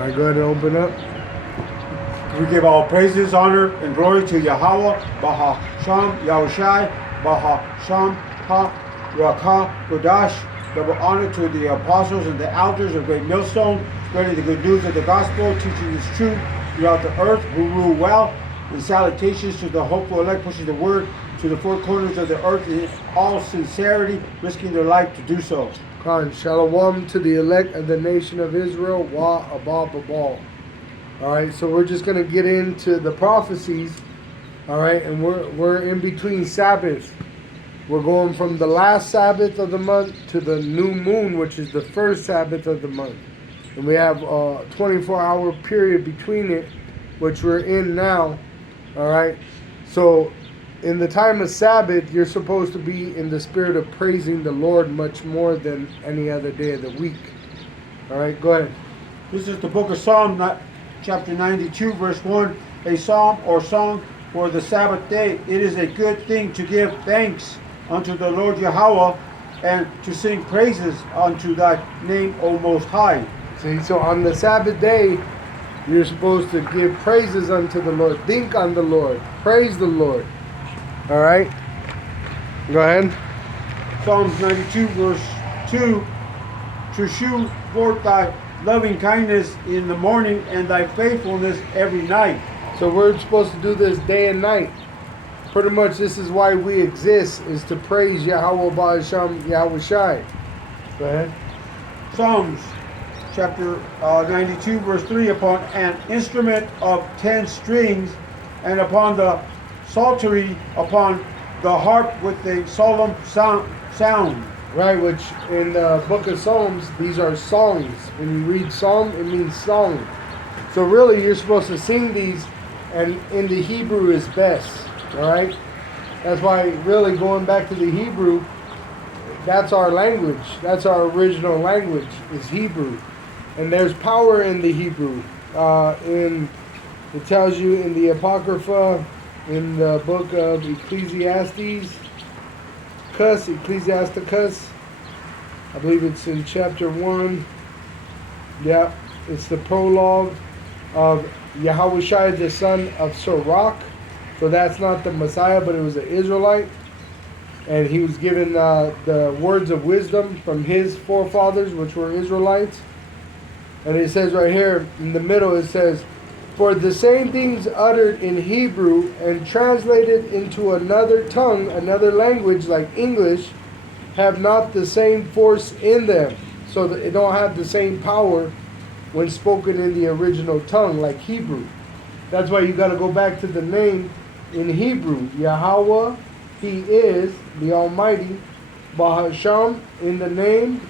right, go ahead and open up. We give all praises, honor, and glory to Yahweh, Bahasham, Yahushai, Bahasham, Ha, Rakah, Kodash. Double honor to the apostles and the elders of Great Millstone, spreading the good news of the gospel, teaching His truth throughout the earth, who rule well. And salutations to the hopeful elect, pushing the word to the four corners of the earth in all sincerity, risking their life to do so. Khan, shalom to the elect of the nation of Israel, wa abab abal. All right, so we're just going to get into the prophecies, all right, and we're in between Sabbaths. We're going from the last Sabbath of the month to the new moon, which is the first Sabbath of the month. And we have a 24-hour period between it, which we're in now, all right? So in the time of Sabbath, you're supposed to be in the spirit of praising the Lord much more than any other day of the week. All right, go ahead. This is the book of Psalm, chapter 92, verse 1. A psalm or song for the Sabbath day. It is a good thing to give thanks unto the Lord Yahweh and to sing praises unto thy name, O Most High. See, so on the Sabbath day, you're supposed to give praises unto the Lord. Think on the Lord. Praise the Lord. All right? Go ahead. Psalms 92, verse 2. To shew forth thy loving kindness in the morning and thy faithfulness every night. So we're supposed to do this day and night. Pretty much this is why we exist, is to praise Yahweh Ba'asham Yahushai. Go ahead. Psalms chapter 92, verse 3. Upon an instrument of 10 strings, and upon the psaltery, upon the harp with a solemn sound. Right, which in the book of Psalms, these are songs. When you read Psalm, it means song. So really, you're supposed to sing these, and in the Hebrew is best. All right? That's why, really, going back to the Hebrew, that's our language. That's our original language, is Hebrew. And there's power in the Hebrew. It tells you in the Apocrypha, in the book of Ecclesiasticus, I believe it's in chapter 1. Yeah, it's the prologue of Yahushai, the son of Sirach. So that's not the Messiah, but it was an Israelite. And he was given the words of wisdom from his forefathers, which were Israelites. And it says right here in the middle, it says, for the same things uttered in Hebrew and translated into another tongue, another language like English, have not the same force in them. So that it don't have the same power when spoken in the original tongue like Hebrew. That's why you got to go back to the name in Hebrew. Yahweh, He is the Almighty. Bahasham, in the name,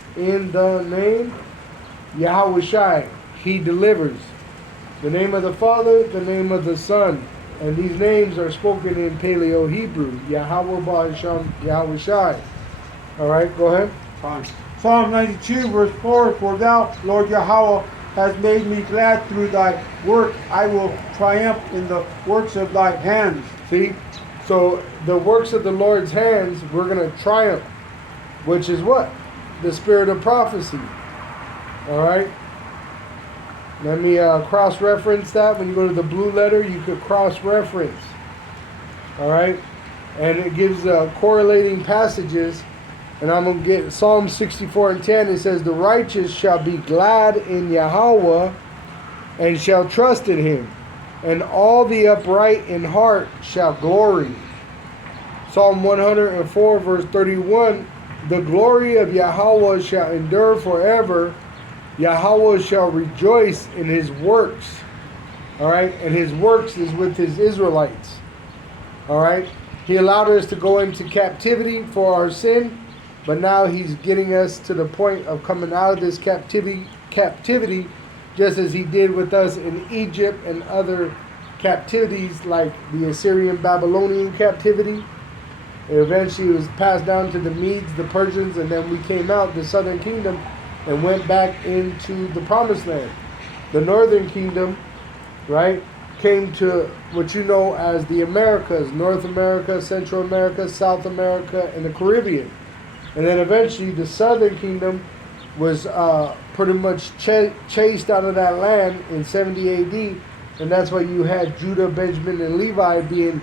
Yahushai, He delivers. The name of the Father, the name of the Son. And these names are spoken in Paleo Hebrew. Yahweh Bahasham Yahushai. Alright, go ahead. Psalm 92, verse 4. For thou, Lord Yahweh, hast made me glad through thy work. I will triumph in the works of thy hands. See? So the works of the Lord's hands, we're going to triumph. Which is what? The spirit of prophecy. Alright? Let me cross-reference that. When you go to the blue letter, you could cross-reference. Alright? And it gives correlating passages. And I'm going to get Psalm 64:10. It says, the righteous shall be glad in Yahweh and shall trust in Him. And all the upright in heart shall glory. Psalm 104, verse 31. The glory of Yahweh shall endure forever. Yahweh shall rejoice in His works. Alright? And His works is with His Israelites. Alright? He allowed us to go into captivity for our sin. But now He's getting us to the point of coming out of this captivity, just as He did with us in Egypt and other captivities like the Assyrian Babylonian captivity. It eventually was passed down to the Medes, the Persians, and then we came out, the southern kingdom, and went back into the promised land. The northern kingdom, right, came to what you know as the Americas, North America, Central America, South America, and the Caribbean. And then eventually the southern kingdom was pretty much chased out of that land in 70 AD, and that's why you had Judah, Benjamin, and Levi being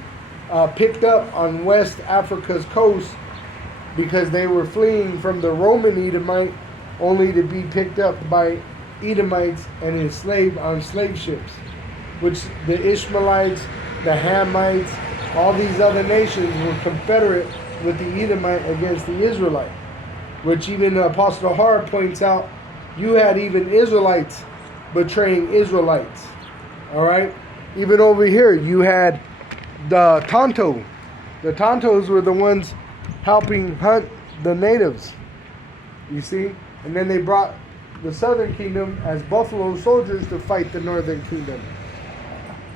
picked up on West Africa's coast because they were fleeing from the Roman Edomite, only to be picked up by Edomites and enslaved on slave ships, which the Ishmaelites, the Hamites, all these other nations were confederate with the Edomite against the Israelite, which even Apostle Har points out, you had even Israelites betraying Israelites. All right? Even over here, you had the Tonto. The Tontos were the ones helping hunt the natives. You see? And then they brought the southern kingdom as buffalo soldiers to fight the northern kingdom.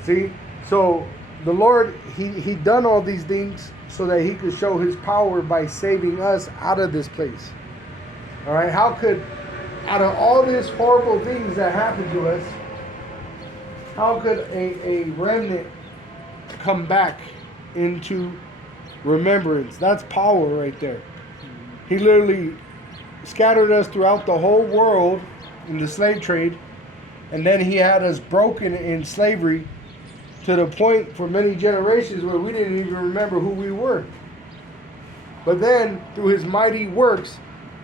See? So the Lord, he done all these things so that he could show his power by saving us out of this place. All right? How could, out of all these horrible things that happened to us, how could a remnant come back into remembrance? That's power right there. He literally scattered us throughout the whole world in the slave trade, and then he had us broken in slavery to the point for many generations where we didn't even remember who we were. But then, through his mighty works,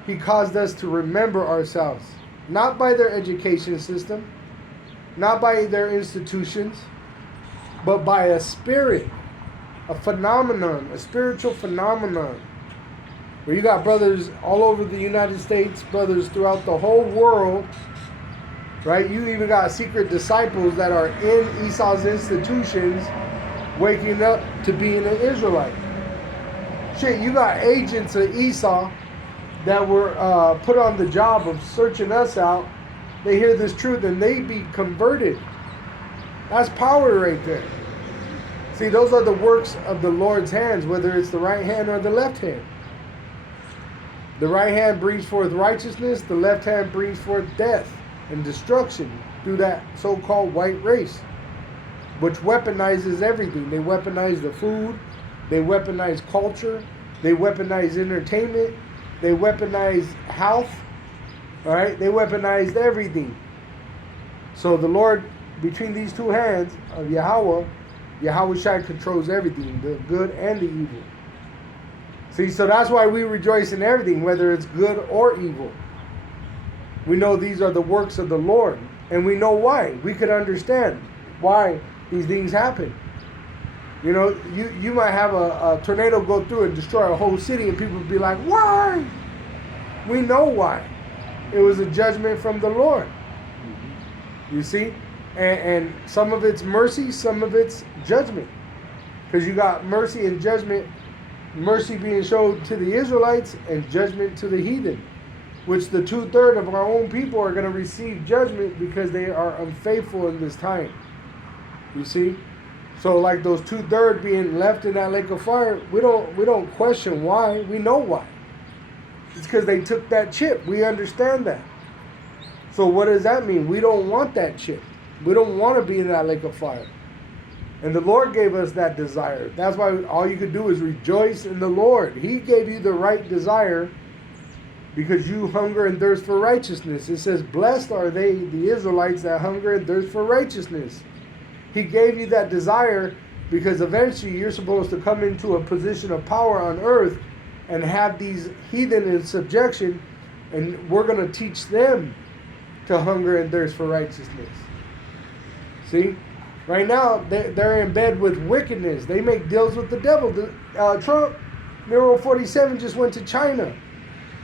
he caused us to remember ourselves, not by their education system, not by their institutions, but by a spirit, a phenomenon, a spiritual phenomenon, where you got brothers all over the United States, brothers throughout the whole world, right? You even got secret disciples that are in Esau's institutions waking up to being an Israelite. Shit, you got agents of Esau that were put on the job of searching us out. They hear this truth and they be converted. That's power right there. See, those are the works of the Lord's hands, whether it's the right hand or the left hand. The right hand brings forth righteousness, the left hand brings forth death and destruction through that so-called white race, which weaponizes everything. They weaponize the food, they weaponize culture, they weaponize entertainment, they weaponize health, all right? They weaponized everything. So the Lord, between these two hands of Yahweh Shai controls everything, the good and the evil. See, so that's why we rejoice in everything, whether it's good or evil. We know these are the works of the Lord, and we know why. We could understand why these things happen. You know, you might have a tornado go through and destroy a whole city, and people would be like, why? We know why. It was a judgment from the Lord. You see? And some of it's mercy, some of it's judgment. Because you got mercy and judgment, mercy being shown to the Israelites and judgment to the heathen, which the 2/3 of our own people are going to receive judgment because they are unfaithful in this time. You see? So like those 2/3 being left in that lake of fire, we don't question why. We know why. It's because they took that chip. We understand that. So what does that mean? We don't want that chip. We don't want to be in that lake of fire. And the Lord gave us that desire. That's why all you could do is rejoice in the Lord. He gave you the right desire because you hunger and thirst for righteousness. It says, blessed are they, the Israelites, that hunger and thirst for righteousness. He gave you that desire because eventually you're supposed to come into a position of power on earth and have these heathen in subjection, and we're going to teach them to hunger and thirst for righteousness. See? Right now, they're in bed with wickedness. They make deals with the devil. Trump, Nero 47, just went to China,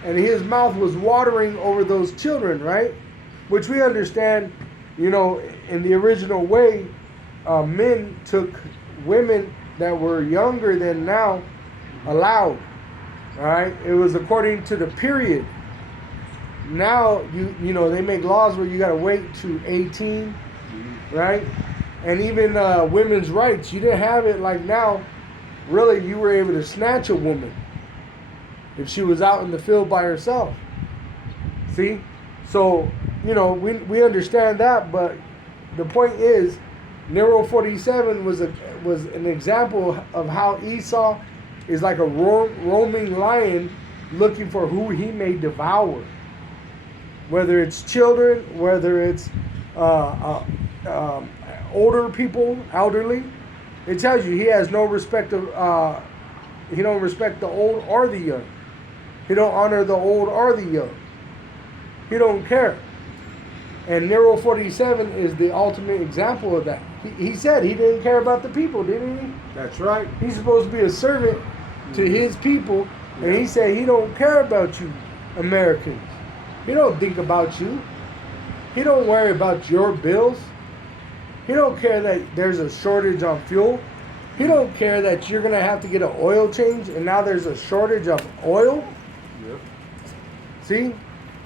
and his mouth was watering over those children, right? Which we understand, you know, in the original way, men took women that were younger than now allowed, all right? It was according to the period. Now, you know, they make laws where you got to wait to 18, right? And even women's rights, you didn't have it like now. Really, you were able to snatch a woman if she was out in the field by herself. See? So, you know, we understand that, but the point is, Nero 47 was an example of how Esau is like a roaming lion looking for who he may devour. whether it's children, whether it's older people, elderly. It tells you he has no respect of, he don't respect the old or the young. He don't honor the old or the young. He don't care. And Nero 47 is the ultimate example of that. He said he didn't care about the people, didn't he? That's right. He's supposed to be a servant to his people, and he said he don't care about you, Americans. He don't think about you. He don't worry about your bills. He don't care that there's a shortage on fuel. He don't care that you're gonna have to get an oil change, and now there's a shortage of oil. Yep. See?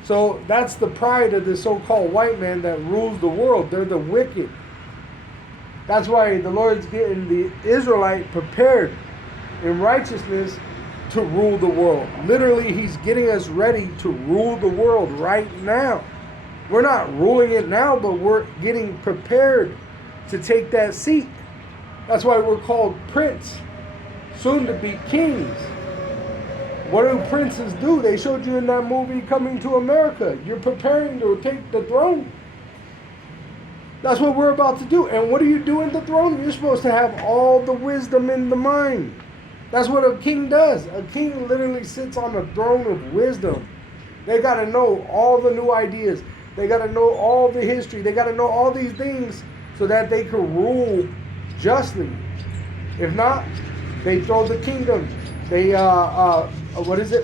So that's the pride of the so-called white man that rules the world. They're the wicked. That's why the Lord's getting the Israelite prepared in righteousness to rule the world. Literally, he's getting us ready to rule the world right now. We're not ruling it now, but we're getting prepared to take that seat. That's why we're called prince, soon to be kings. What do princes do? They showed you in that movie Coming to America. You're preparing to take the throne. That's what we're about to do. And what do you do in the throne? You're supposed to have all the wisdom in the mind. That's what a king does. A king literally sits on a throne of wisdom. They got to know all the new ideas. They got to know all the history. They got to know all these things so that they can rule justly. If not, they throw the kingdom. They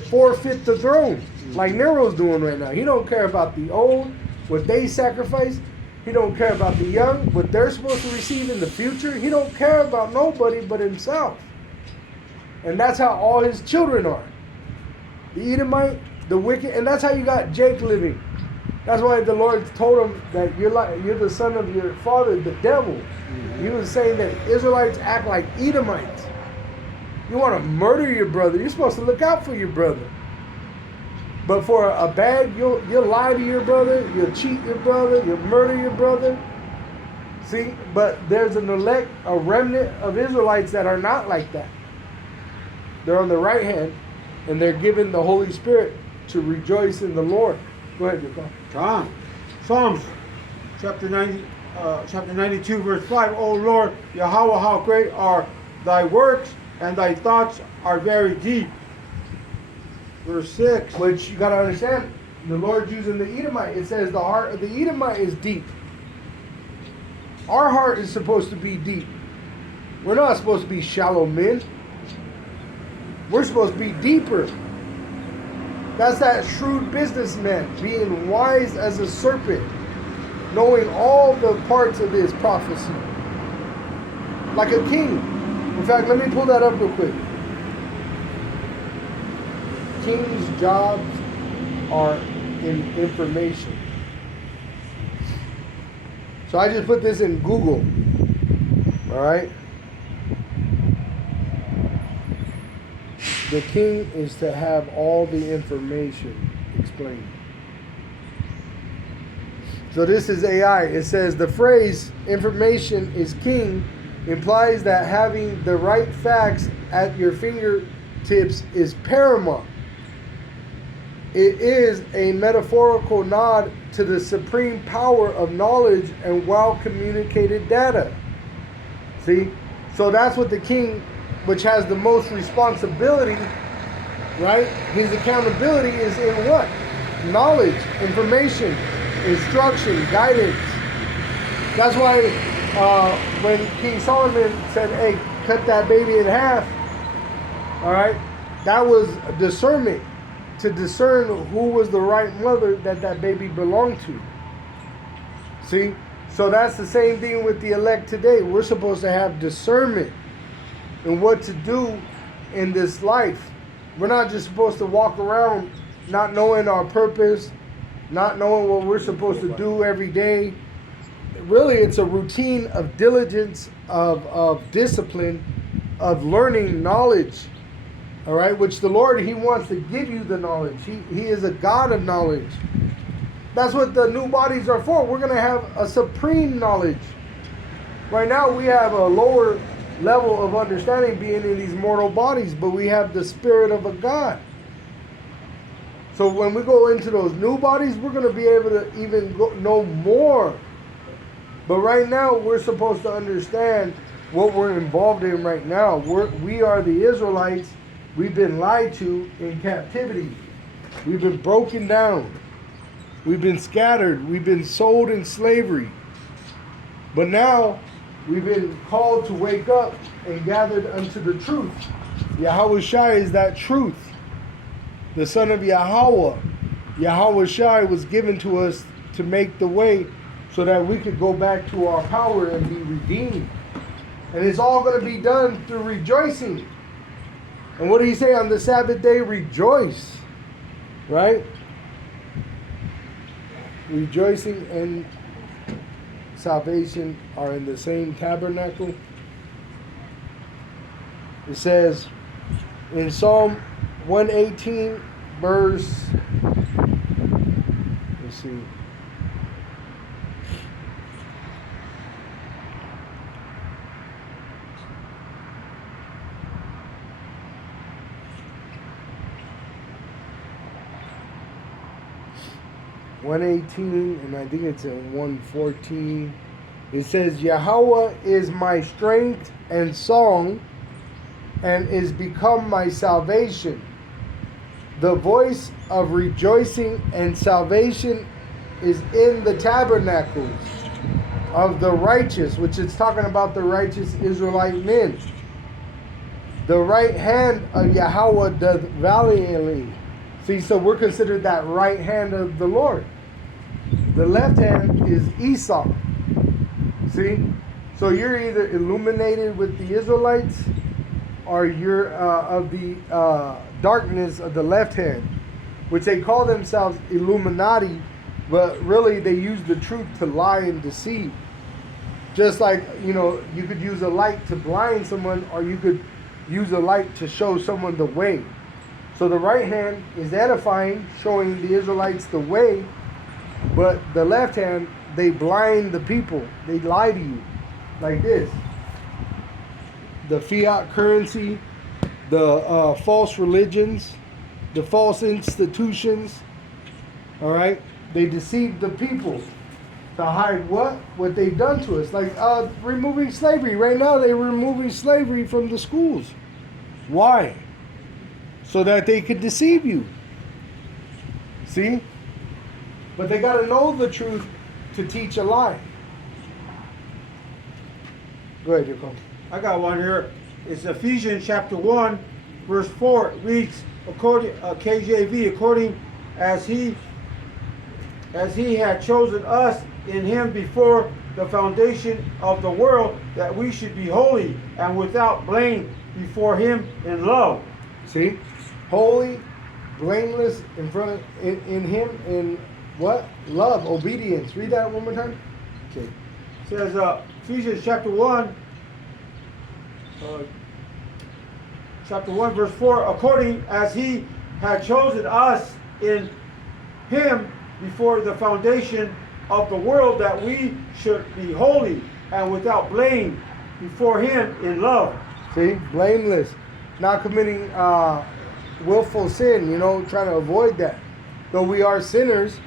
forfeit the throne, like Nero's doing right now. He don't care about the old, what they sacrifice. He don't care about the young, what they're supposed to receive in the future. He don't care about nobody but himself. And that's how all his children are. The Edomite, the wicked, and that's how you got Jake living. That's why the Lord told him that you're the son of your father, the devil. He was saying that Israelites act like Edomites. You want to murder your brother, you're supposed to look out for your brother. But for a bag, you'll lie to your brother, you'll cheat your brother, you'll murder your brother. See, but there's a remnant of Israelites that are not like that. They're on the right hand, and they're given the Holy Spirit to rejoice in the Lord. Go ahead, Yukon. Tom. Psalms chapter 92, verse 5. O Lord, Yahweh, how great are thy works, and thy thoughts are very deep. Verse 6. Which you got to understand, the Lord's using the Edomite. It says the heart of the Edomite is deep. Our heart is supposed to be deep. We're not supposed to be shallow men. We're supposed to be deeper. That's that shrewd businessman, being wise as a serpent, knowing all the parts of this prophecy. Like a king. In fact, let me pull that up real quick. King's jobs are in information. So I just put this in Google. All right. The king is to have all the information explained. So this is AI. It says the phrase information is king implies that having the right facts at your fingertips is paramount. It is a metaphorical nod to the supreme power of knowledge and well-communicated data. See? So that's what the king, which has the most responsibility, right? His accountability is in what? Knowledge, information, instruction, guidance. That's why when King Solomon said, hey, cut that baby in half, all right, that was discernment, to discern who was the right mother that baby belonged to. See? So that's the same thing with the elect today. We're supposed to have discernment in what to do in this life. We're not just supposed to walk around not knowing our purpose, not knowing what we're supposed to do every day. Really, it's a routine of diligence, of discipline, of learning knowledge. All right, which the Lord, He wants to give you the knowledge. He is a God of knowledge. That's what the new bodies are for. We're going to have a supreme knowledge. Right now, we have a lower level of understanding being in these mortal bodies, but we have the spirit of a God. So when we go into those new bodies, we're going to be able to even know more. But right now, we're supposed to understand what we're involved in right now. We are the Israelites. We've been lied to in captivity. We've been broken down. We've been scattered. We've been sold in slavery. But now, we've been called to wake up and gathered unto the truth. Yahweh Shai is that truth. The son of Yahweh. Yahweh Shai was given to us to make the way so that we could go back to our power and be redeemed. And it's all going to be done through rejoicing. And what do you say on the Sabbath day? Rejoice. Right? Rejoicing and salvation are in the same tabernacle. It says in Psalm 118, verse, let's see. And I think it's in 114. It says, Yahweh is my strength and song, and is become my salvation. The voice of rejoicing and salvation is in the tabernacles of the righteous, which is talking about the righteous Israelite men. The right hand of Yahweh doth valiantly. See, so we're considered that right hand of the Lord. The left hand is Esau. See? So you're either illuminated with the Israelites, or you're of the darkness of the left hand, which they call themselves Illuminati, but really they use the truth to lie and deceive. Just like, you could use a light to blind someone, or you could use a light to show someone the way. So the right hand is edifying, showing the Israelites the way, but the left hand, they blind the people. They lie to you like this. The fiat currency, the false religions, the false institutions, all right? They deceive the people to hide what they've done to us. Like removing slavery. Right now, they're removing slavery from the schools. Why? So that they could deceive you. See? But they got to know the truth to teach a lie. Go ahead, Yoko. I got one here. It's Ephesians chapter 1, verse 4. It reads, according KJV, according as he had chosen us in him before the foundation of the world, that we should be holy and without blame before him in love. See? Holy, blameless in him in what? Love, obedience. Read that one more time. Okay. It says Ephesians chapter 1, verse 4, according as he had chosen us in him before the foundation of the world, that we should be holy and without blame before him in love. See? Blameless. Not committing willful sin, trying to avoid that. Though we are sinners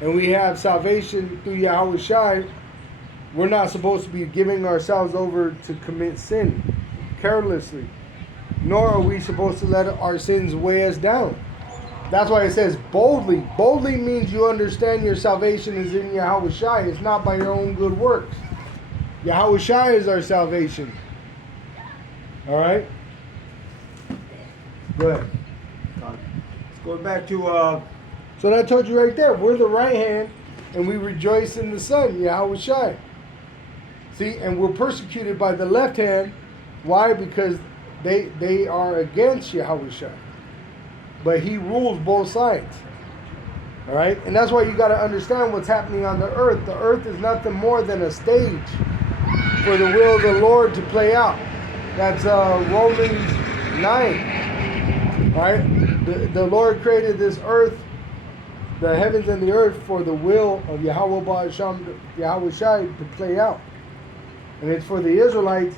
and we have salvation through Yahweh Shai, we're not supposed to be giving ourselves over to commit sin carelessly. Nor are we supposed to let our sins weigh us down. That's why it says boldly. Boldly means you understand your salvation is in Yahweh Shai. It's not by your own good works. Yahweh Shai is our salvation. All right? Go ahead. Going back to... So that told you right there. We're the right hand, and we rejoice in the Son, Yahweh Shai. See, and we're persecuted by the left hand. Why? Because they are against Yahweh Shai. But he rules both sides. All right? And that's why you got to understand what's happening on the earth. The earth is nothing more than a stage for the will of the Lord to play out. That's Romans 9. All right? The Lord created this earth, the heavens and the earth, for the will of Yahweh Ba'asham, Yahweh Shai, to play out. And it's for the Israelites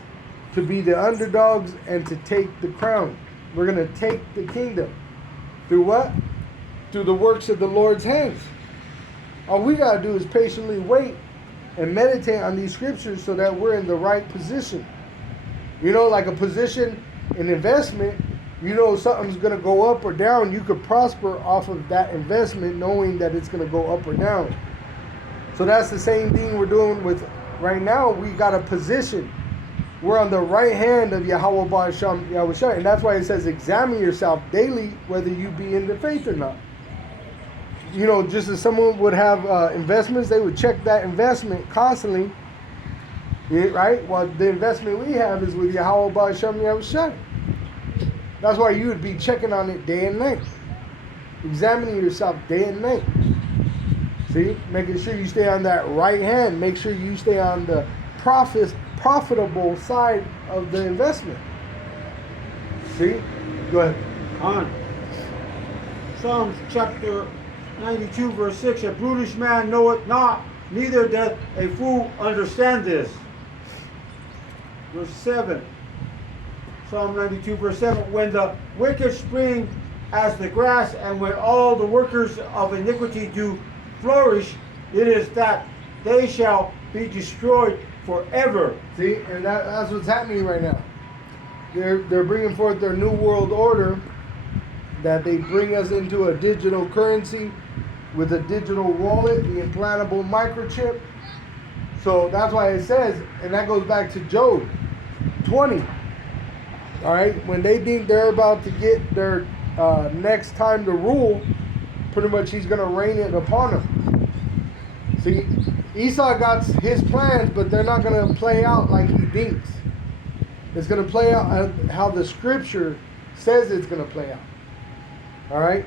to be the underdogs and to take the crown. We're going to take the kingdom. Through what? through the works of the Lord's hands. All we got to do is patiently wait and meditate on these scriptures so that we're in the right position. You know, like a position in investment, you know something's going to go up or down. You could prosper off of that investment knowing that it's going to go up or down. So that's the same thing we're doing with right now. We got a position. We're on the right hand of Yahweh Ba'asham Yahushua. And that's why it says examine yourself daily whether you be in the faith or not. You know, just as someone would have investments, they would check that investment constantly. Yeah, right? Well, the investment we have is with Yahweh Ba'asham Yahushua. That's why you would be checking on it day and night. Examining yourself day and night. See? Making sure you stay on that right hand. Make sure you stay on the profitable side of the investment. See? Go ahead. On Psalms chapter 92 verse 6, a brutish man knoweth not, neither doth a fool understand this. Verse 7, Psalm 92 verse 7, when the wicked spring as the grass, and when all the workers of iniquity do flourish, it is that they shall be destroyed forever. See, and that's what's happening right now. They're bringing forth their new world order, that they bring us into a digital currency with a digital wallet, the implantable microchip. So that's why it says, and that goes back to Job 20. All right, when they think they're about to get their next time to rule, pretty much he's going to rain it upon them. See, Esau got his plans, but they're not going to play out like he thinks. It's going to play out how the scripture says it's going to play out. All right.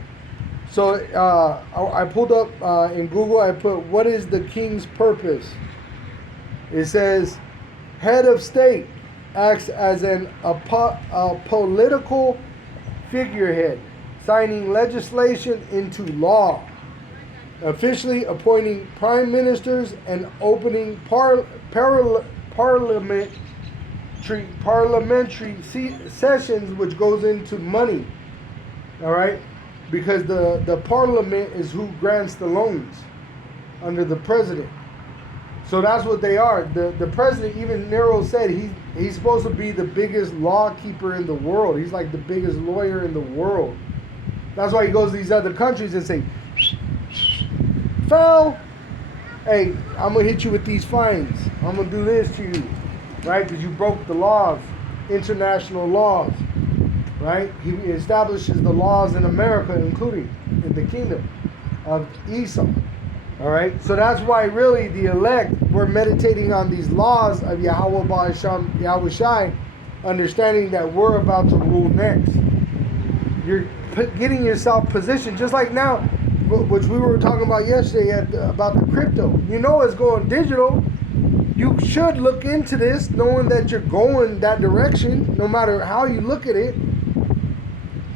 So I pulled up in Google, I put, what is the king's purpose? It says, head of state acts as a political figurehead, signing legislation into law, officially appointing prime ministers and opening parliamentary sessions, which goes into money. All right, because the parliament is who grants the loans under the president. So that's what they are. The president, even Nero said he's supposed to be the biggest law keeper in the world. He's like the biggest lawyer in the world. That's why he goes to these other countries and say, foul, hey, I'm going to hit you with these fines. I'm going to do this to you, right? Because you broke the laws, international laws, right? He establishes the laws in America, including in the kingdom of Esau. All right, so that's why really the elect, we're meditating on these laws of Yahweh Ba'asham Yahushai, understanding that we're about to rule next. You're getting yourself positioned, just like now, which we were talking about yesterday about the crypto. You know it's going digital. You should look into this, knowing that you're going that direction, no matter how you look at it.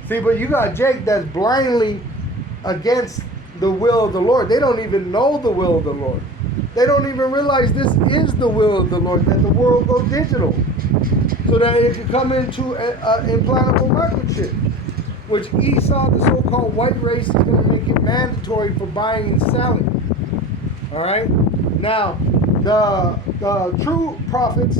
See, but you got Jake that's blindly against the will of the Lord. They don't even know the will of the Lord. They don't even realize this is the will of the Lord, that the world go digital, so that it can come into an implantable microchip, which Esau, the so-called white race, is going to make it mandatory for buying and selling. All right. Now, the true prophets,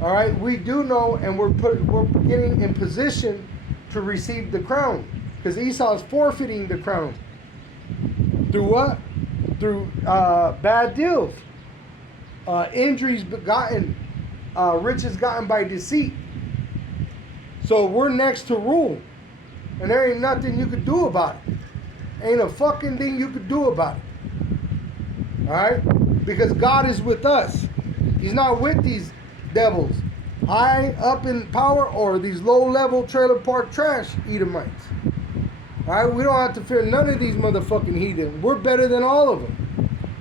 all right, we do know, and we're getting in position to receive the crown, because Esau is forfeiting the crown. Through what? Through bad deals, injuries begotten, riches gotten by deceit. So we're next to rule, and there ain't nothing you could do about it. Ain't a fucking thing you could do about it. All right? Because God is with us. He's not with these devils high up in power or these low-level trailer park trash Edomites. All right, we don't have to fear none of these motherfucking heathen. We're better than all of them.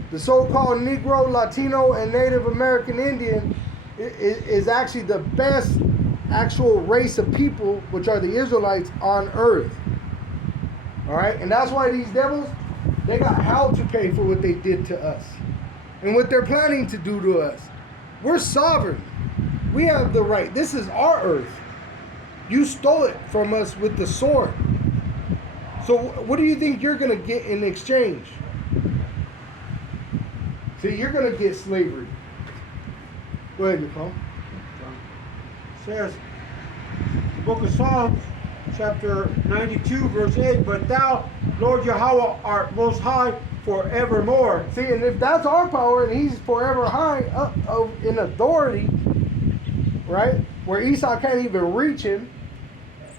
The so-called Negro, Latino, and Native American Indian is actually the best actual race of people, which are the Israelites, on earth. All right, and that's why these devils, they got hell to pay for what they did to us and what they're planning to do to us. We're sovereign. We have the right. This is our earth. You stole it from us with the sword. So what do you think you're going to get in exchange? See, you're going to get slavery. Go ahead, Nicole. Says the book of Psalms, chapter 92, verse 8, but thou, Lord Yahweh, art most high forevermore. See, and if that's our power and he's forever high up in authority, right? Where Esau can't even reach him,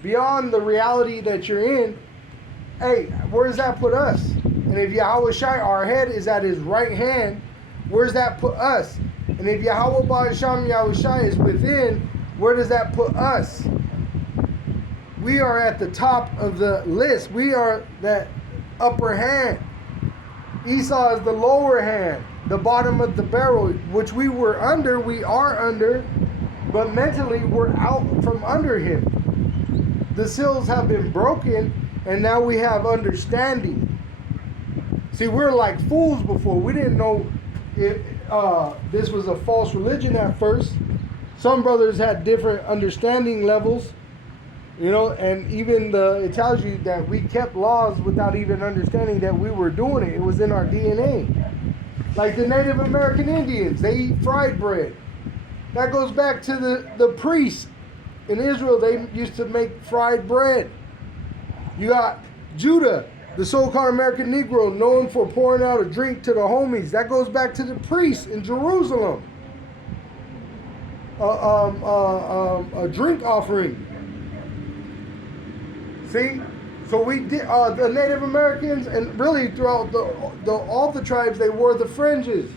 beyond the reality that you're in, hey, where does that put us? And if Yahweh Shai, our head is at his right hand, where does that put us? And if Yahweh Ba'asham Yahweh Shai is within, where does that put us? We are at the top of the list. We are that upper hand. Esau is the lower hand, the bottom of the barrel, which we were under, we are under, but mentally we're out from under him. The seals have been broken, and now we have understanding. See, we were like fools before. We didn't know this was a false religion at first. Some brothers had different understanding levels, you know, and even it tells you that we kept laws without even understanding that we were doing it. It was in our DNA. Like the Native American Indians, they eat fried bread. That goes back to the priests. In Israel, they used to make fried bread. You got Judah, the so-called American Negro, known for pouring out a drink to the homies. That goes back to the priests in Jerusalem. A drink offering. See? So we did the Native Americans, and really throughout all the tribes, they wore the fringes.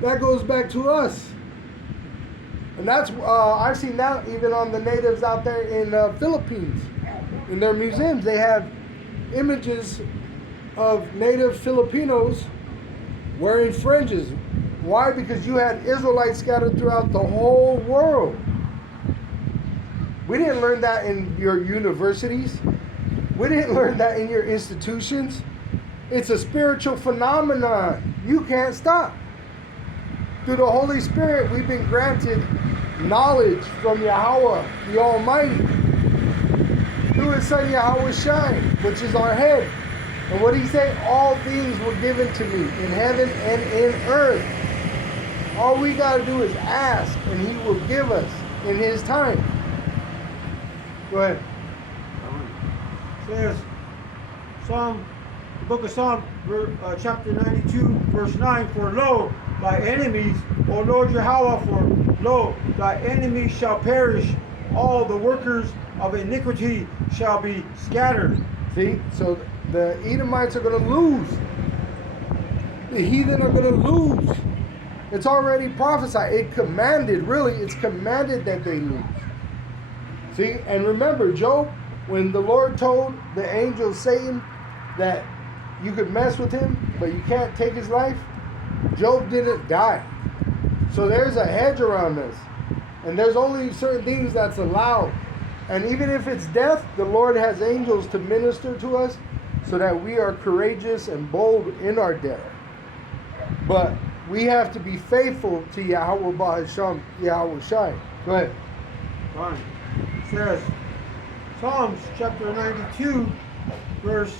That goes back to us. And that's I've seen that even on the natives out there in Philippines. In their museums, they have images of native Filipinos wearing fringes. Why? Because you had Israelites scattered throughout the whole world. We didn't learn that in your universities. We didn't learn that in your institutions. It's a spiritual phenomenon. You can't stop. Through the Holy Spirit, we've been granted knowledge from Yahweh, the Almighty, through his son Yahweh Shai, which is our head. And what he said, all things were given to me in heaven and in earth. All we got to do is ask, and he will give us in his time. Go ahead. Says the book of Psalm, chapter 92, verse 9, for lo, thy enemies, O Lord Yahweh, for lo, thy enemies shall perish, all the workers of iniquity shall be scattered. See, so the Edomites are going to lose. The heathen are going to lose. It's already prophesied. It's commanded that they lose. See, and remember, Job, when the Lord told the angel Satan that you could mess with him, but you can't take his life, Job didn't die. So there's a hedge around us. And there's only certain things that's allowed. And even if it's death, the Lord has angels to minister to us so that we are courageous and bold in our death. But we have to be faithful to Yahweh Ba'asham, Yahweh Shai. Go ahead. Fine. It says, Psalms chapter 92, verse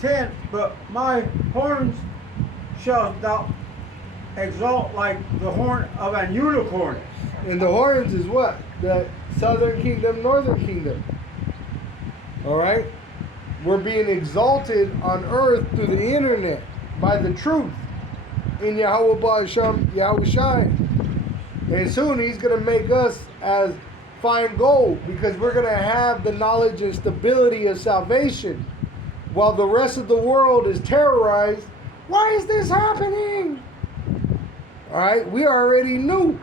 10, but my horns shalt thou exalt like the horn of an unicorn. And the horns is what? The southern kingdom, northern kingdom. All right? We're being exalted on earth through the internet by the truth in Yahweh Ba'asham, Yahweh Shai. And soon he's going to make us as fine gold because we're going to have the knowledge and stability of salvation while the rest of the world is terrorized. Why is this happening? All right? We already knew.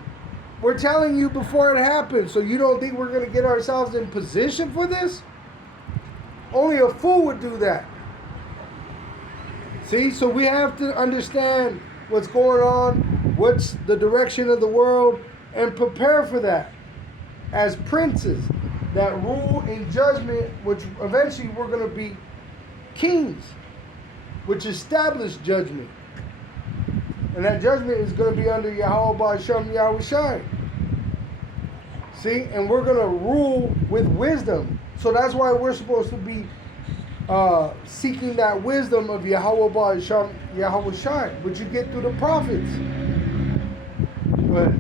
We're telling you before it happens, so you don't think we're going to get ourselves in position for this? Only a fool would do that. See, so we have to understand what's going on, what's the direction of the world, and prepare for that as princes that rule in judgment, which eventually we're going to be kings, which establish judgment. And that judgment is going to be under Yahweh Ba'asham Yahweh Shai. See, and we're going to rule with wisdom. So that's why we're supposed to be seeking that wisdom of Yahweh Ba'asham, Yahweh Shai, which you get through the prophets. But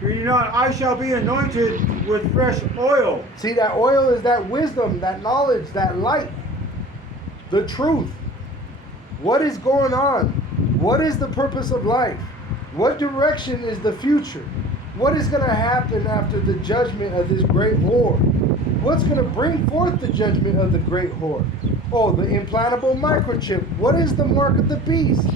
Hear ye not, I shall be anointed with fresh oil. see, that oil is that wisdom, that knowledge, that light, the truth. What is going on? What is the purpose of life? What direction is the future? What is going to happen after the judgment of this great whore? What's going to bring forth the judgment of the great whore? Oh, the implantable microchip. What is the mark of the beast?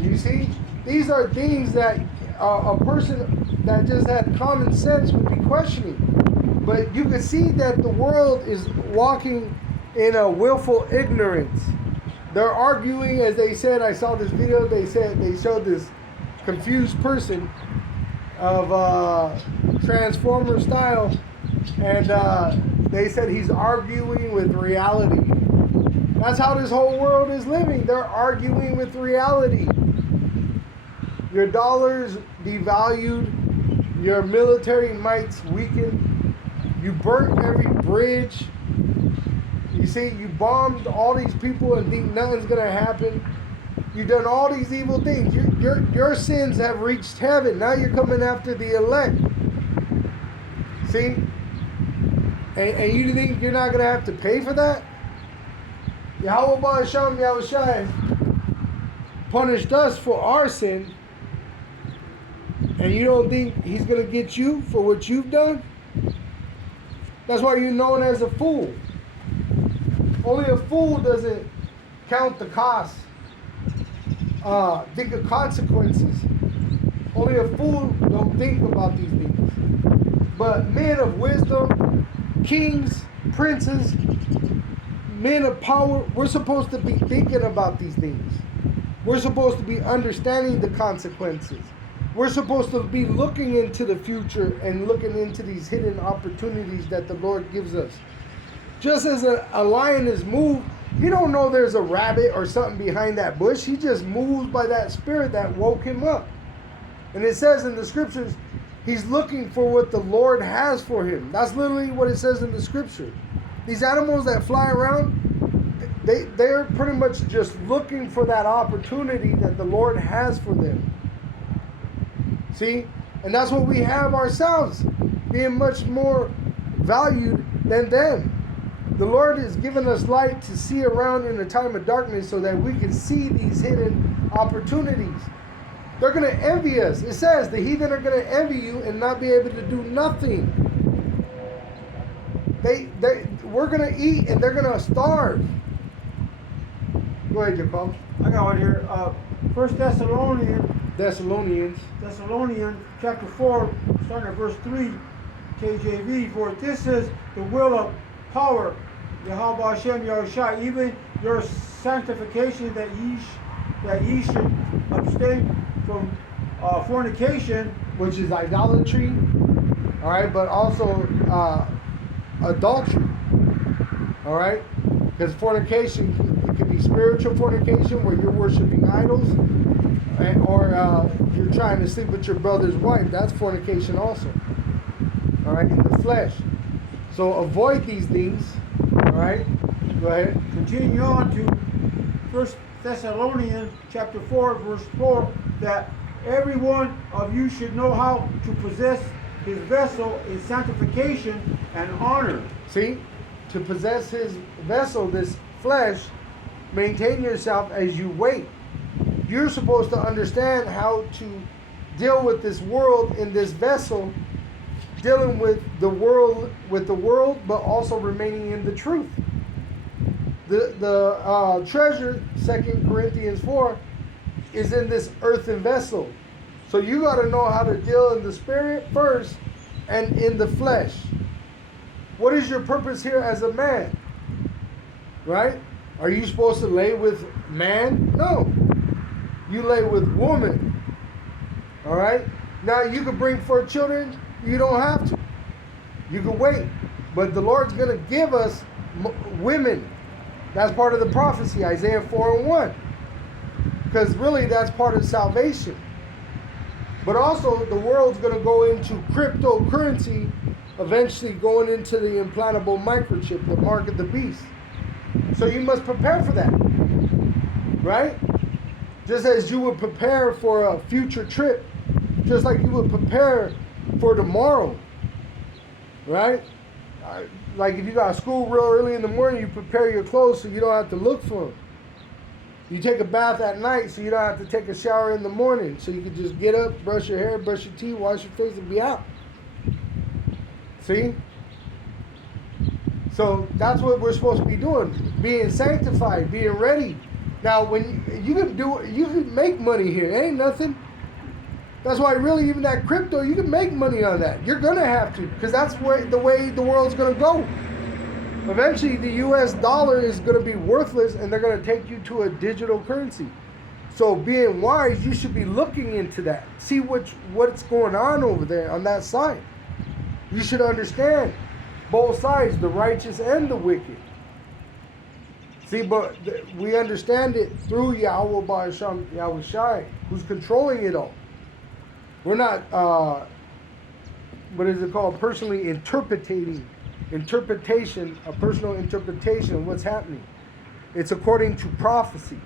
You see, these are things that a person that just had common sense would be questioning. But you can see that the world is walking in a willful ignorance. They're arguing, as they said, I saw this video, they showed this confused person of Transformer style, and they said he's arguing with reality. That's how this whole world is living. They're arguing with reality. Your dollar's devalued, your military might's weakened, you burnt every bridge. You see, you bombed all these people and think nothing's gonna happen. You've done all these evil things. Your sins have reached heaven. Now you're coming after the elect. See? And you think you're not gonna have to pay for that? Yahweh Ba'asham Yahushai punished us for our sin, and you don't think he's gonna get you for what you've done? That's why you're known as a fool. Only a fool doesn't count the cost, think of consequences. Only a fool don't think about these things. But men of wisdom, kings, princes, men of power, we're supposed to be thinking about these things. We're supposed to be understanding the consequences. We're supposed to be looking into the future and looking into these hidden opportunities that the Lord gives us. Just as a lion is moved, he don't know there's a rabbit or something behind that bush. He just moves by that spirit that woke him up. And it says in the scriptures, he's looking for what the Lord has for him. That's literally what it says in the scripture. These animals that fly around, they're pretty much just looking for that opportunity that the Lord has for them. See? And that's what we have ourselves, being much more valued than them. The Lord has given us light to see around in a time of darkness so that we can see these hidden opportunities. They're going to envy us. It says the heathen are going to envy you and not be able to do nothing. We're going to eat and they're going to starve. Go ahead, Jacob. I got one here. 1 Thessalonians chapter 4, starting at verse 3, KJV. For this is the will of power, Yahweh Hashem Yahushua, even your sanctification, that ye should abstain from fornication, which is idolatry, all right, but also adultery, all right, because fornication, it could be spiritual fornication where you're worshiping idols, or you're trying to sleep with your brother's wife. That's fornication also, all right, in the flesh. So avoid these things, all right? Go ahead. Continue on to 1 Thessalonians chapter 4, verse 4, that every one of you should know how to possess his vessel in sanctification and honor. See? To possess his vessel, this flesh, maintain yourself as you wait. You're supposed to understand how to deal with this world in this vessel, dealing with the world, but also remaining in the truth. The treasure, 2 Corinthians 4, is in this earthen vessel. So you got to know how to deal in the spirit first and in the flesh. What is your purpose here as a man? Right? Are you supposed to lay with man? No. You lay with woman. All right? Now you can bring forth children. You don't have to. You can wait. But the Lord's going to give us women. That's part of the prophecy, Isaiah 4:1. Because really that's part of salvation. But also the world's going to go into cryptocurrency, eventually going into the implantable microchip, the mark of the beast. So you must prepare for that. Right? Just as you would prepare for a future trip, just like you would prepare for tomorrow. Right? Like if you got school real early in the morning, you prepare your clothes so you don't have to look for them. You take a bath at night so you don't have to take a shower in the morning. So you can just get up, brush your hair, brush your teeth, wash your face, and be out. See? So that's what we're supposed to be doing. Being sanctified, being ready. Now when you can make money here. It ain't nothing. That's why really even that crypto, you can make money on that. You're gonna have to, because that's the way the world's gonna go. Eventually the US dollar is gonna be worthless and they're gonna take you to a digital currency. So being wise, you should be looking into that. See what's going on over there on that side. You should understand both sides, the righteous and the wicked. See, but we understand it through Yahweh Ba'asham Yahushai, who's controlling it all. We're not, what is it called? Personally interpretation, a personal interpretation of what's happening. It's according to prophecy.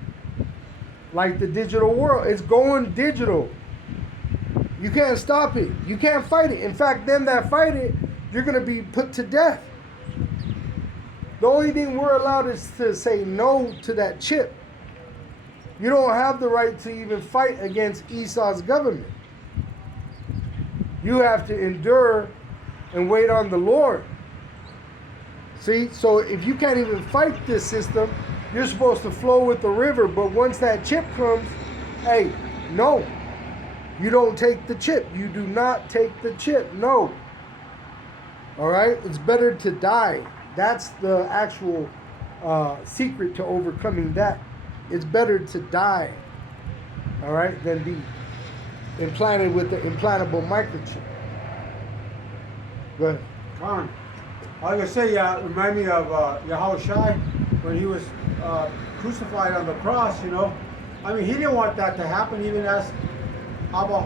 Like the digital world, it's going digital. You can't stop it. You can't fight it. In fact, them that fight it, you're going to be put to death. The only thing we're allowed is to say no to that chip. You don't have the right to even fight against Esau's government. You have to endure and wait on the Lord. See, so if you can't even fight this system, you're supposed to flow with the river. But once that chip comes, hey, no. You don't take the chip. You do not take the chip. No. All right? It's better to die. That's the actual secret to overcoming that. It's better to die, all right, than be implanted with the implantable microchip. Go ahead. Con. I was going to say, remind me of Yahweh Shai when he was crucified on the cross, you know. I mean, he didn't want that to happen, even as Abba,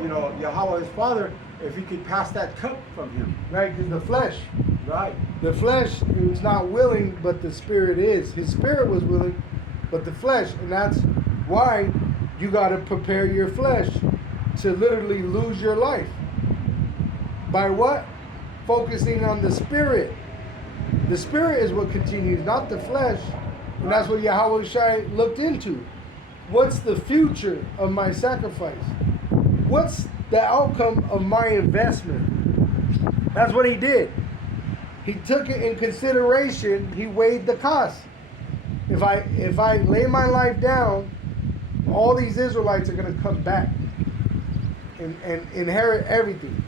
you know, Yahweh, his father, if he could pass that cup from him. Right, because the flesh. Right. The flesh is not willing, but the spirit is. His spirit was willing, but the flesh. And that's why you got to prepare your flesh to literally lose your life. By what? Focusing on the spirit. The spirit is what continues, not the flesh. And that's what Yahweh Shai looked into. What's the future of my sacrifice? What's the outcome of my investment? That's what he did. He took it in consideration. He weighed the cost. If I lay my life down, all these Israelites are going to come back and inherit everything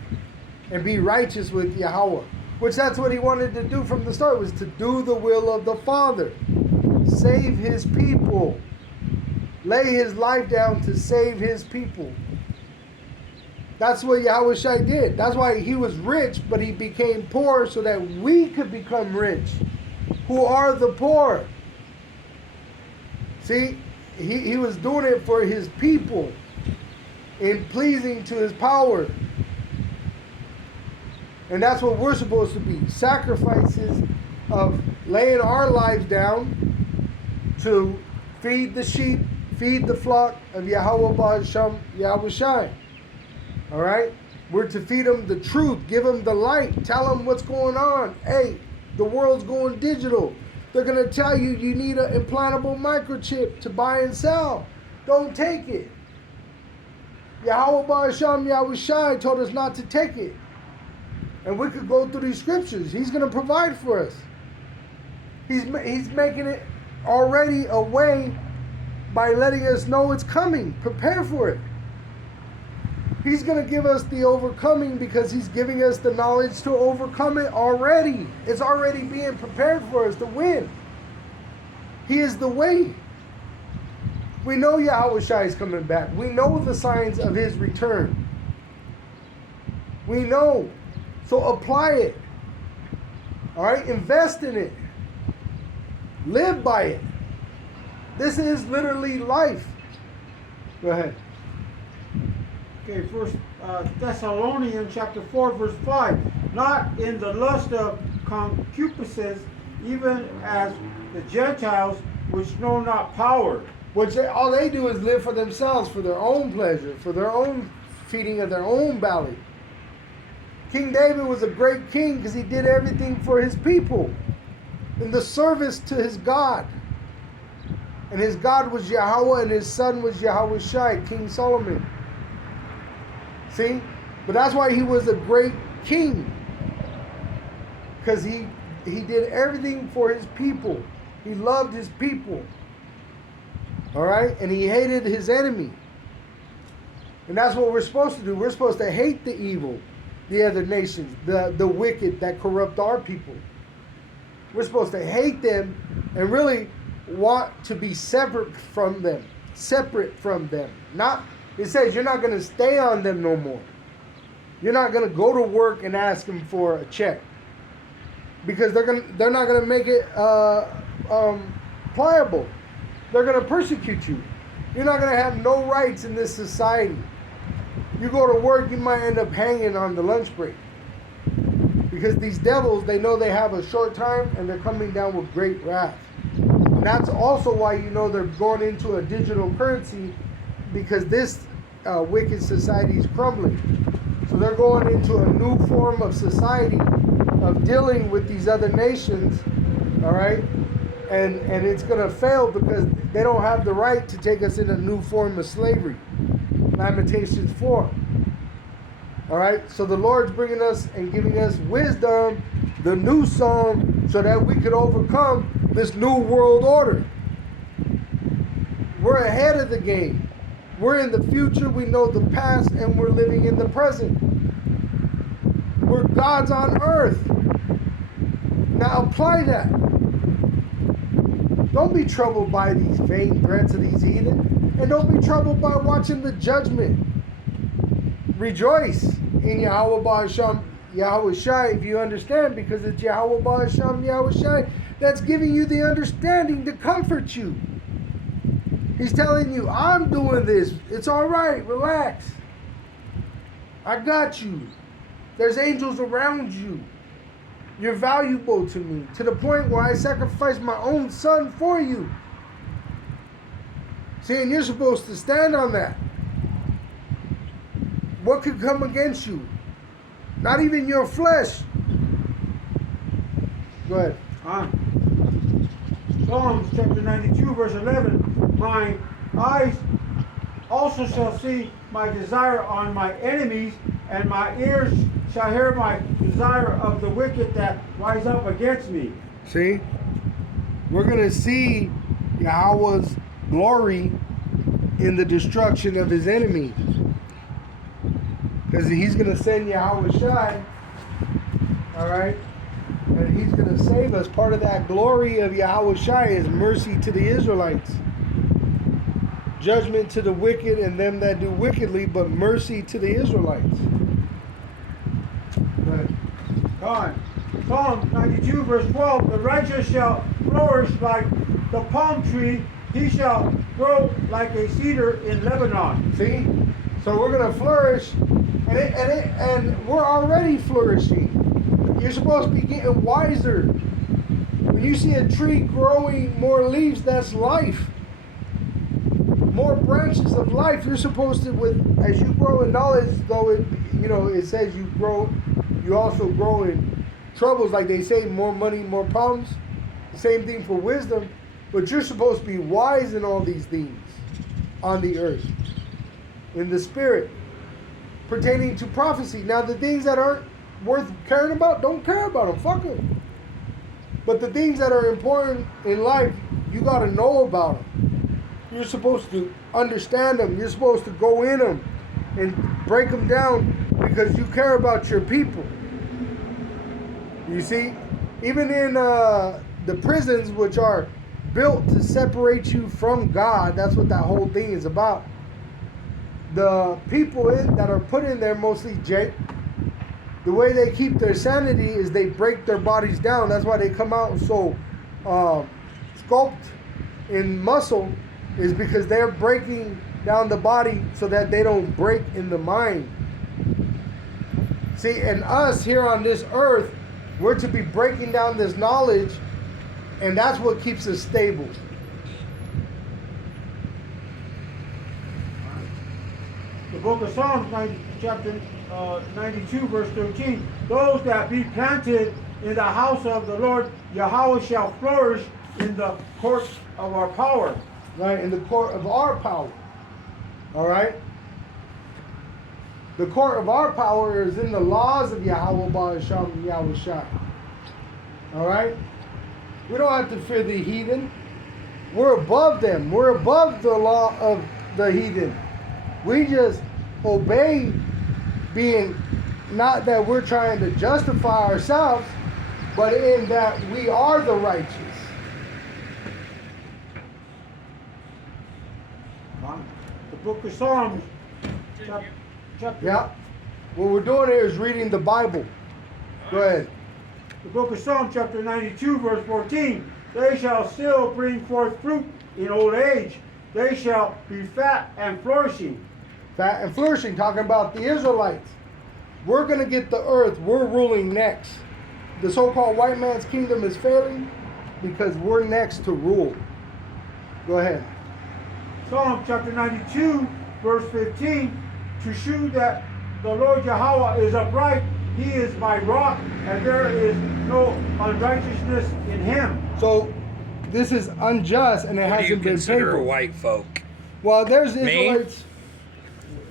and be righteous with Yahweh. Which that's what he wanted to do from the start, was to do the will of the Father. Save his people. Lay his life down to save his people. That's what Yahweh Shai did. That's why he was rich, but he became poor so that we could become rich. Who are the poor? See, he was doing it for his people in pleasing to his power. And that's what we're supposed to be. Sacrifices of laying our lives down to feed the sheep, feed the flock of Yahweh Ba'asham Yahweh Shai. All right? We're to feed them the truth, give them the light, tell them what's going on. Hey, the world's going digital. They're going to tell you you need an implantable microchip to buy and sell. Don't take it. Yahweh Ba'asham Yahweh Shai told us not to take it. And we could go through these scriptures. He's going to provide for us. He's making it already a way by letting us know it's coming. Prepare for it. He's going to give us the overcoming because he's giving us the knowledge to overcome it already. It's already being prepared for us to win. He is the way. We know Yahweh Shai is coming back. We know the signs of his return. We know. So apply it. All right? Invest in it. Live by it. This is literally life. Go ahead. Okay, First Thessalonians chapter 4, verse 5. Not in the lust of concupiscence even as the Gentiles which know not power. Which all they do is live for themselves, for their own pleasure, for their own feeding of their own belly. King David was a great king because he did everything for his people in the service to his God. And his God was Yahweh and his son was Yahweh Shai, King Solomon. See? But that's why he was a great king. Because he did everything for his people. He loved his people. All right? And he hated his enemy. And that's what we're supposed to do. We're supposed to hate the evil, the other nations, the wicked that corrupt our people. We're supposed to hate them and really want to be separate from them. Separate from them. Not, it says you're not going to stay on them no more. You're not going to go to work and ask them for a check. Because they're not going to make it pliable. They're going to persecute you. You're not going to have no rights in this society. You go to work, you might end up hanging on the lunch break. Because these devils, they know they have a short time and they're coming down with great wrath. And that's also why you know they're going into a digital currency, because this wicked society is crumbling. So they're going into a new form of society of dealing with these other nations, all right? And it's going to fail because they don't have the right to take us in a new form of slavery. Lamentations 4. All right? So the Lord's bringing us and giving us wisdom, the new song, so that we could overcome this new world order. We're ahead of the game. We're in the future, we know the past, and we're living in the present. We're gods on earth. Now apply that. Don't be troubled by these vain threats of these heathen. And don't be troubled by watching the judgment. Rejoice in Yahweh Ba'asham, Yahweh Shai, if you understand, because it's Yahweh Ba'asham, Yahweh Shai that's giving you the understanding to comfort you. He's telling you, I'm doing this. It's all right. Relax. I got you. There's angels around you. You're valuable to me, to the point where I sacrificed my own son for you. See, and you're supposed to stand on that. What could come against you? Not even your flesh. Go ahead. Psalms chapter 92, verse 11. My eyes also shall see my desire on my enemies, and my ears shall hear my desire of the wicked that rise up against me. See? We're going to see Yahweh's glory in the destruction of his enemies. Because he's going to send Yahweh Shai, all right? And he's going to save us. Part of that glory of Yahweh Shai is mercy to the Israelites. Judgment to the wicked and them that do wickedly, but mercy to the Israelites. God. Psalm 92, verse 12. The righteous shall flourish like the palm tree. He shall grow like a cedar in Lebanon. See? So we're going to flourish, and we're already flourishing. You're supposed to be getting wiser. When you see a tree growing more leaves, that's life. More branches of life. You're supposed to, as you grow in knowledge, though it says you grow, you also grow in troubles, like they say, more money, more problems. The same thing for wisdom. But you're supposed to be wise in all these things on the earth, in the spirit, pertaining to prophecy. Now, the things that aren't worth caring about, don't care about them. Fuck them. But the things that are important in life, you got to know about them. You're supposed to understand them. You're supposed to go in them and break them down because you care about your people. You see, even in the prisons, which are built to separate you from God, that's what that whole thing is about. The people that are put in there, mostly Jake, the way they keep their sanity is they break their bodies down. That's why they come out so sculpted in muscle, is because they're breaking down the body so that they don't break in the mind. See, and us here on this earth, we're to be breaking down this knowledge And that's what keeps us stable. The book of Psalms, chapter 92, verse 13. Those that be planted in the house of the Lord, Yahweh shall flourish in the court of our power. Right? In the court of our power. All right? The court of our power is in the laws of Yahweh Ba'asham Yahweh Shai. All right? We don't have to fear the heathen. We're above them. We're above the law of the heathen. We just obey, being not that we're trying to justify ourselves, but in that we are the righteous. The book of Psalms, chapter. Yeah. What we're doing here is reading the Bible. Go ahead. The book of Psalms, chapter 92, verse 14. They shall still bring forth fruit in old age. They shall be fat and flourishing. Fat and flourishing, talking about the Israelites. We're going to get the earth. We're ruling next. The so-called white man's kingdom is failing because we're next to rule. Go ahead. Psalm chapter 92, verse 15. To shew that the Lord Yahweh is upright, he is my rock, and there is no unrighteousness in him. So this is unjust, and it What do you hasn't been consider paid. white folk? Well, there's Me? Israelites.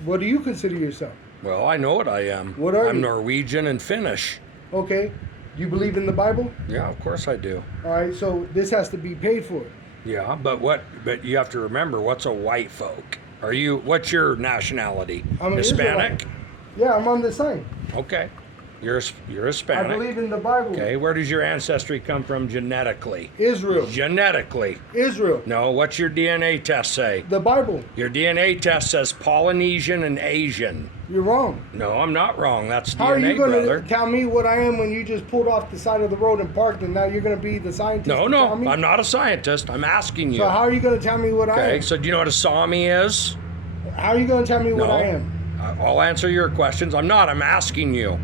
What do you consider yourself? Well, I know what I am. What are I'm you? Norwegian and Finnish. Okay. You believe in the Bible? Yeah, of course I do. All right. So this has to be paid for. Yeah, but you have to remember, what's a white folk? What's your nationality? I'm an Hispanic? Israelite. Yeah, I'm on the sign. Okay. You're I Hispanic. believe in the Bible. Okay, where does your ancestry come from genetically? Israel. Genetically. Israel. No, what's your DNA test say? The Bible. Your DNA test says Polynesian and Asian. You're wrong. No, I'm not wrong. That's How are DNA, you going brother. to tell me what I am when you just pulled off the side of the road and parked, and now you're going to be the scientist? No, to no, tell me? I'm not a scientist. I'm asking you. So how are you going to tell me what I Okay, am? so do you know what a Sami is? How are you going to tell me what No. I am? I'll answer your questions. I'm not. I'm asking you.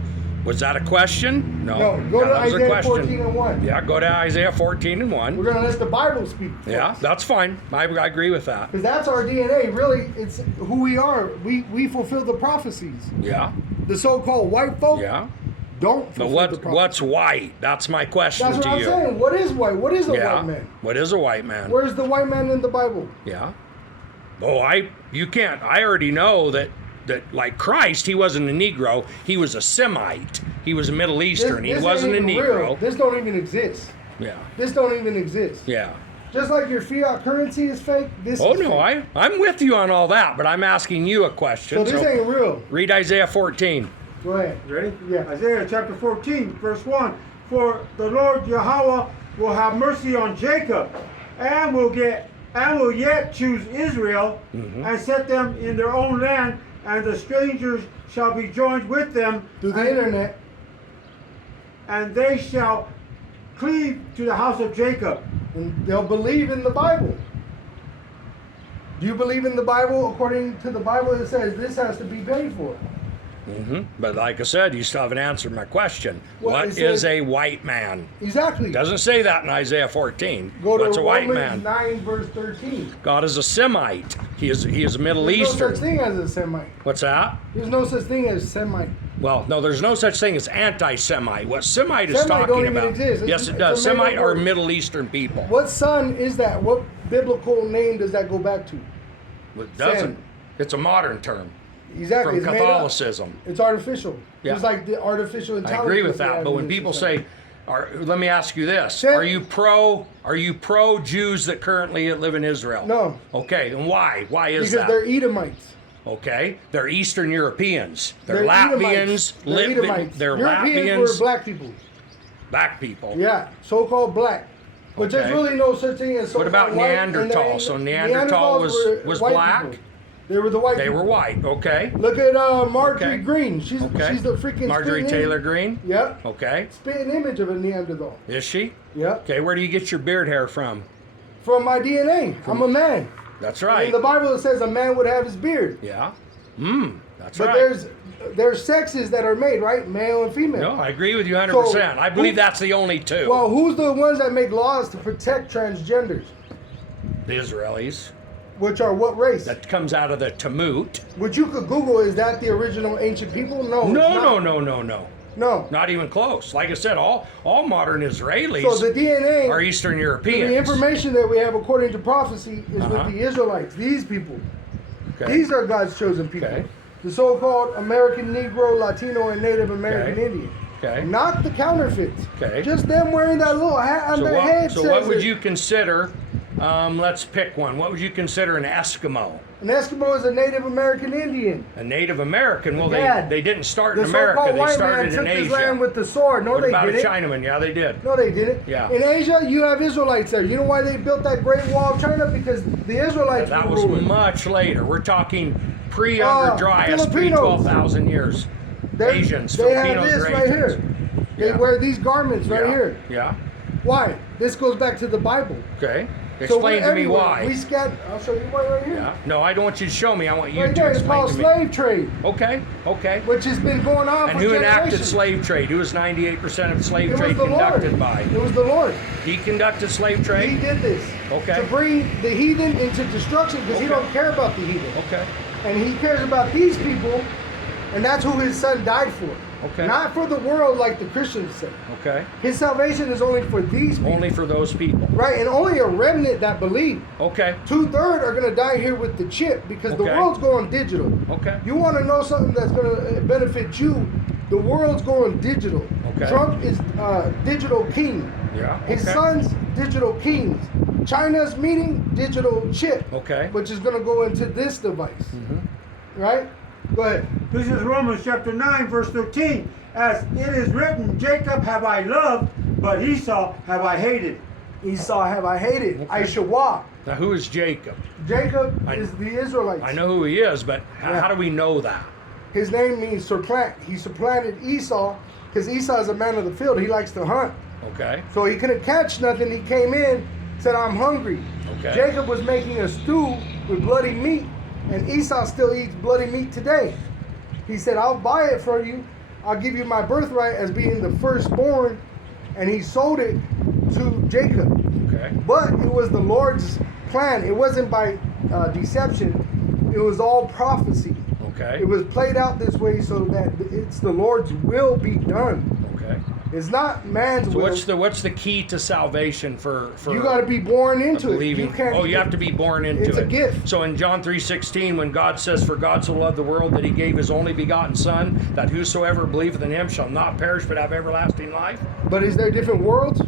Was that a question? No, go to that was a Isaiah question. 14 and 1. Yeah, go to Isaiah 14 and 1. We're going to let the Bible speak for Yeah, us. that's fine. I agree with that. Because that's our DNA. Really, it's who we are. We fulfill the prophecies. Yeah, The so-called white folk yeah. don't But fulfill the prophecies. what's white? That's my question That's what to I'm you. saying. What is white? What is a Yeah. white man? What is a white man? Where's the white man in the Bible? Yeah. Oh, you can't. I already know that like Christ, he wasn't a Negro. He was a Semite. He was a Middle Eastern. This he wasn't a ain't even Negro. real. This don't even exist. Yeah. This don't even exist. Yeah. Just like your fiat currency is fake, this Oh is no, fake. I'm with you on all that, but I'm asking you a question. So this ain't real. Read Isaiah 14. Go ahead. Ready? Yeah. Isaiah chapter 14, verse 1. For the Lord Yahweh will have mercy on Jacob, and will yet choose Israel, and set them in their own land, and the strangers shall be joined with them Through the and, internet. and they shall cleave to the house of Jacob. And they'll believe in the Bible. Do you believe in the Bible? According to the Bible, it says this has to be paid for. But like I said, you still haven't answered my question. Well, What it says- is a white man? Exactly. Doesn't say that in Isaiah 14. Go to What's a white Romans man? 9, verse 13. God is a Semite. He is a Middle There's no Eastern. such thing as a Semite. What's that? There's no such thing as Semite. Well, no, there's no such thing as anti-Semite. What Semite is Semite don't talking even about? exist. Yes, It's it a does. made-up Semite are word. Middle Eastern people. What son is that? What biblical name does that go back to? It doesn't. Sem. It's a modern term Exactly. from It's made up. Catholicism. It's artificial. Yeah. Just like the artificial I intelligence. agree with they that. have But in when this people society. say, let me ask you this: Sem- Are you pro Jews that currently live in Israel? No. Okay, and why? Why is because that? they're Edomites. Okay, they're Eastern Europeans. They're Edomites. Latvians. They're Edomites. They're Europeans Latvians. were black people. Black people. Yeah, so-called black. But there's Okay. really no such thing as so-called What about white, and there Neanderthal? ain't- So Neanderthal Neanderthals was were white black? people. They were the white They people. were white. Okay. Look at Marjorie Okay. Green. She's Okay. the freaking Marjorie spitting Taylor image. Green. Yep. Okay. Spitting image of a Neanderthal. Is she? Yep. Okay. Where do you get your beard hair from? From my DNA. I'm a man. That's In right. the Bible it says a man would have his beard. Yeah. That's But right. there's there's sexes that are made, right? Male and female. No, I agree with you 100%. So, I believe who- that's the only two. Well, who's the ones that make laws to protect transgenders? The Israelis. Which are what race? That comes out of the Tamut. Which you could Google, is that the original ancient people? No. it's No, not. no. No. Not even close. Like I said, all modern Israelis So the DNA, are Eastern Europeans. the information that we have according to prophecy is Uh-huh. with the Israelites, these people. Okay. These are God's chosen people. Okay. The so-called American Negro, Latino, and Native American Okay. Indian. Okay. Not the counterfeits. Okay. Just them wearing that little hat on So their what, head. so what says would it. you consider? Let's pick one. What would you consider an Eskimo? An Eskimo is a Native American Indian. A Native American? Well, Dad, they didn't start The in America. so-called They white man started took in this land Asia. with the sword. No, What they about a didn't. Chinaman? Yeah, they did. No, they didn't. Yeah. In Asia, you have Israelites there. You know why they built that Great Wall of China? Because the Israelites That were was ruling. much later. We're talking pre-Under Dryas, Filipinos. pre-12,000 years. Asians, They have Filipinos this are right Asians. here. They Yeah. wear these garments right Yeah. here. Yeah. Why? This goes back to the Bible. Okay. So Explain we're to me everywhere. why. We scat. I'll show you why right here. Yeah. No, I don't want you to show me. I want you Right to there. It's explain called to me. slave trade, Okay. Okay. which has been going on And for who enacted generations. slave trade? Who was 98% of slave It was trade the Lord. conducted by? It was the Lord. He conducted slave He trade? did this Okay. to bring the heathen into destruction because he Okay. don't care about the heathen. Okay. And he cares about these people, and that's who his son died for. Okay. Not for the world like the Christians say. Okay. His salvation is only for these people. Only for those people. Right, and only a remnant that believe. Okay. 2/3 are going to die here with the chip because the Okay. world's going digital. Okay. You want to know something that's going to benefit you? The world's going digital. Okay. Trump is digital king. Yeah. His okay. son's digital kings. China's meeting digital chip. Okay. Which is going to go into this device. Right? Go ahead. This is Romans chapter 9, verse 13. As it is written, Jacob have I loved, but Esau have I hated. Esau have I hated. Okay. Aishawah. Now, who is Jacob? Jacob I- is the Israelites. I know who he is, but Yeah. how do we know that? His name means supplant. He supplanted Esau because Esau is a man of the field. He likes to hunt. Okay. So he couldn't catch nothing. He came in, said, I'm hungry. Okay. Jacob was making a stew with bloody meat, and Esau still eats bloody meat today. He said, I'll buy it for you. I'll give you my birthright as being the firstborn. And he sold it to Jacob. Okay. But it was the Lord's plan. It wasn't by deception. It was all prophecy. Okay. It was played out this way so that it's the Lord's will be done. Okay. It's not man's So will. what's the key to salvation for You got to be born into it. believing? You can't. Oh, you have to be born into it. It's a gift. So in John 3:16, when God says, "For God so loved the world that He gave His only begotten Son, that whosoever believeth in Him shall not perish but have everlasting life." But is there different worlds?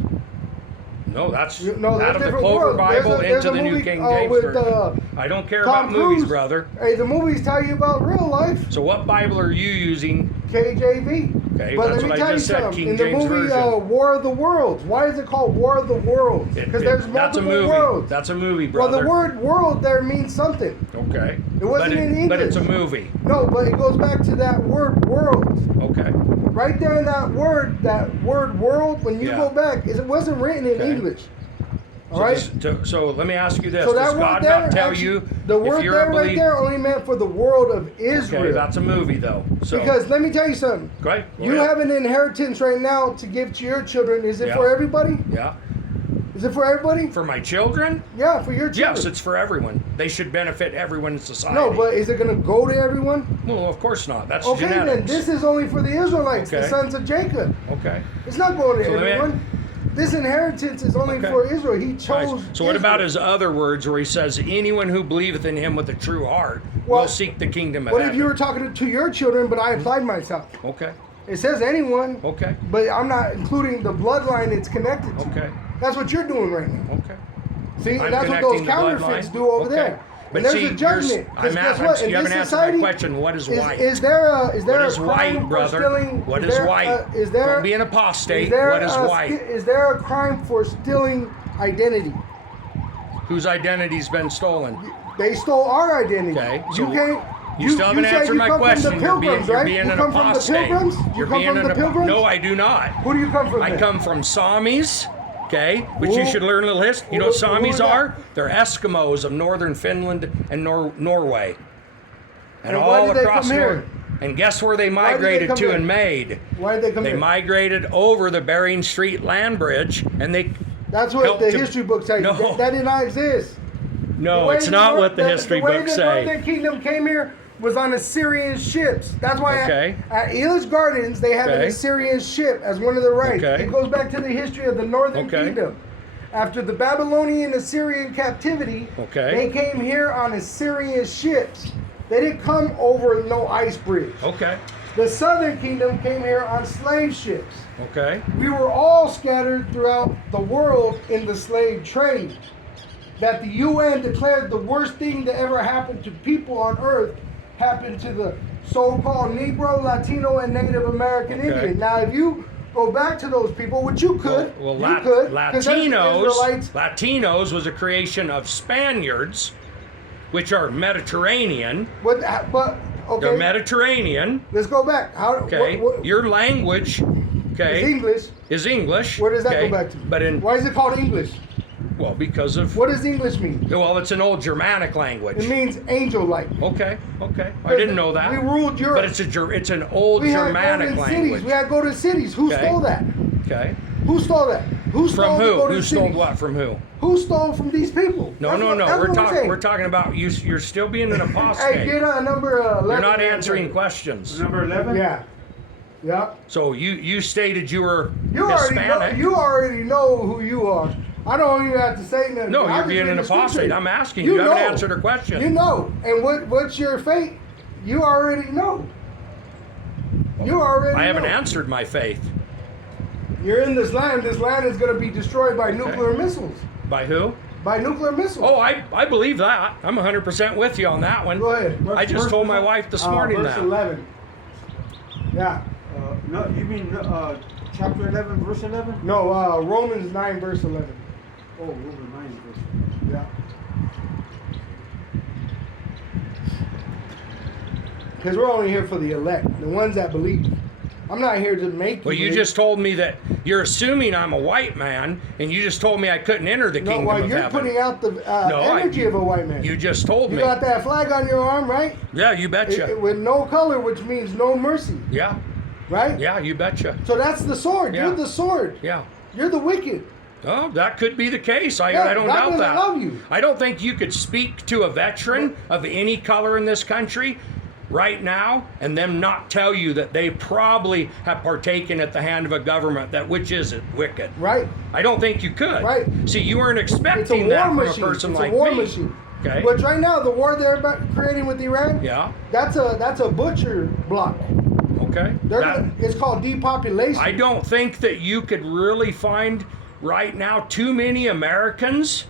No, that's No, there's out of the different Clover worlds. Bible There's into a the New movie, King James with, Version. I don't care Tom about movies, Cruise. brother. Hey, the movies tell you about real life. So what Bible are you using? KJV. Okay, but that's let me what I tell you just said, something. King In the James movie Version. War of the Worlds, why is it called War of the Worlds? Because there's That's a multiple movie. worlds. That's a movie, Well, brother. the word world there means something. Okay. It wasn't in English. But it's a movie. No, but it goes back to that word worlds. Okay. Right there in that word world, when you Yeah. go back, it wasn't written in Okay. English. All So, right? so let me ask you this: So that Does word God there, not tell actually, you the if word you're there a right believer? there only meant for the world of Israel. Okay, that's a movie, though. So Because let me tell you something. go ahead. Go You ahead. have an inheritance right now to give to your children. Is it Yeah. for everybody? Yeah. Is it for everybody? For my children? Yeah, for your children. Yes, it's for everyone. They should benefit everyone in society. No, but is it going to go to everyone? well, of course not. That's Okay, then genetics. this is only for the Israelites, the Okay. sons of Jacob. Okay. It's not going to So let me- everyone. This inheritance is only Okay. for Israel. He Nice. chose. So what about Israel. his other words where he says, "Anyone who believeth in Him with a true heart Well, will seek the kingdom of What heaven"? if you were talking to your children, but I applied myself? Okay. It says anyone, Okay. but I'm not including the bloodline it's connected to. Okay. That's what you're doing right now. Okay. See, I'm and that's what connecting those the counterfeits bloodline. do over Okay. there. But And there's see, a judgment. 'Cause I'm guess at- what? In you haven't this answered my society, question. What is white? Is there a What is crime white, for brother? stealing? What is is there, white? is there? Don't be an apostate. Is there What is a white? Is there a crime for stealing identity? Whose identity's been stolen? They stole our identity. Okay, You so can't. You still haven't said answered you my come question. From the You're being, Pilgrims, you're right? being You an come from the apostate. Pilgrims? You You're come being from an the Pilgrims? No, I do not. Who do you come from? I then? come from Samis, okay, which Who- you should learn a little history. You know what who Samis is that? are? They're Eskimos of northern Finland and Norway. And And why all did they across come here? North. And guess where they did they migrated come to in? and made? Why did they come They here? migrated over the Bering Street land bridge, and they That's what helped the to- history books say. No. That did not exist. No, way it's the not Nor- what the history way books the say. Northern Kingdom came here was on Assyrian ships. That's why Okay. at Elish Gardens they have an Okay. Assyrian ship as one of the rights. Okay. It goes back to the history of the Northern Okay. Kingdom. After the Babylonian Assyrian captivity, Okay. they came here on Assyrian ships. They didn't come over no ice bridge. Okay, The Southern Kingdom came here on slave ships. okay, We were all scattered throughout the world in the slave trade. That the UN declared the worst thing to ever happen to people on earth happened to the so-called Negro, Latino, and Native American Okay. Indian. Now, if you go back to those people, which you could, Well, you could, 'cause there's Israelites. Latinos was a creation of Spaniards, which are Mediterranean. But They're okay, Mediterranean. let's go back. How? Okay, What, your language, okay, is English? is English. Where does that okay? go back to? But in Why is it called English? well, because of What does English mean? well, it's an old Germanic language. It means angel-like. Okay, okay, I didn't know that. We ruled Europe. But it's an old We had Germanic golden language. cities. We had golden cities. Who Okay. stole that? Okay, Who stole that? Who stole from the who? golden Who stole cities? what from who? Who stole from these people? No, That's no, what- no. that's We're what talking. saying. We're talking about you. You're still being an Hey, apostate. get on number 11. You're not answering questions. Number 11? Yeah. Yeah. So you stated you were You already know. Hispanic. You already know who you are. I don't even have to say nothing. No, I you're just being read an the apostate. scripture. I'm asking you. You haven't know. answered her question. You know. And what's your fate? You already know. You already I haven't know. answered my faith. You're in this land. This land is going to be destroyed by nuclear missiles. By who? By nuclear missiles. Oh, I believe that. I'm 100% with you on that one. Go ahead. I just told my wife this morning verse that. 11. Yeah. No, you mean chapter 11, verse 11? No, Romans 9, verse 11. Oh, Romans 9, verse. Yeah. Because we're only here for the elect, the ones that believe. I'm not here to make Well, you believe. just told me that you're assuming I'm a white man, and you just told me I couldn't enter the No, kingdom well, of you're heaven. putting out the No, energy of a white man. You just told You me. got that flag on your arm, right? Yeah, you betcha. With no color, which means no mercy, Yeah, right? yeah, you betcha. So that's the sword. Yeah. You're the sword. Yeah. You're the wicked. Oh, that could be the case. I Yeah, don't God doubt doesn't that. love you. I don't think you could speak to a veteran of any color in this country right now and them not tell you that they probably have partaken at the hand of a government that which isn't wicked. Right. I don't think you could. Right. See, you weren't It's a expecting war that from machine. a person it's like a war me. machine. Okay. But right now, the war they're creating with Iran, Yeah. that's a butcher block. Okay. It's called depopulation. I don't think that you could really find right now too many Americans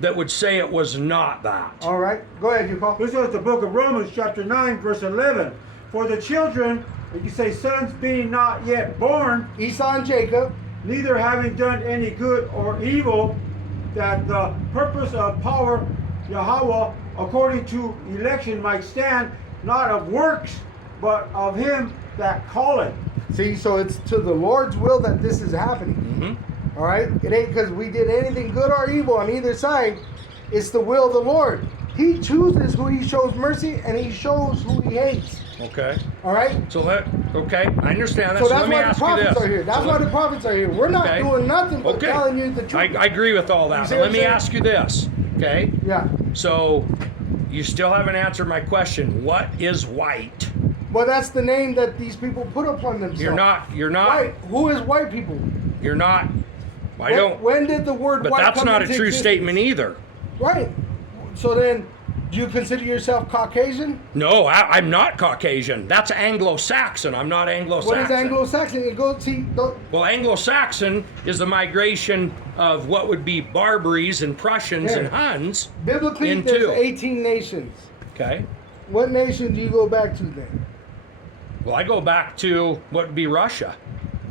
that would say it was not that. All right. Go ahead, you call. This is the book of Romans, chapter 9, verse 11. For the children, you say sons being not yet born, Esau and Jacob. neither having done any good or evil, that the purpose of power Yahweh according to election might stand, not of works, but of him that calleth. See, so it's to the Lord's will that this is happening. Mm-hmm. All right? It ain't because we did anything good or evil on either side. It's the will of the Lord. He chooses who he shows mercy and he shows who he hates. Okay. All right? So okay, I understand that. So So that's let me why the ask you prophets this. are here. That's So why let- the prophets are here. We're not Okay. doing nothing but Okay. telling you the truth. I agree with all that. You see But what let me I'm saying? ask you this. Okay. Yeah. So you still haven't answered my question. What is white? Well, that's the name that these people put upon themselves. You're not White. Who is white people? you're not I don't When did the word but white that's come not a into true existence? statement either. Right. So then, do you consider yourself Caucasian? No, I'm not Caucasian. That's Anglo-Saxon. I'm not Anglo-Saxon. What is Anglo-Saxon? It goes, see, Well, Anglo-Saxon is the migration of what would be Barbaries and Prussians Yeah. and Huns. biblically, Into. there's 18 nations. Okay. What nation do you go back to then? Well, I go back to what would be Russia.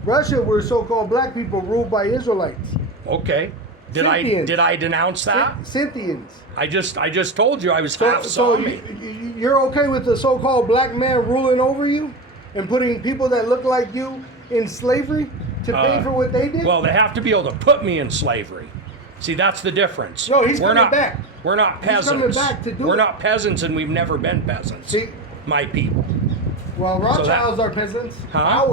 Russia were so-called black people ruled by Israelites. Okay. Did Scythians. I denounce that? Scythians. I just told you I was So, half so Sami. you're okay with the so-called black man ruling over you and putting people that look like you in slavery to pay for what they did? Well, they have to be able to put me in slavery. See, that's the difference. No, he's we're coming not, back. We're not He's peasants. coming back to do we're it. not peasants, and we've never been peasants. See? My people. Well, So that- Rothschilds are peasants. Huh?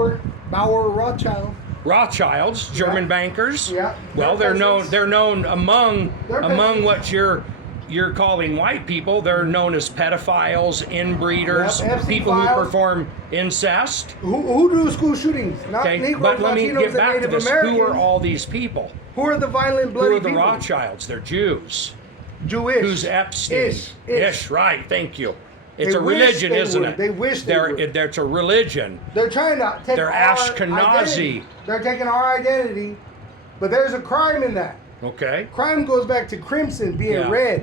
Bauer Rothschild. Rothschilds, German Yeah. bankers. Yeah. Well, they're known. peasants. They're known among They're among peasants. what you're calling white people. They're known as pedophiles, inbreeders, Yep, Epstein people who files. perform incest. Who do school shootings? Not Okay, Negroes, but let me Latinos, get and back to Native this. Americans. Who are all these people? Who are the violent, bloody Who are the people? Rothschilds? They're Jews. Jewish. Who's Epstein? Ish. Right. Thank you. It's They a wish religion, they isn't would. it? They wish they would. It's a religion. They're trying to take They're our Ashkenazi. identity. They're taking our identity, but there's a crime in that. Okay. Crime goes back to crimson being Yeah. red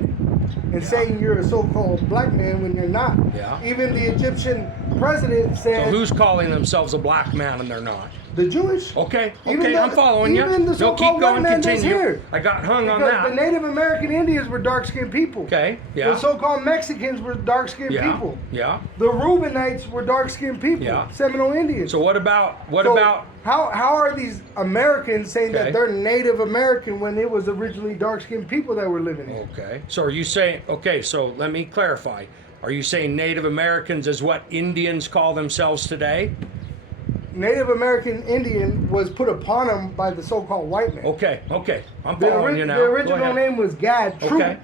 and saying you're a so-called black man when you're not. Yeah. Even the Egyptian president So said who's calling themselves a black man and they're not? the Jewish. Okay. Even Okay. the- I'm following you. even the No, so-called keep white going. man that's Continue. here. I got hung on Because the that. Native American Indians were dark-skinned people. Okay. Yeah. The so-called Mexicans were dark-skinned Yeah. people. Yeah. The Reubenites were dark-skinned people. Yeah. Seminole Indians. So what about So how are these Americans saying Okay. that they're Native American when it was originally dark-skinned people that were living here? Okay. So are you saying? Okay. So let me clarify. Are you saying Native Americans is what Indians call themselves today? Native American Indian was put upon them by the so-called white man. Okay. Okay. I'm The, following you now. the Go original ahead. name was Gad, troop, Okay.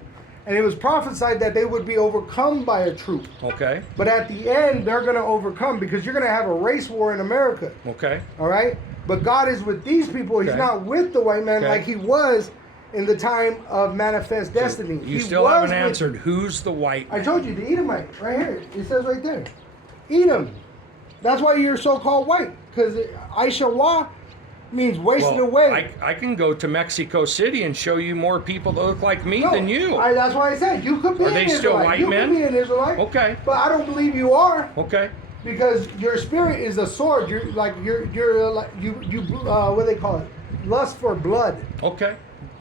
and it was prophesied that they would be overcome by a troop. Okay. But at the end, they're going to overcome because you're going to have a race war in America. Okay. All right? But God is with these people. He's Okay. not with the white man Okay. like he was in the time of Manifest Destiny. You He still was haven't with- answered who's the white I man. told you, the Edomite, right here. It says right there. Edom. That's why you're so-called white. Because Aishawa means wasted Well, away. I can go to Mexico City and show you more people that look like me No, than you. that's why I said you could be Are an they still Israelite. white you men? could be an Israelite. Okay. But I don't believe you are Okay. because your spirit is a sword. You're like you're like you what do they call it? Lust for blood. Okay.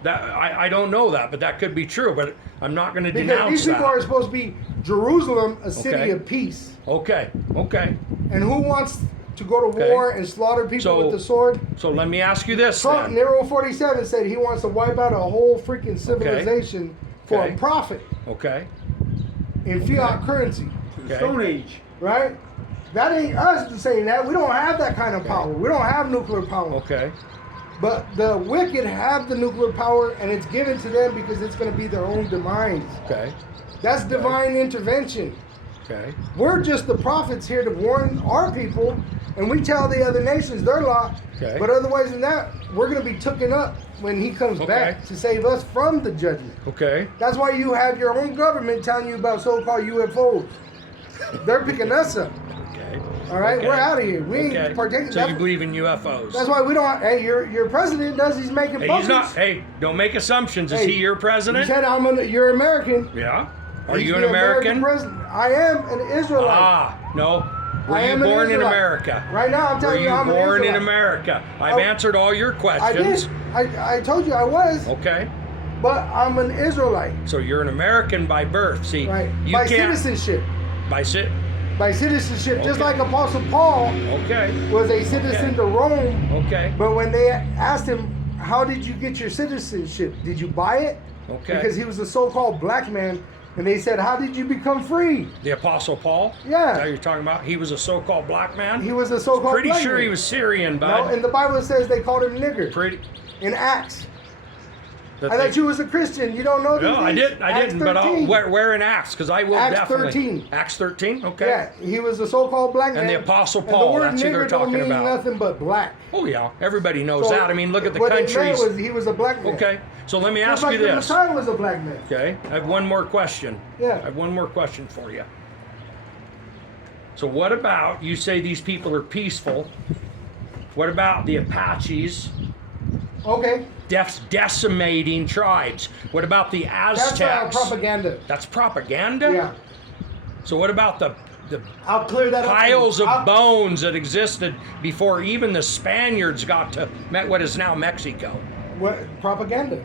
That I don't know that, but that could be true. But I'm not going to Because denounce these people that. are supposed to be Jerusalem, a city Okay. of peace. Okay. Okay. And who wants to go to Okay. war and slaughter people So- with the sword? So let me ask you this Trump, then. Nero 47 said he wants to wipe out a whole freaking civilization for Okay. a profit Okay. in fiat currency, Okay. Stone Age. right? That ain't us saying that. We don't have that kind of power. We don't have nuclear power. Okay. But the wicked have the nuclear power, and it's given to them because it's going to be their own demise. Okay. That's divine intervention. Okay. We're just the prophets here to warn our people, and we tell the other nations their lot. Okay. But otherwise than that, we're going to be taken up when he comes Okay. back to save us from the judgment. Okay. That's why you have your own government telling you about so-called UFOs. They're picking us up. Okay. All right, Okay. we're out of here. We ain't Okay. partaking. So you believe in UFOs? That's why we don't. Hey, your president does. He's making Hey, puppets. he's not. Hey, don't make assumptions. Is Hey, he your You president? said you're American. Yeah. Are He's you an the American? president. I am an Israelite. Ah, no. Were I you am an born in Israelite. America? Right now, I'm Were telling you you, I'm an born in Israelite. America? I've Oh, answered all your I questions. did. I told you I was, Okay. but I'm an Israelite. So you're an American by birth. See, Right. you By can't citizenship. by sit. By citizenship, just Okay. like Apostle Paul Okay. was a citizen Okay. to Rome. Okay. But when they asked him, "How did you get your citizenship? Did you buy it?" Okay. Because he was a so-called black man, and they said, "How did you become free?" The Apostle Paul. Yeah. Is that what you're talking about? He was a so-called black man. He was a so-called Pretty black sure man. he was Syrian, No, bud. and the Bible says they called him nigger Pretty. in Acts. that I they- thought you was a Christian. You don't know these No, I things? didn't. I Acts didn't. But I'll, 13. where in Acts? Because I will Acts definitely. 13. Acts 13. Okay. Yeah, he was a so-called black man. And the Apostle And Paul, the word that's who they're nigger don't talking mean about. nothing but black. Oh yeah, everybody knows So that. I mean, look at the what it meant countries. was he was a black man. Okay. So let me Just ask like you the this. Messiah was a black man. Okay. I have one more question. Yeah. I have one more question for you. So what about, you say these people are peaceful. What about the Apaches Okay, decimating tribes? What about the that's Aztecs? propaganda. That's propaganda? Yeah, So what about the I'll clear that up. piles of I'll- bones that existed before even the Spaniards got to what is now Mexico? What propaganda?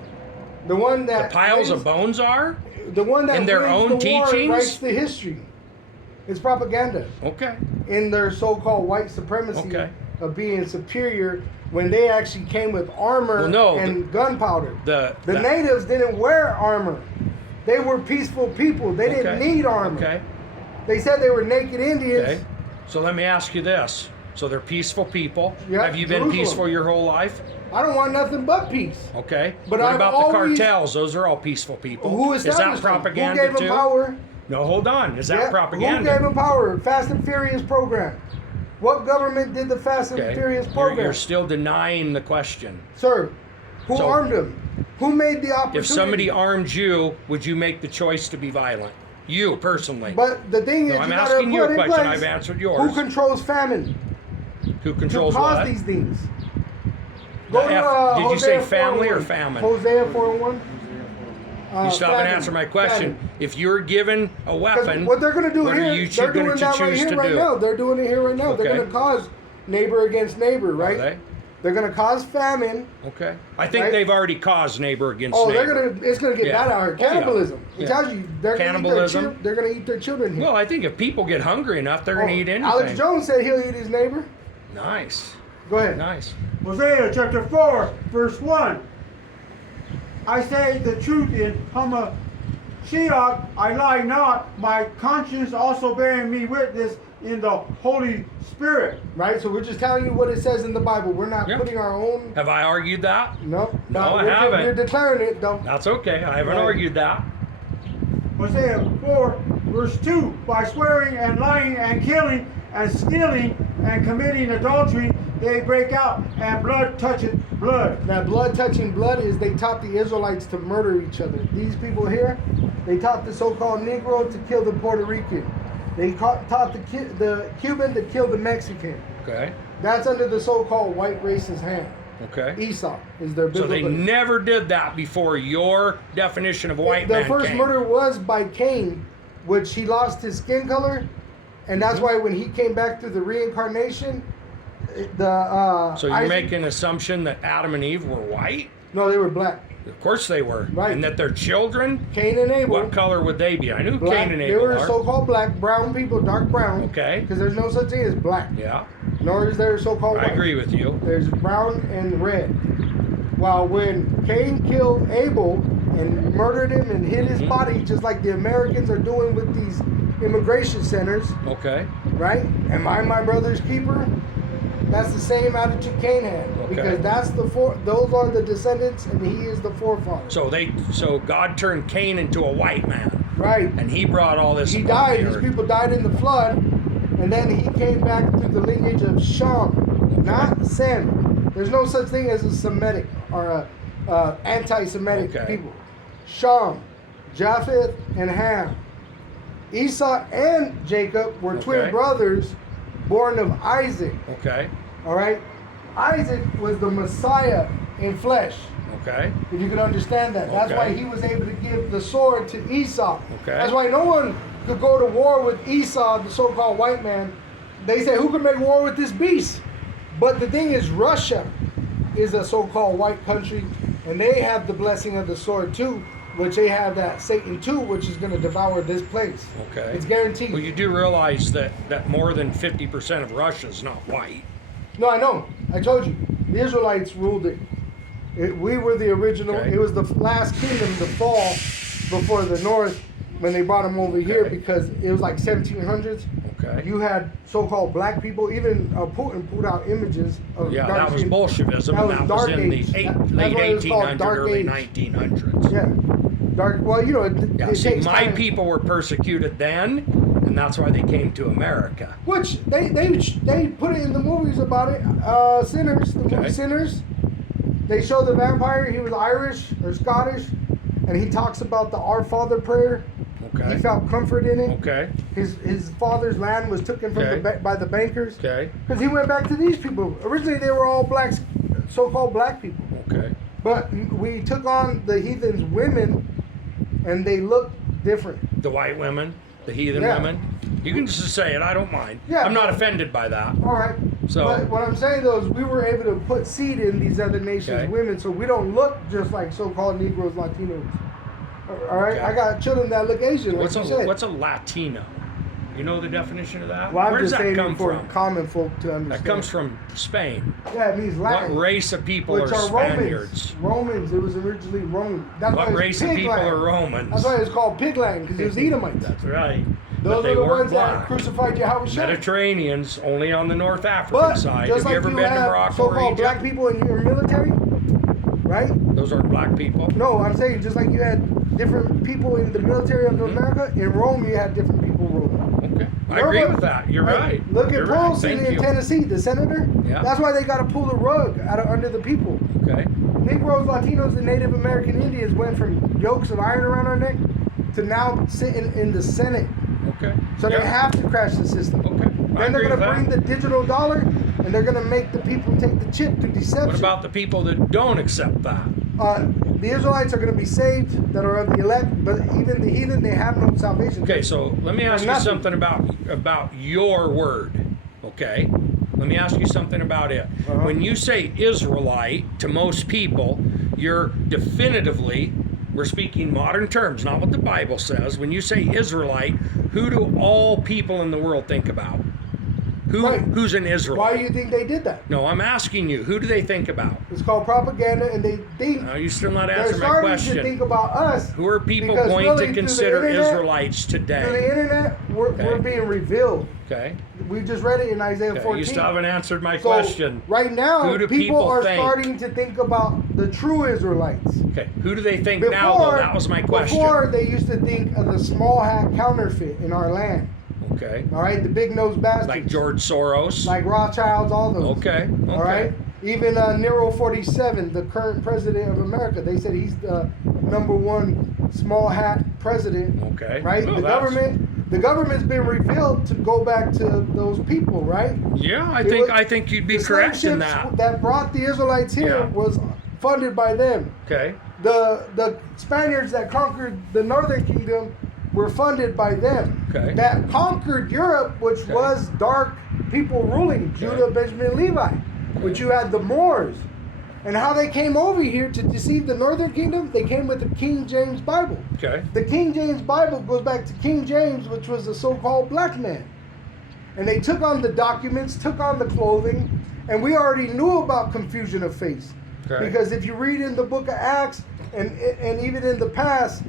The one The that piles wins- of bones are? the one that in their wins own the war teachings? writes the history. It's propaganda Okay. in their so-called white supremacy Okay. of being superior when they actually came with armor Well, no, and gunpowder. The natives didn't wear armor. They were peaceful people. They didn't Okay. need armor. Okay. They said they were naked Indians. Okay. So let me ask you this. So they're peaceful people. Yeah, Have you been Jerusalem. peaceful your whole life? I don't want nothing but peace. Okay. But what I've about always- the cartels? Those are all peaceful people. Who Is established that them? propaganda Who gave too? them power? No, hold on. Is that Yeah, propaganda? Who gave them power? Fast and Furious program. What government did the Fast and Okay. Furious You're, program? you're still denying the question. Sir, who So- armed them? Who made the opportunity? If somebody armed you, would you make the choice to be violent? You personally. But the thing No, is, I'm you gotta asking you a put in question. place I've answered yours. Who controls famine Who to controls cause what? these things? The F- did you say Hosea family or 4:1. famine? Hosea 4:1. You still haven't answered my question. If you're given a weapon, What they're going to do what here, are you they're going doing to that right choose here, to right do? now. They're doing it here right now. They're Okay. going to cause neighbor against neighbor, right? Are they? They're going to cause famine. Okay. I think Right? they've already caused neighbor against Oh, neighbor. they're gonna. It's gonna get Yeah. bad out here. Oh, yeah. Cannibalism. It Yeah. tells you they're Cannibalism. Gonna eat they're gonna eat their children here. Well, I think if people get hungry enough, they're going to eat anything. Alex Jones said he'll eat his neighbor. Nice. Go ahead. Nice. Hosea chapter 4, verse 1. I say the truth in Hamashiach, I lie not, my conscience also bearing me witness in the Holy Spirit. Right. So we're just telling you what it says in the Bible. We're not Yeah. putting our own. Have I argued that? No. No, I we're, haven't. We're declaring it though. That's okay. I haven't Right. argued that. Hosea 4, verse 2. By swearing and lying and killing and stealing and committing adultery, they break out, and blood toucheth blood. That blood touching blood is they taught the Israelites to murder each other. These people here, they taught the so-called Negro to kill the Puerto Rican. They taught the Cuban to kill the Mexican. Okay. That's under the so-called white racist hand. Okay. Esau is their So biblical. they never did that before your definition of white The man first came. murder was by Cain, which he lost his skin color, and that's why when he came back through the reincarnation, So you're Isaac- making an assumption that Adam and Eve were white? no, they were black. Of course they were. Right. And that their children, Cain and Abel. what color would they be? I knew Black, Cain and they Abel were are. so-called black, brown people, dark brown. Okay. Because there's no such thing as black. Yeah, Nor is there so-called I white. agree with you. There's brown and red. While when Cain killed Abel and murdered him and hid his Mhm. body, just like the Americans are doing with these immigration centers, Okay. right? Am I my brother's keeper? That's the same attitude Cain had, Okay. because that's those are the descendants, and he is the forefather. So God turned Cain into a white man, Right. and he brought all this. He upon died. the His earth. people died in the flood, and then he came back through the lineage of Shem, not Sem. There's no such thing as a Semitic or a anti-Semitic Okay. people. Shem, Japheth, and Ham. Esau and Jacob were Okay. twin brothers, born of Isaac. Okay. All right, Isaac was the Messiah in flesh. Okay. If you can understand that. That's Okay. why he was able to give the sword to Esau. Okay. That's why no one could go to war with Esau, the so-called white man. They say, who could make war with this beast? But the thing is, Russia is a so-called white country, and they have the blessing of the sword too, which they have that Satan too, which is going to devour this place. Okay. It's guaranteed. Well, you do realize that more than 50% of Russia is not white. No, I know. I told you. The Israelites ruled it. We were the original. Okay. It was the last kingdom to fall before the North when they brought them over here, Okay. because it was like 1700s. Okay. You had so-called black people. Even Putin put out images of Yeah, dark that was skin. Bolshevism, That and was that was dark in age. the That's late why it was called 1800s, dark early age. 1900s. Yeah, dark. Well, you know, Yeah, it see, takes my time. people were persecuted then, and that's why they came to America. Which they put it in the movies about it. Sinners, the Okay. movie Sinners. They show the vampire. He was Irish or Scottish, and he talks about the Our Father prayer. Okay. He felt comfort in it. Okay. His father's land was taken from Okay. by the bankers. Okay. Because he went back to these people. Originally, they were all blacks, so-called black people. Okay. But we took on the heathens' women, and they looked different. The white women, the heathen Yeah. women. You can just say it. I don't mind. Yeah, I'm not but- offended by that. All right. So- but what I'm saying though is we were able to put seed in these other nations' Okay. women, so we don't look just like so-called Negroes, Latinos. All right. Okay. I got children that look Asian, like What's you said. a Latino? You know the definition of that? well, I'm Where does just that saying come it for from? common folk to understand. That comes from Spain. Yeah, it means Latin. What race of people Which are are Spaniards? Romans. It was originally Roman. That's why What it's race of pig people land. are Romans? That's why it's called pig land, because it was Edomites. That's right. but Those they are the weren't ones that black. crucified Yahushua. Mediterraneans only on the North African But side. just Have you like ever you been to have Morocco or so-called black Egypt? people in your military, right? Those aren't black people. No, I'm saying just like you had different people in the military of America, in Rome you had different people ruling. Okay, I agree with that. You're right. Look You're at right. Paulson Thank in you. Tennessee, the senator. Yeah. That's why they got to pull the rug out of under the people. Okay. Negroes, Latinos, and Native American Indians went from yokes of iron around our neck to now sitting in the Senate. Okay. So Yeah. they have to crash the system. Okay. I Then they're agree going with to bring that. the digital dollar, and they're going to make the people take the chip through deception. What about the people that don't accept that? The Israelites are going to be saved that are of the elect, but even the heathen, they have no salvation. Okay, so let me ask you Nothing. something about your word. Okay, let me ask you something about it. Uh-huh. When you say Israelite to most people, you're definitively, we're speaking modern terms, not what the Bible says. When you say Israelite, who do all people in the world think about? Right. Who's an Israelite? Why do you think they did that? No, I'm asking you. Who do they think about? It's called propaganda, and they think No, you're still not they're answering my starting question. to think about us. Who are people because going really, to through the consider internet- Israelites Through the today? internet, we're Okay. being revealed. Okay. We just read it in Isaiah Okay, 14. you still haven't answered my So, question. right now, Who do people people are think? starting to think about the true Israelites. Okay, who do they think now, though? That was my question. Before, they used to think of the small hat counterfeit in our land. Okay, All right, the big nose bastards. like George Soros. Like Rothschilds, all those. Okay, okay. All right. Even Nero 47, the current president of America, they said he's the #1 small hat president. Okay. Right. Well, The government's been revealed to go back to those people, right? Yeah, I It think was- you'd be the correct slave in ships that. that brought the Israelites here Yeah. was funded by them. Okay. The Spaniards that conquered the Northern Kingdom were funded by them. Okay. That conquered Europe, which Okay. was dark people ruling, Judah, Benjamin, Levi, which you had the Moors. And how they came over here to deceive the Northern Kingdom, they came with the King James Bible. Okay. The King James Bible goes back to King James, which was a so-called black man. And they took on the documents, took on the clothing, and we already knew about confusion of face. Okay. Because if you read in the book of Acts, and even in the past,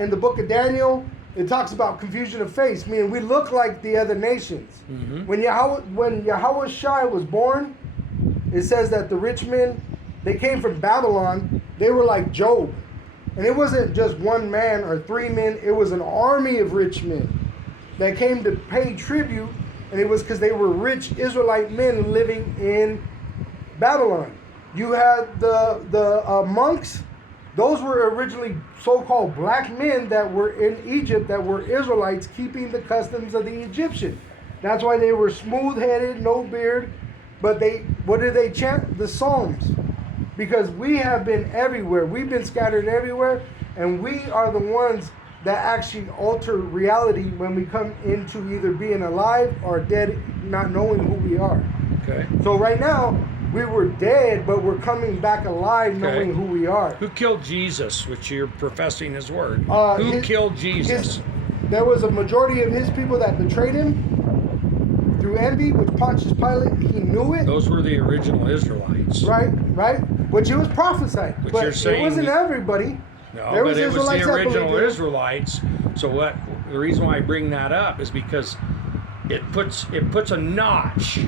in the book of Daniel, it talks about confusion of face, meaning we look like the other nations. Mhm. When Yahweh Shai was born, it says that the rich men, they came from Babylon, they were like Job. And it wasn't just one man or three men, it was an army of rich men that came to pay tribute, and it was because they were rich Israelite men living in Babylon. You had the monks, those were originally so-called black men that were in Egypt that were Israelites keeping the customs of the Egyptian. That's why they were smooth-headed, no beard, but what did they chant? The Psalms. Because we have been everywhere. We've been scattered everywhere, and we are the ones that actually alter reality when we come into either being alive or dead, not knowing who we are. Okay. So right now, we were dead, but we're coming back alive knowing Okay. who we are. Who killed Jesus, which you're professing his word? Who His- killed Jesus? There was a majority of his people that betrayed him through envy, which Pontius Pilate, he knew it. Those were the original Israelites. Right? Which it was prophesied. But But you're saying it wasn't everybody. No, There but was it was Israelites the that original believed it. Israelites. So what? The reason why I bring that up is because it puts a notch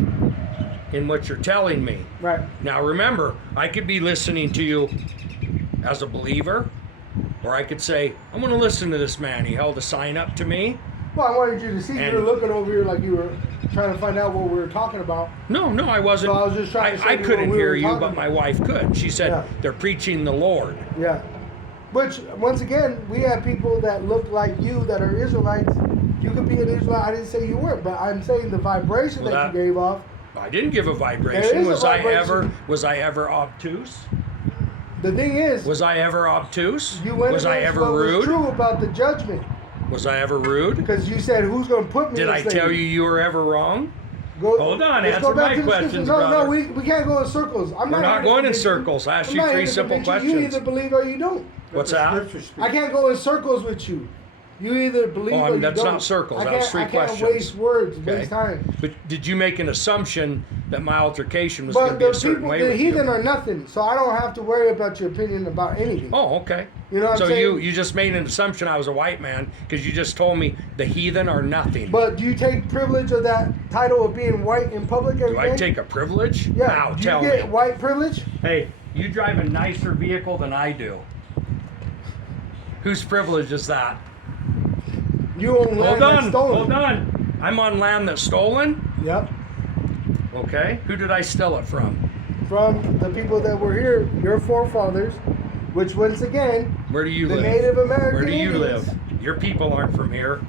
in what you're telling me. Right. Now remember, I could be listening to you as a believer, or I could say, I'm going to listen to this man. He held a sign up to me. Well, I wanted you to see. And- You were looking over here like you were trying to find out what we were talking about. No, I wasn't. So I was just trying to show I you what couldn't we hear were you, talking but about. my wife could. She said, Yeah. they're preaching the Lord. Yeah. Which, once again, we have people that look like you that are Israelites. You could be an Israelite. I didn't say you were, but I'm saying the vibration Well, that that- you gave off. I didn't give a There vibration. is a Was vibration. I ever obtuse? The thing is, Was I ever obtuse? you went Was I against ever what was rude? true about the judgment. Was I ever rude? Because you said, who's going to put me Did in I tell you were ever wrong? Go, Hold on, let's go answer back my to the questions, scripture. No, brother. we can't go in circles. I'm We're not here to going in convince you. circles. I asked I'm you not three here to simple convince You questions. either believe or you don't. What's Let the that? scripture speak. I can't go in circles with you. You either believe or you that's don't. not circles. I That was can't- three I can't questions. waste words, Okay. waste time. But did you make an assumption that my altercation was going But to be the a certain people, way the with heathen you? are nothing, so I don't have to worry about your opinion about anything. Oh, okay. You know what So I'm saying? you just made an assumption I was a white man because you just told me the heathen are nothing. But do you take privilege of that title of being white in public every Do day? I take a privilege? Yeah. How? Do you Tell get me. white privilege? Hey, you drive a nicer vehicle than I do. Whose privilege is that? You own land Hold that's on, stolen. hold on. I'm on land that's stolen. Yep. Okay. Who did I steal it from? From the people that were here, your forefathers, which once again, Where do you the live? Native American Where do you Indians. live? Your people aren't from here.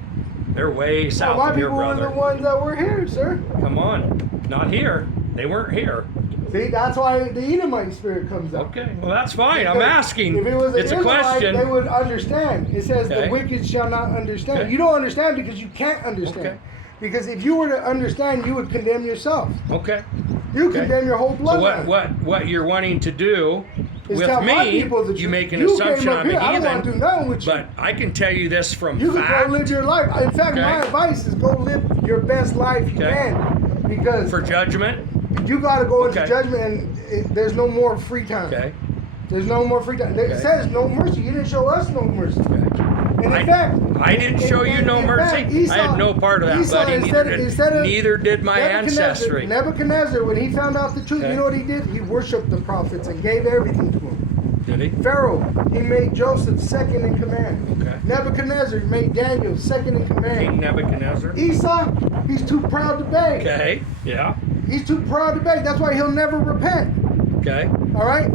They're way south my of here, people were brother. the ones that were here, sir. Come on. Not here. They weren't here. See, that's why the Edomite spirit comes out. Okay. Well, that's fine. I'm Because asking. If it was an It's a Israelite, question. they would understand. It says Okay. the wicked shall not understand. Okay. You don't understand because you can't understand. Okay. Because if you were to understand, you would condemn yourself. Okay. You Okay. condemn your whole So bloodline. what you're wanting to do Is with tell my me, people the you truth. make an You assumption came up I'm here, a I don't want to do heathen. nothing with you. But I can tell you this from You can fact. go live your life. In fact, Okay. my advice is go live your best life you Okay. can. Because For judgment. you got to go into Okay. judgment and there's no more free time. Okay. There's no more free time. It Okay. says no mercy. You didn't show us no mercy. Okay. And in I- fact, I didn't show you no in mercy. fact, Esau- I had no part of that, Esau, buddy. instead of Neither did my Nebuchadnezzar- ancestry. Nebuchadnezzar, when he found out the truth, Okay. you know what he did? He worshipped the prophets and gave everything to them. Did he? Pharaoh, he made Joseph second in command. Okay. Nebuchadnezzar made Daniel second in command. King Nebuchadnezzar. Esau, he's too proud to beg. Okay. Yeah. He's too proud to beg. That's why he'll never repent. Okay. All right?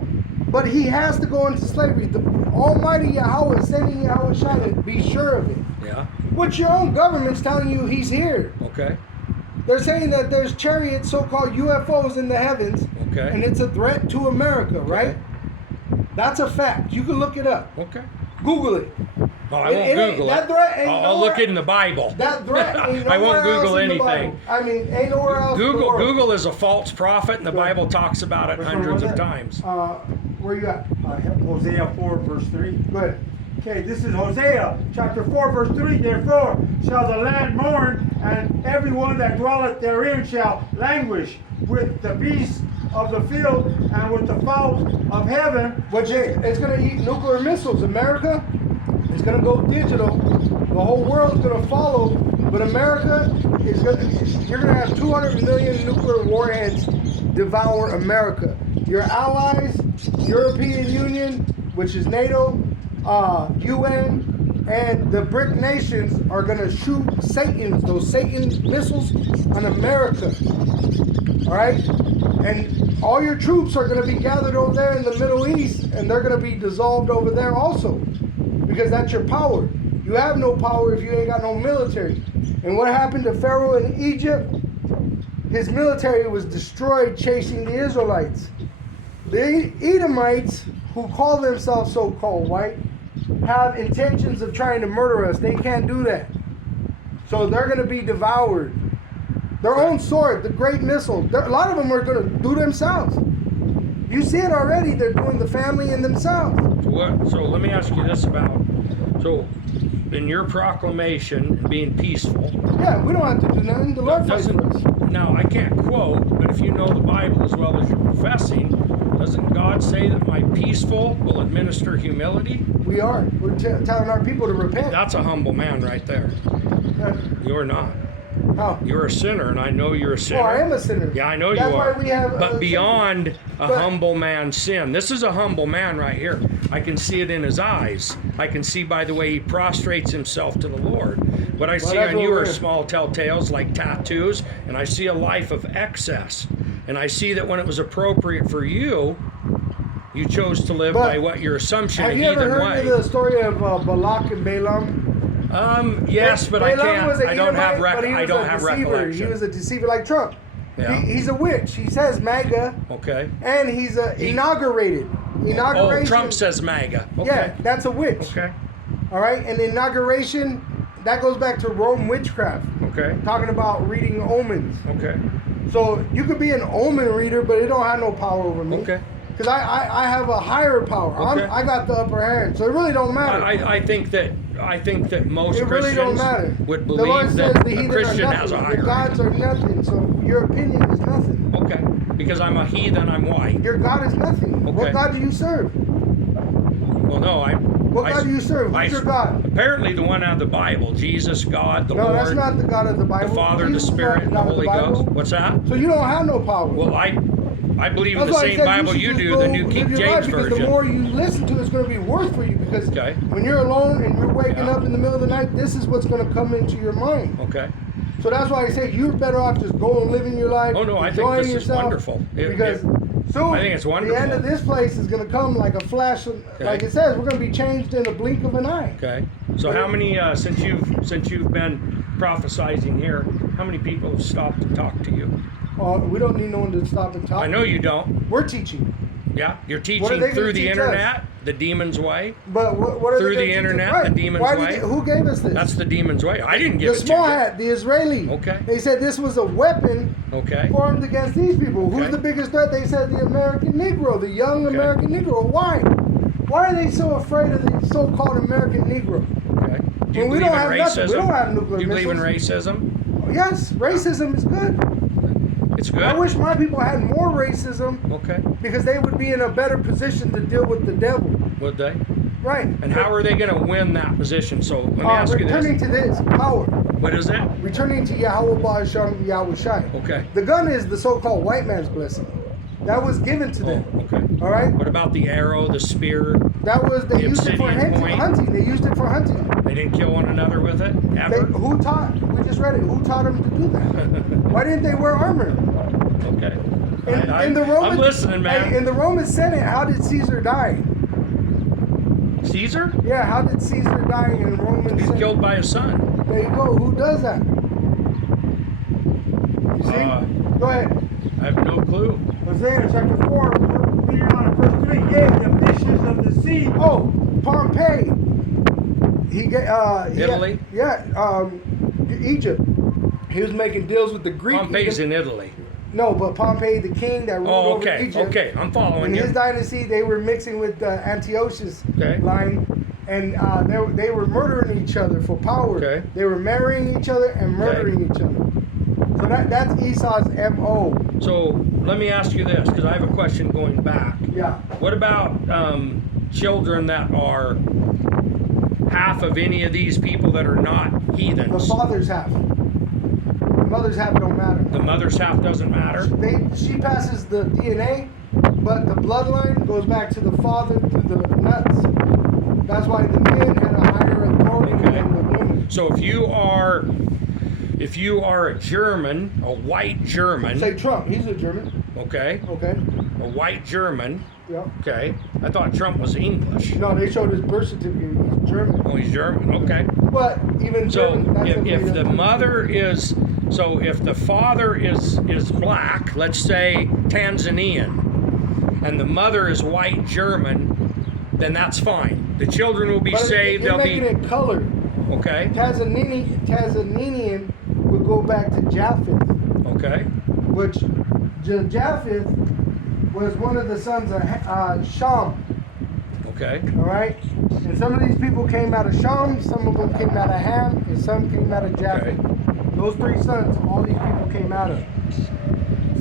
But he has to go into slavery. The Almighty Yahweh is sending Yahweh Shai. Be sure of it. Yeah. Which your own government's telling you he's here. Okay. They're saying that there's chariots, so-called UFOs in the heavens, Okay. and it's a threat to America, right? That's a fact. You can look it up. Okay. Google it. Oh, I It won't ain't- Google that it. threat ain't I'll look nowhere- in the Bible. That threat ain't I won't nowhere else Google in the anything. Bible. I mean, ain't nowhere else. in the Google world. Google is a false prophet, and the Right. Bible talks about it Which one hundreds was of it? times. Where you at? Hosea 4, verse 3. Go ahead. Okay, this is Hosea chapter 4, verse 3. Therefore shall the land mourn, and everyone that dwelleth therein shall languish with the beasts of the field and with the fowls of heaven. Which it's going to eat nuclear missiles. America is going to go digital. The whole world's going to follow. But America is going to, you're going to have 200 million nuclear warheads devour America. Your allies, European Union, which is NATO, UN, and the BRIC nations are going to shoot those Satan missiles on America. All right? And all your troops are going to be gathered over there in the Middle East, and they're going to be dissolved over there also. Because that's your power. You have no power if you ain't got no military. And what happened to Pharaoh in Egypt? His military was destroyed chasing the Israelites. The Edomites, who call themselves so-called white, have intentions of trying to murder us. They can't do that. So they're going to be devoured. Their own sword, the great missile, a lot of them are going to do themselves. You see it already. They're doing the family and themselves. So let me ask you this about, so in your proclamation and being peaceful, Yeah, we don't have to do nothing. The Lord fights for us. now I can't quote, but if you know the Bible as well as you're professing, doesn't God say that my peaceful will administer humility? We are. We're telling our people to repent. That's a humble man right there. You're not. How? You're a sinner, and I know you're a sinner. Oh, I am a sinner. Yeah, I know That's you are. why we have, but beyond a but- humble man's sin, this is a humble man right here. I can see it in his eyes. I can see by the way he prostrates himself to the Lord. What I see that's on you over are there. small telltales like tattoos, and I see a life of excess. And I see that when it was appropriate for you, you chose to live But by what your assumption Have a you ever heathen heard way. of the story of Balak and Balaam? Yes, but I Balaam can't. was an I don't have Edomite, but he I was don't a have deceiver. recollection. He was a deceiver like Trump. Yeah. He's a witch. He says MAGA, Okay. and he's inaugurated. Oh, Inauguration. Trump says MAGA. Okay. Yeah, that's a witch. Okay. All right, and inauguration, that goes back to Rome witchcraft, Okay. talking about reading omens. Okay. So you could be an omen reader, but it don't have no power over me. Okay. Because I have a higher power. Okay. I got the upper hand, so it really don't matter. I think that most it really don't Christians matter. would The Lord believe says that the a heathen Christian are has a nothing. higher The gods hand. are nothing. So your opinion is nothing. Okay. Because I'm a heathen, I'm white. Your God is nothing. Okay. What God do you serve? Well, no, What God do you serve? Who's your God? Apparently the one out of the Bible, Jesus, God, the No, Lord, that's not the God of the Bible. the Father, Jesus the is Spirit, not and the God of Holy Bible. Ghost. What's that? So you don't have no power. Well, I believe in That's the why I same said Bible should you just do, go the New live King your James life, because Version. the more you listen to, it's going to be worse for you. Because Okay. when you're alone and you're waking Yeah. up in the middle of the night, this is what's going to come into your mind. Okay. So that's why I say you're better off just going living your life. Oh, no, I think enjoying this is yourself, wonderful. Because soon, I think it's the end wonderful. of this place is going to come like a flash. Like it says, we're going to be changed in a blink of an eye. Okay. So how many since you've been prophesizing here, how many people have stopped to talk to you? We don't need no one to stop and talk. I know you don't. We're teaching. Yeah, you're What are teaching they gonna through the teach internet, the demon's way. But what are Through they the gonna teach us? internet, Right. the demon's Why did way? who gave us this? That's the demon's way. I didn't give the it to small you. hat, the Israeli. Okay. They said this was a weapon Okay. formed against these people. Okay. Who's the biggest threat? They said the American Negro, the young Okay. American Negro. Why? Why are they so afraid of the so-called American Negro? Okay. Do you When we believe don't in have nothing. racism? We don't have nuclear Do you believe in missiles. racism? Yes, racism is good. It's good. I wish my people had more racism Okay. because they would be in a better position to deal with the devil. Would they? Right. And how are they going to win that position? So let me ask you returning this. to this power. What is it? Returning to Yahweh Ba'asham Yahweh Shai. Okay. The gun is the so-called white man's blessing. That was given to them. Oh, okay. All right. What about the arrow, the spear? That was they The used it for obsidian point? hunting. They used it for hunting. They didn't kill one another with it They, ever. who taught? We just read it. Who taught them to do that? Why didn't they wear armor? Okay. In the Roman, I'm listening, man. Hey, in the Roman Senate, how did Caesar die? Caesar? Yeah, how did Caesar die in the Roman He's Senate? killed by his son. There you go. Who does that? You see? Go ahead. I have no clue. Hosea chapter 4, reading on verse 3. Yea, the fishes of the sea. Oh, Pompey. Italy? Egypt. He was making deals with the Greek. Pompey's in Italy. No, but Pompey, the king that ruled Oh, over okay. Egypt. Okay, I'm following In you. his dynasty, they were mixing with Antiochus Okay. line, and they were murdering each other for power. Okay. They were marrying each other and murdering each other. So that's Esau's MO. So let me ask you this, because I have a question going back. Yeah. What about children that are half of any of these people that are not The heathens? father's half. The mother's half don't matter. The mother's half doesn't matter? She passes the DNA, but the bloodline goes back to the father through the nuts. That's why the men had a higher authority Okay. than the women. So if you are a German, a white German, Say Trump, he's a German. okay, Okay. a white German, Yeah. okay. I thought Trump was English. No, they showed his birth certificate. He's German. Oh, he's German, okay. But even So German, that's if the mother is, so if the father is black, let's say Tanzanian, and the mother is white German, then that's fine. The children will be saved. They're They'll making be it colored. okay. Tanzanian would go back to Japheth, Okay. which Japheth was one of the sons of Sham. Okay. All right, and some of these people came out of Sham, some of them came out of Ham, and some came out of Japheth. Those three sons, all these people came out of.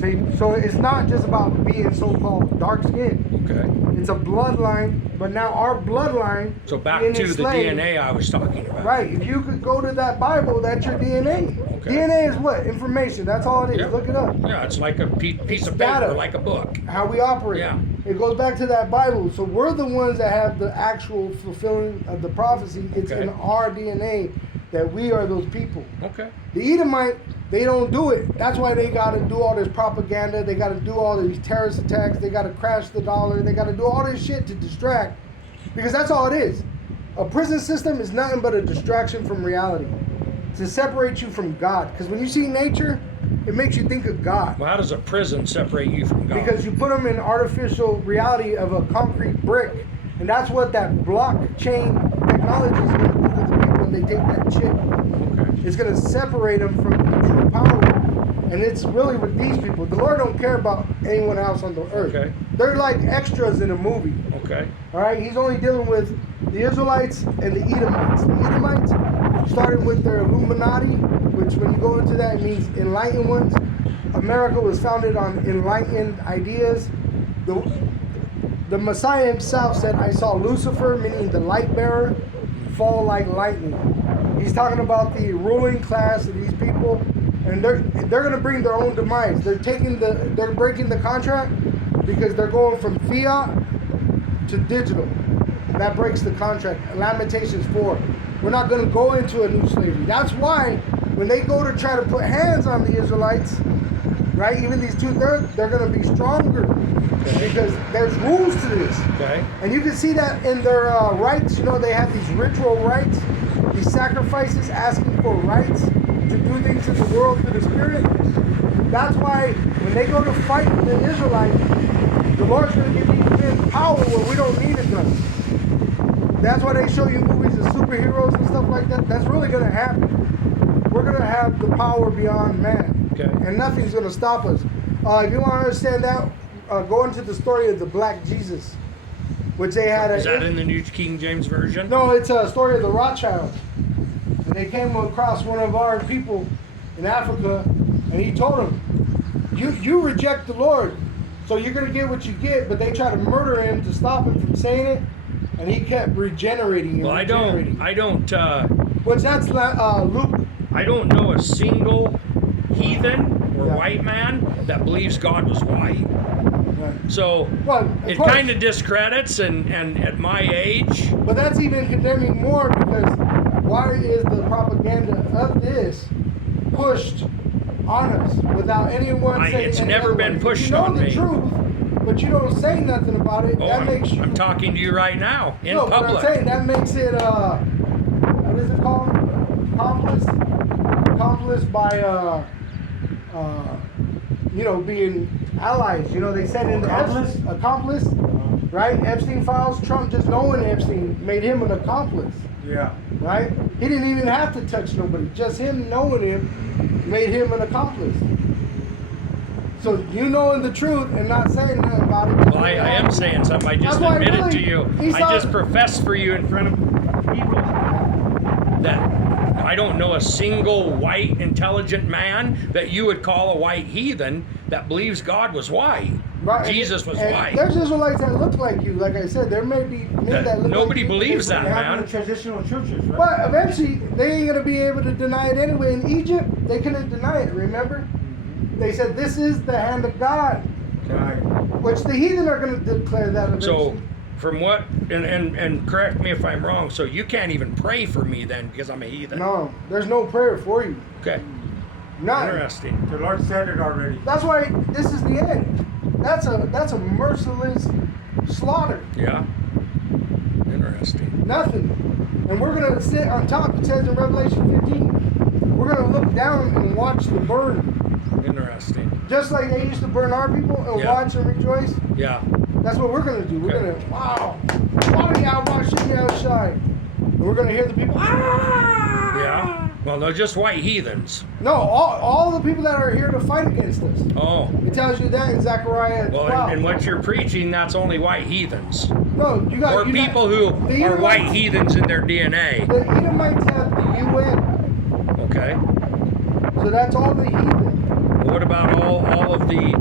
See, so it's not just about being so-called dark skinned. Okay. It's a bloodline, but now our bloodline. So back being to the enslaved- DNA I was talking about. Right. If you could go to that Bible, that's your DNA. Okay. DNA is what? Information. That's all it is. Yeah. Look it up. Yeah, it's like a piece It's of data. paper, like a book. How we operate. Yeah. It goes back to that Bible. So we're the ones that have the actual fulfilling of the prophecy. It's Okay. in our DNA that we are those people. Okay. The Edomite, they don't do it. That's why they got to do all this propaganda. They got to do all these terrorist attacks. They got to crash the dollar. They got to do all this shit to distract. Because that's all it is. A prison system is nothing but a distraction from reality. To separate you from God. Because when you see nature, it makes you think of God. Well, how does a prison separate you from God? Because you put them in artificial reality of a concrete brick. And that's what that blockchain technology is going to do to the people when they take that chip. Okay. It's going to separate them from the true power. And it's really with these people. The Lord don't care about anyone else on the earth. Okay. They're like extras in a movie. Okay. All right? He's only dealing with the Israelites and the Edomites. The Edomites started with their Illuminati, which when you go into that, it means enlightened ones. America was founded on enlightened ideas. the Messiah himself said, I saw Lucifer, meaning the light bearer, fall like lightning. He's talking about the ruling class of these people, and they're going to bring their own demise. They're breaking the contract because they're going from fiat to digital. That breaks the contract. Lamentations 4. We're not going to go into a new slavery. That's why when they go to try to put hands on the Israelites, right? Even these two-thirds, they're going to be stronger because there's rules to this. Okay. And you can see that in their rites. You know, they have these ritual rites, these sacrifices asking for rights to do things in the world through the Spirit. That's why when they go to fight the Israelites, the Lord's going to give these men power where we don't need it done. That's why they show you movies of superheroes and stuff like that. That's really going to happen. We're going to have the power beyond man. Okay. And nothing's going to stop us. If you want to understand that, go into the story of the Black Jesus, which they had. Is that in the New King James Version? No, it's a story of the Rothschilds. And they came across one of our people in Africa, and he told them, you reject the Lord, so you're going to get what you get, but they tried to murder him to stop him from saying it, and he kept regenerating and Well, regenerating. I don't Which that's Luke. I don't know a single heathen or Yeah. white man that believes God was white. Right. So Well, of it course. kind of discredits, and at my age, But that's even condemning more because why is the propaganda of this pushed on us without anyone saying it's any never otherwise? been If pushed you know on the me. truth, but you don't say nothing about it. oh, That makes you. I'm talking to you right now in no, but I'm public. saying that makes it. What is it called? Accomplice by being allies. You know, they said in the accomplice, right? Epstein files. Trump just knowing Epstein made him an accomplice. Yeah. Right? He didn't even have to touch nobody. Just him knowing him made him an accomplice. So you knowing the truth and not saying nothing about it. Well, I am saying something. I just That's why admitted really, to you. he's I not- just professed for you in front of people that I don't know a single white, intelligent man that you would call a white heathen that believes God was white. Right, Jesus was and white. There's Israelites that look like you. Like I said, there may be men that look Nobody like you. believes that, They have man. in the traditional churches, right? But eventually, they ain't gonna be able to deny it anyway. In Egypt, they couldn't deny it. Remember? They said this is the hand of God, Right. which the heathen are gonna declare that eventually. So, from what, and correct me if I'm wrong, so you can't even pray for me then because I'm a heathen. No, there's no prayer for you. Okay, Not. interesting. The Lord said it already. That's why this is the end. That's a merciless slaughter. Yeah, interesting. Nothing. And we're gonna sit on top. It says in Revelation 15, we're gonna look down and watch the burn. Interesting. Just like they used to burn our people and Yeah. watch and rejoice. Yeah. That's what we're gonna do. We're Okay. gonna, wow, Wadi outside. And we're gonna hear the people, ah! Yeah. Well, no, just white heathens. No, all the people that are here to fight against us. Oh. It tells you that in Zechariah 12. Well, and what you're preaching, that's only white heathens. No, you got Or you got- people who the are white Edomites- heathens in their DNA. The Edomites have the UN, Okay. so that's all the heathen. What about all of the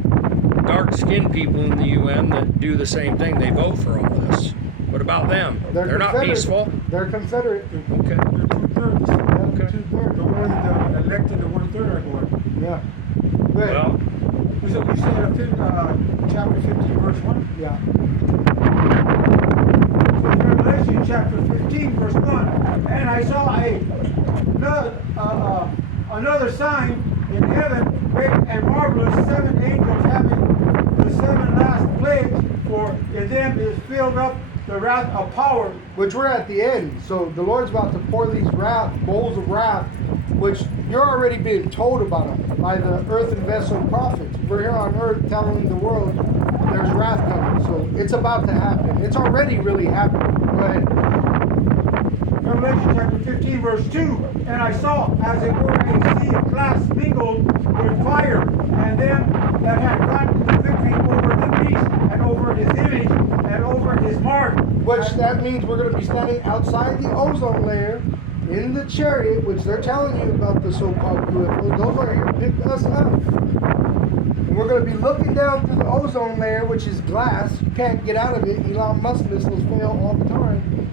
dark-skinned people in the UN that do the same thing? They vote for all this. What about them? They're not Confederate. peaceful. They're Confederate. Okay. They're 2/3. Yeah, Okay. 2/3. The one that elected the 1/3 are going. Yeah. Good. Well, You said chapter 15, verse 1. Yeah. Revelation chapter 15, verse 1. And I saw another sign in heaven, great and marvelous, 7 angels having the 7 last plagues, for in them is filled up the wrath of power. Which we're at the end. So the Lord's about to pour these bowls of wrath, which you're already being told about them by the earthen vessel prophets. We're here on earth telling the world there's wrath coming. So it's about to happen. It's already really happening. Go ahead. Revelation chapter 15, verse 2. And I saw, as it were, a sea of glass mingled with fire, and them that had gotten the victory over the beast, and over his image, and over his mark. Which that means we're going to be standing outside the ozone layer, in the chariot, which they're telling you about the so-called UFOs. Those are here to pick us up. And we're going to be looking down through the ozone layer, which is glass. You can't get out of it. Elon Musk missiles fail all the time.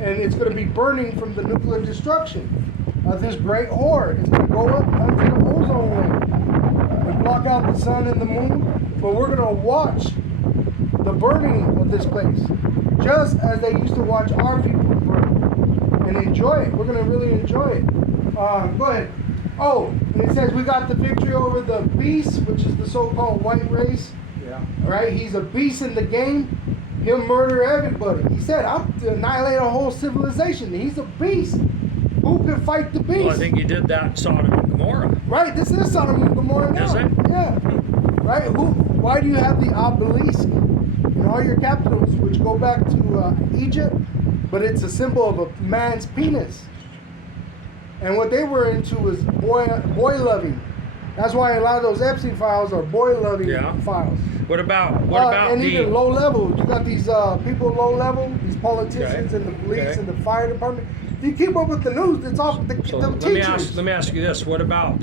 And it's going to be burning from the nuclear destruction of this great horde. It's going to go up under the ozone layer and block out the sun and the moon. But we're going to watch the burning of this place, just as they used to watch our people burn, and enjoy it. We're going to really enjoy it. Go ahead. Oh, and it says we got the victory over the beast, which is the so-called white race. Yeah. All right, he's a beast in the game. He'll murder everybody. He said, "I'm to annihilate a whole civilization." He's a beast. Who can fight the beast? Well, I think you did that in Sodom and Gomorrah. Right, this is Sodom and Gomorrah now. Is it? Yeah. Right. Why do you have the obelisk in all your capitals, which go back to Egypt, but it's a symbol of a man's penis? And what they were into was boy loving. That's why a lot of those Epstein files are boy loving files. What about And the even low level. You got these people low level, these politicians Okay. and the police Okay. and the fire department. If you keep up with the news, it's all the So teachers. let me ask you this: what about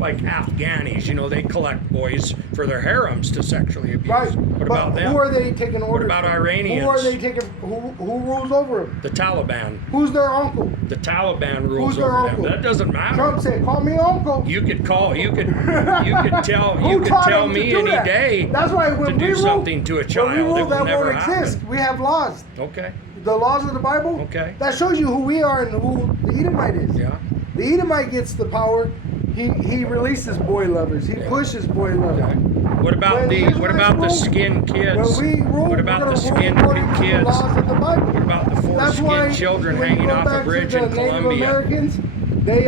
like Afghanis? You know, they collect boys for their harems to sexually abuse. Right. What But about them? who are they taking orders about from? Iranians? Who are they taking? Who rules over them? The Taliban. Who's their uncle? The Taliban rules Who's their over uncle? them. That doesn't matter. Trump said, "Call me uncle." You could tell Who tell taught him to me do any that? day That's why when to we do rule, something to a child. when we rule, It will that never won't exist. happen. We have laws. Okay. The laws of the Bible. Okay. That shows you who we are and who the Edomite is. Yeah. The Edomite gets the power. He releases boy lovers. He pushes boy lovers. Okay. What about When the Israelites skin kids? When we rule, What about we're the gonna skin rule according to the kids? laws of the Bible. What about the That's why foreskin children when you hanging go off back a bridge to in the Native Colombia? Americans, they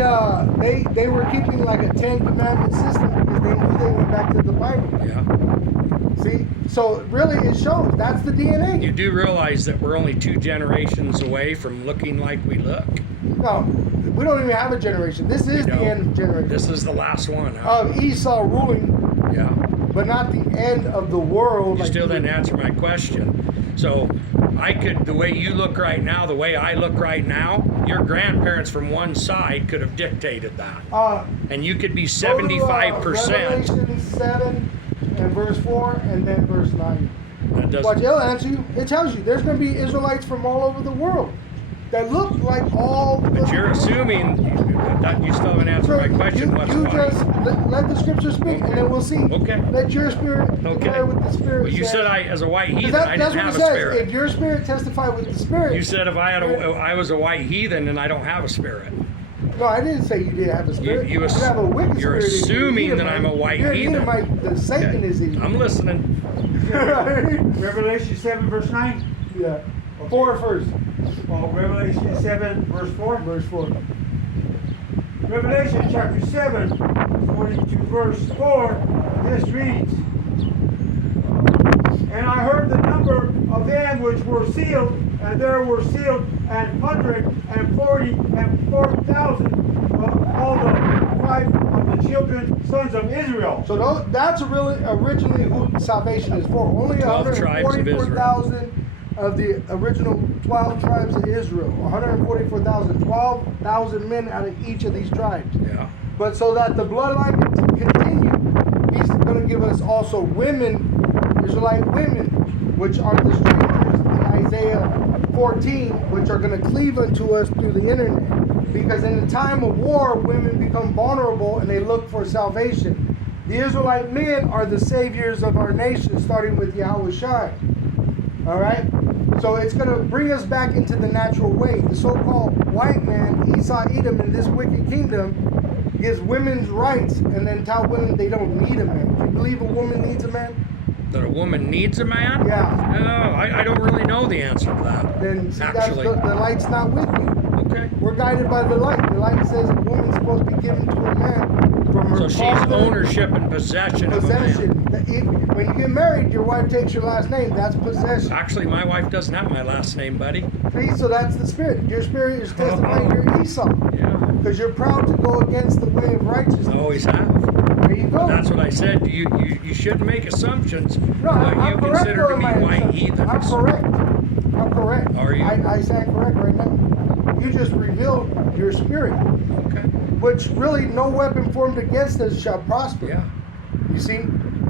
were keeping like a 10 commandment system because they knew they went back to the Bible. Yeah. See, so really it shows that's the DNA. You do realize that we're only 2 generations away from looking like we look. No, we don't even have a generation. This is the don't. end generation This is the last one. Huh? of Esau ruling, Yeah. but not the end of the world. You still didn't answer my question. So the way you look right now, the way I look right now, your grandparents from one side could have dictated that. And And you could be go to, 75%. Revelation 7 and verse 4 and then verse 9. That Watch, doesn't, it'll answer you. It tells you there's going to be Israelites from all over the world that look like all. but you're assuming that you still haven't answered my question. What's you why? just let the scripture speak, and then we'll see. Okay. Let your spirit Okay. declare what the spirit But you says. said as a white heathen, That- I that's didn't what have it a says. spirit. If your spirit testify with the spirit. You said if I was a white heathen and I don't have a spirit. No, I didn't say you didn't have a spirit. You have a wicked you're spirit. in you. assuming You're that I'm a white you're heathen. Edomite, the Satan Okay. is in you. I'm listening. Revelation 7 verse 9. Yeah. 4 first. Well, Revelation 7 verse 4. Verse 4. Revelation chapter 7, 42 verse 4, this reads, And I heard the number of them which were sealed, and there were sealed 144,000 of all the tribe of the children, sons of Israel. So that's really originally who salvation is for. Only 12 tribes of Israel. 144,000 of the original 12 tribes of Israel. 144,000. 12,000 men out of each of these tribes. Yeah. But so that the bloodline can continue, he's going to give us also women, Israelite women, which are the strangers in Isaiah 14, which are going to cleave unto us through the internet. Because in the time of war, women become vulnerable and they look for salvation. The Israelite men are the saviors of our nation, starting with Yahweh Shai. All right? So it's going to bring us back into the natural way. The so-called white man, Esau Edom, in this wicked kingdom, gives women's rights and then tell women they don't need a man. Do you believe a woman needs a man? That a woman needs a man? Yeah. No, I don't really know the answer to that. Then see, Actually. the light's not with you. Okay. We're guided by the light. The light says a woman's supposed to be given to a man from her So she's father, ownership and possession of a possession. man. When you get married, your wife takes your last name. That's possession. Actually, my wife doesn't have my last name, buddy. See, so that's the spirit. Your spirit is testifying you're Esau. Yeah. Because you're proud to go against the way of righteousness. I always have. There you go. That's what I said. You shouldn't make assumptions No, what you I'm correct consider to on be my white assumptions. heathens. I'm correct. I'm correct. Are you? I stand correct right now. You just revealed your spirit, Okay. which really no weapon formed against us shall prosper. Yeah. You see,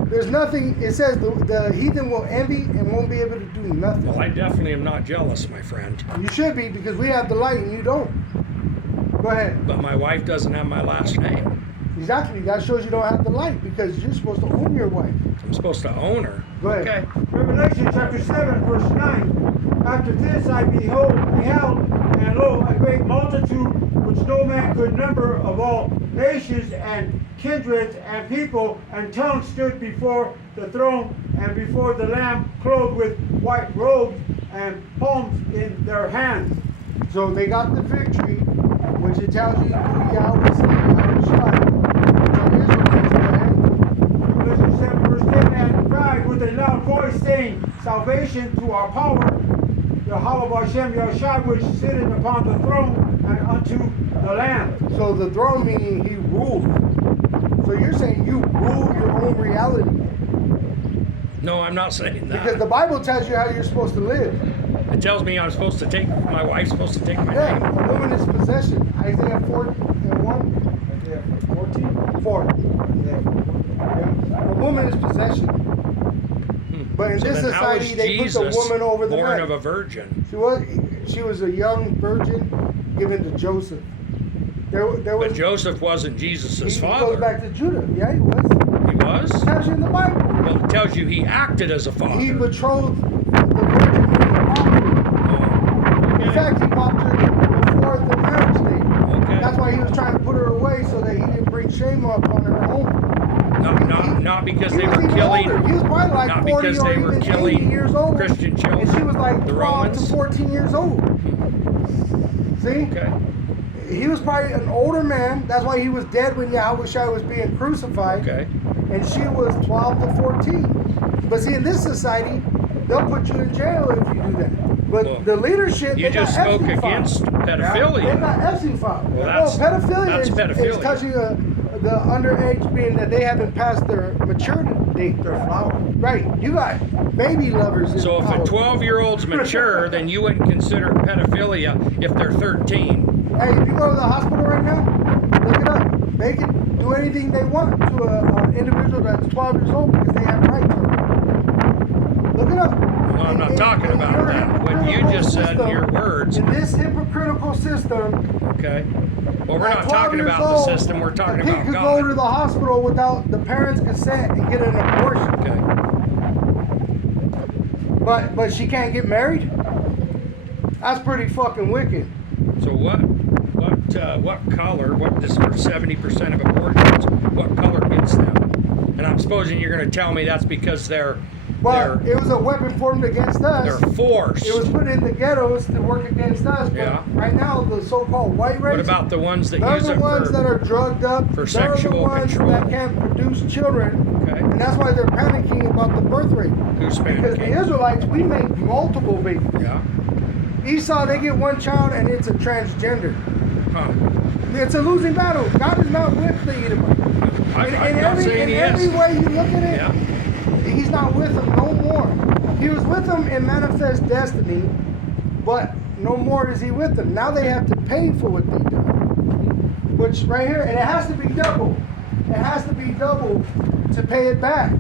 there's nothing. It says the heathen will envy and won't be able to do nothing. Well, I definitely am not jealous, my friend. You should be, because we have the light and you don't. Go ahead. But my wife doesn't have my last name. Exactly. That shows you don't have the light, because you're supposed to own your wife. I'm supposed to own her. Go ahead. Okay. Revelation chapter 7, verse 9. After this I beheld, and lo, a great multitude which no man could number, of all nations and kindreds and people and tongues, stood before the throne and before the Lamb, clothed with white robes and palms in their hands. So they got the victory, which it tells you who Yahweh said, Yahweh Shai. So Israelites, go ahead. Revelation 7, verse 10. And cried with a loud voice, saying, Salvation to our power, Yahweh Hashem Yahshua, which sitteth upon the throne, and unto the Lamb. So the throne meaning he ruled. So you're saying you rule your own reality. No, I'm not saying Because that. the Bible tells you how you're supposed to live. It tells me I'm supposed to take, my wife's supposed to take my Yeah, name. a woman is possession. Isaiah 4 and 1. Isaiah 14. 4. Yeah. A woman is possession. But in So this then how is society, they put Jesus the woman over the born man. of a virgin? She was a young virgin given to Joseph. There was. But Joseph wasn't Jesus' he goes father. back to Judah. Yeah, he was. He was? It tells you in the Bible. Well, it tells you he acted as a father. He betrothed the virgin in the Oh, In okay. fact, he popped her before the marriage day. Okay. That's why he was trying to put her away, so that he didn't bring shame up on her home. Not because He they was were even killing. older. He was probably like not 40 because or they were even killing 80 years old. Christian children, And she was like the 12 Romans. to 14 years old. See? Okay. He was probably an older man. That's why he was dead when Yahweh Shai was being crucified. Okay. And she was 12 to 14. But see, in this society, they'll put you in jail if you do that. But Well, the leadership, You they just got spoke Epstein against files. They pedophilia. got Epstein files. Well, No, pedophilia that's is pedophilia. touching the underage, being that they haven't passed their maturity date. Their flower. Right. You got baby lovers. In So if a power. 12-year-old's mature, then you wouldn't consider it pedophilia if they're 13. Hey, if you go to the hospital right now, look it up. They can do anything they want to an individual that's 12 years old because they have rights over it. Look it up. Well, I'm not talking about your that. What you hypocritical just said in your system- words. In this hypocritical system, Okay. Well, we're at not 12 talking years about the old, system. We're talking a kid about could go to God. the hospital without the parents' consent and get an abortion. Okay. But she can't get married? That's pretty fucking wicked. So what color? What does 70% of abortions? What color gets them? And I'm supposing you're going to tell me that's because they're It was a weapon formed against us. they're forced. It was put in the ghettos to work against us. But Yeah. right now, the so-called white race. What about the ones that they're use the it ones that for? are drugged up. for They're sexual the ones control? that can't produce children. Okay. And that's why they're panicking about the birth rate. Who's Because the panicking? Israelites, we make multiple babies. Yeah. Esau, they get one child and it's a transgender. Huh. It's a losing battle. God is not with the Edomites. I'm not saying he every is. way you look at it, Yeah. he's not with them no more. He was with them in Manifest Destiny, but no more is he with them. Now they have to pay for what they've done. Which right here, and it has to be double. It has to be double to pay it back.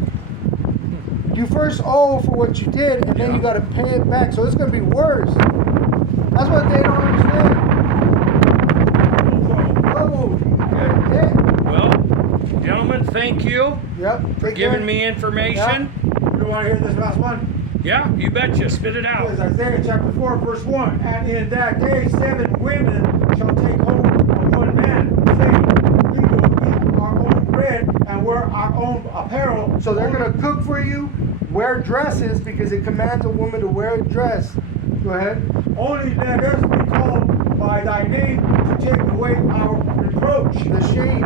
You first owe for what you did, and then Yeah. you got to pay it back. So it's going to be worse. That's what they don't understand. Double. Okay. Well, gentlemen, thank you Yep. for giving me information. You want to hear this last one? Yeah, you betcha. Spit it It out. is Isaiah chapter 4, verse 1. And in that day 7 women shall take hold of one man, saying, We will eat our own bread and wear our own apparel. So they're going to cook for you, wear dresses, because it commands a woman to wear a dress. Go ahead. Only let us be called by thy name to take away our reproach. The shame.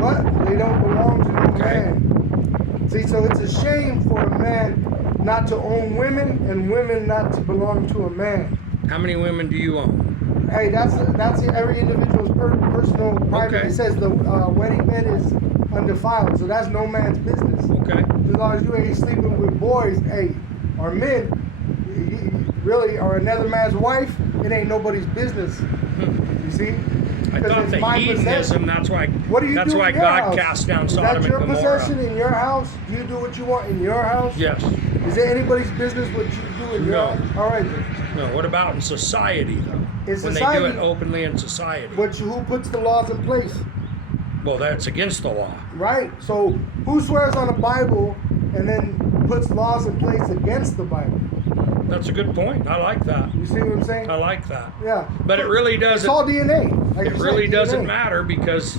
What? They don't belong to no Okay. man. See, so it's a shame for a man not to own women and women not to belong to a man. How many women do you own? Hey, that's every individual's personal private. Okay. It says the wedding bed is undefiled, so that's no man's business. Okay. As long as you ain't sleeping with boys, hey, or men, really, or another man's wife, it ain't nobody's business. You see? I Because thought it's the my hedonism. possession. That's why. What do you That's do why in your God house? cast down Is Sodom that your and Gomorrah. possession in your house? You do what you want in your house? Yes. Is it anybody's business what you do in your No. house? All right then. No. What about in society though? In When they society- do it openly in society. Who puts the laws in place? Well, that's against the law. Right. So who swears on a Bible and then puts laws in place against the Bible? That's a good point. I like that. You see what I'm saying? I like that. Yeah. But it really It's doesn't. all DNA. Like It you really said, doesn't DNA. matter because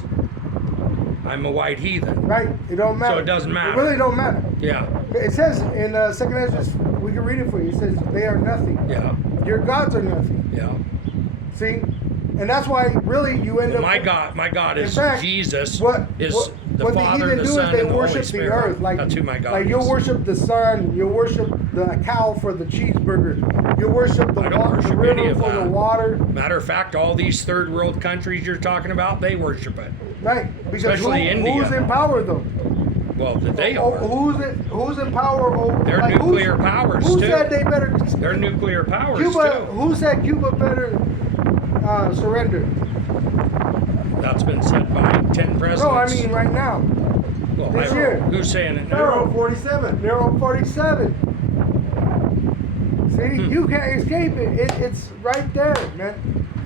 I'm a white heathen. Right. It don't matter. it doesn't matter. It really don't matter. Yeah. It says in 2nd Ezra, we can read it for you. It says they are nothing. Yeah. Your gods are nothing. Yeah. See? And that's why really you end Well, up. my God In is fact, Jesus. What Is the what Father, heathen the do Son, is they and the Holy worship the Spirit. earth. Like, That's who my God like is. you'll worship the sun, you'll worship the cow for the cheeseburger, you'll worship the, I don't the worship any river of for that. the water. Matter of fact, all these third world countries you're talking about, they worship it. Right. Because Especially India. who's in power though? Well, they Oh, are. who's in power over They're like, nuclear powers, who too. said they better They're nuclear powers Cuba too. who said Cuba better surrender? That's been said by 10 presidents. No, I mean right now. well, this year. Who's saying it now? Pharaoh 47. Nero 47. See, you can't escape it. It's right there, man.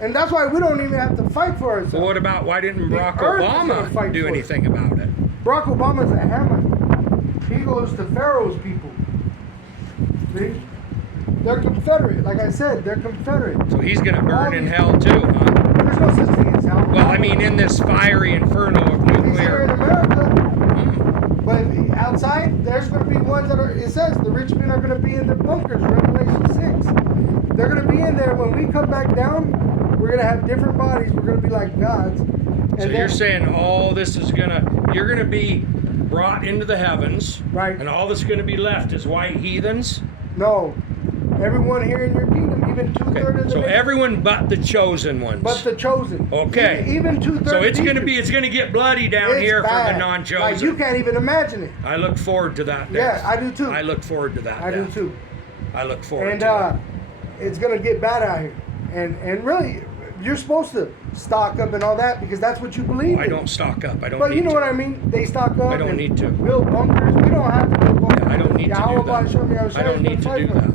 And that's why we don't even have to fight for ourselves. So what about why didn't The Barack earth is gonna fight Obama do for it. anything about it? Barack Obama's a Hamite. He goes to Pharaoh's people. See? They're Confederate. Like I said, they're Confederate. So he's going to All burn in these- hell too, huh? There's no such thing as hell. Well, I mean, in this fiery inferno of He's here in nuclear. America. Hmm. But outside, there's going to be ones that are, it says the rich men are going to be in the bunkers, Revelation 6. They're going to be in there. When we come back down, we're going to have different bodies. We're going to be like gods. And So then- you're saying all this is you're gonna be brought into the heavens, Right. and all that's gonna be left is white heathens. No. Everyone here in your kingdom, even two-thirds Okay. of the So nation, everyone but the chosen ones. but the chosen. Okay. Even two-thirds. So it's of gonna Egypt. it's gonna get bloody down It's here for bad. the non-chosen. Like you can't even imagine it. I look forward to that day. Yeah, I do too. I look forward to that. I do death. too. I look forward And to it's gonna get bad out here. And really, you're supposed to stock up and all that because that's what you believe it. I in. don't stock up. I don't. But need you know to. what I mean? They stock up. I don't and need to. build bunkers. We don't have to build bunkers. Yeah, I don't need to Yahweh do that. showed me how I don't need to do that.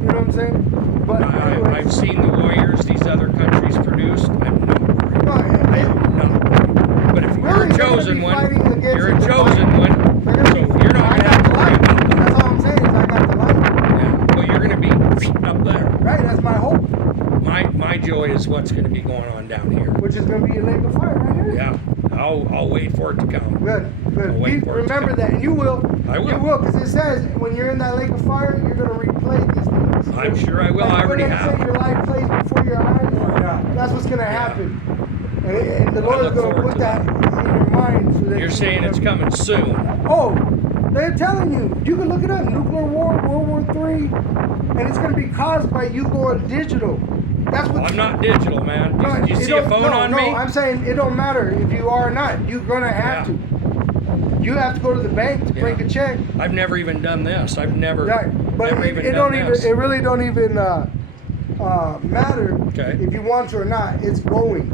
You know what I'm saying? But anyway, I've seen the warriors these other countries produce. I'm not worried. no, I am not worried. But if you're Really, a they're gonna chosen be one, fighting against you're a the chosen light. one. they're gonna So be- you're not I gonna got have the to worry light. about that. That's all I'm saying is I got the light. Yeah. Well, you're gonna be up there. Right, that's my hope. My joy is what's gonna be going on down here. Which is gonna be a lake of fire right here. Yeah. I'll wait for it to come. Good, good. I'll wait for it to Remember come. that, and you will. I will. You will, because it says when you're in that lake of fire, you're gonna replay these things. I'm sure I will. Like, I already when they have. say your life plays before your eyes. Yeah. That's what's gonna happen. And the I Lord's look gonna forward put to that in your mind. So that You're you saying can it's remember. coming soon. Oh, they're telling you. You can look it up. Nuclear war, World War III, and it's gonna be caused by you going digital. That's what. Well, I'm not digital, man. No, You it see a don't- phone no, on no, me? I'm saying it don't matter if you are or not. You're gonna have Yeah. to. You have to go to the bank to Yeah. break a check. I've never even done this. I've never, Right, but never it, even it done don't this. even. It really don't even matter Okay. if you want to or not. It's going.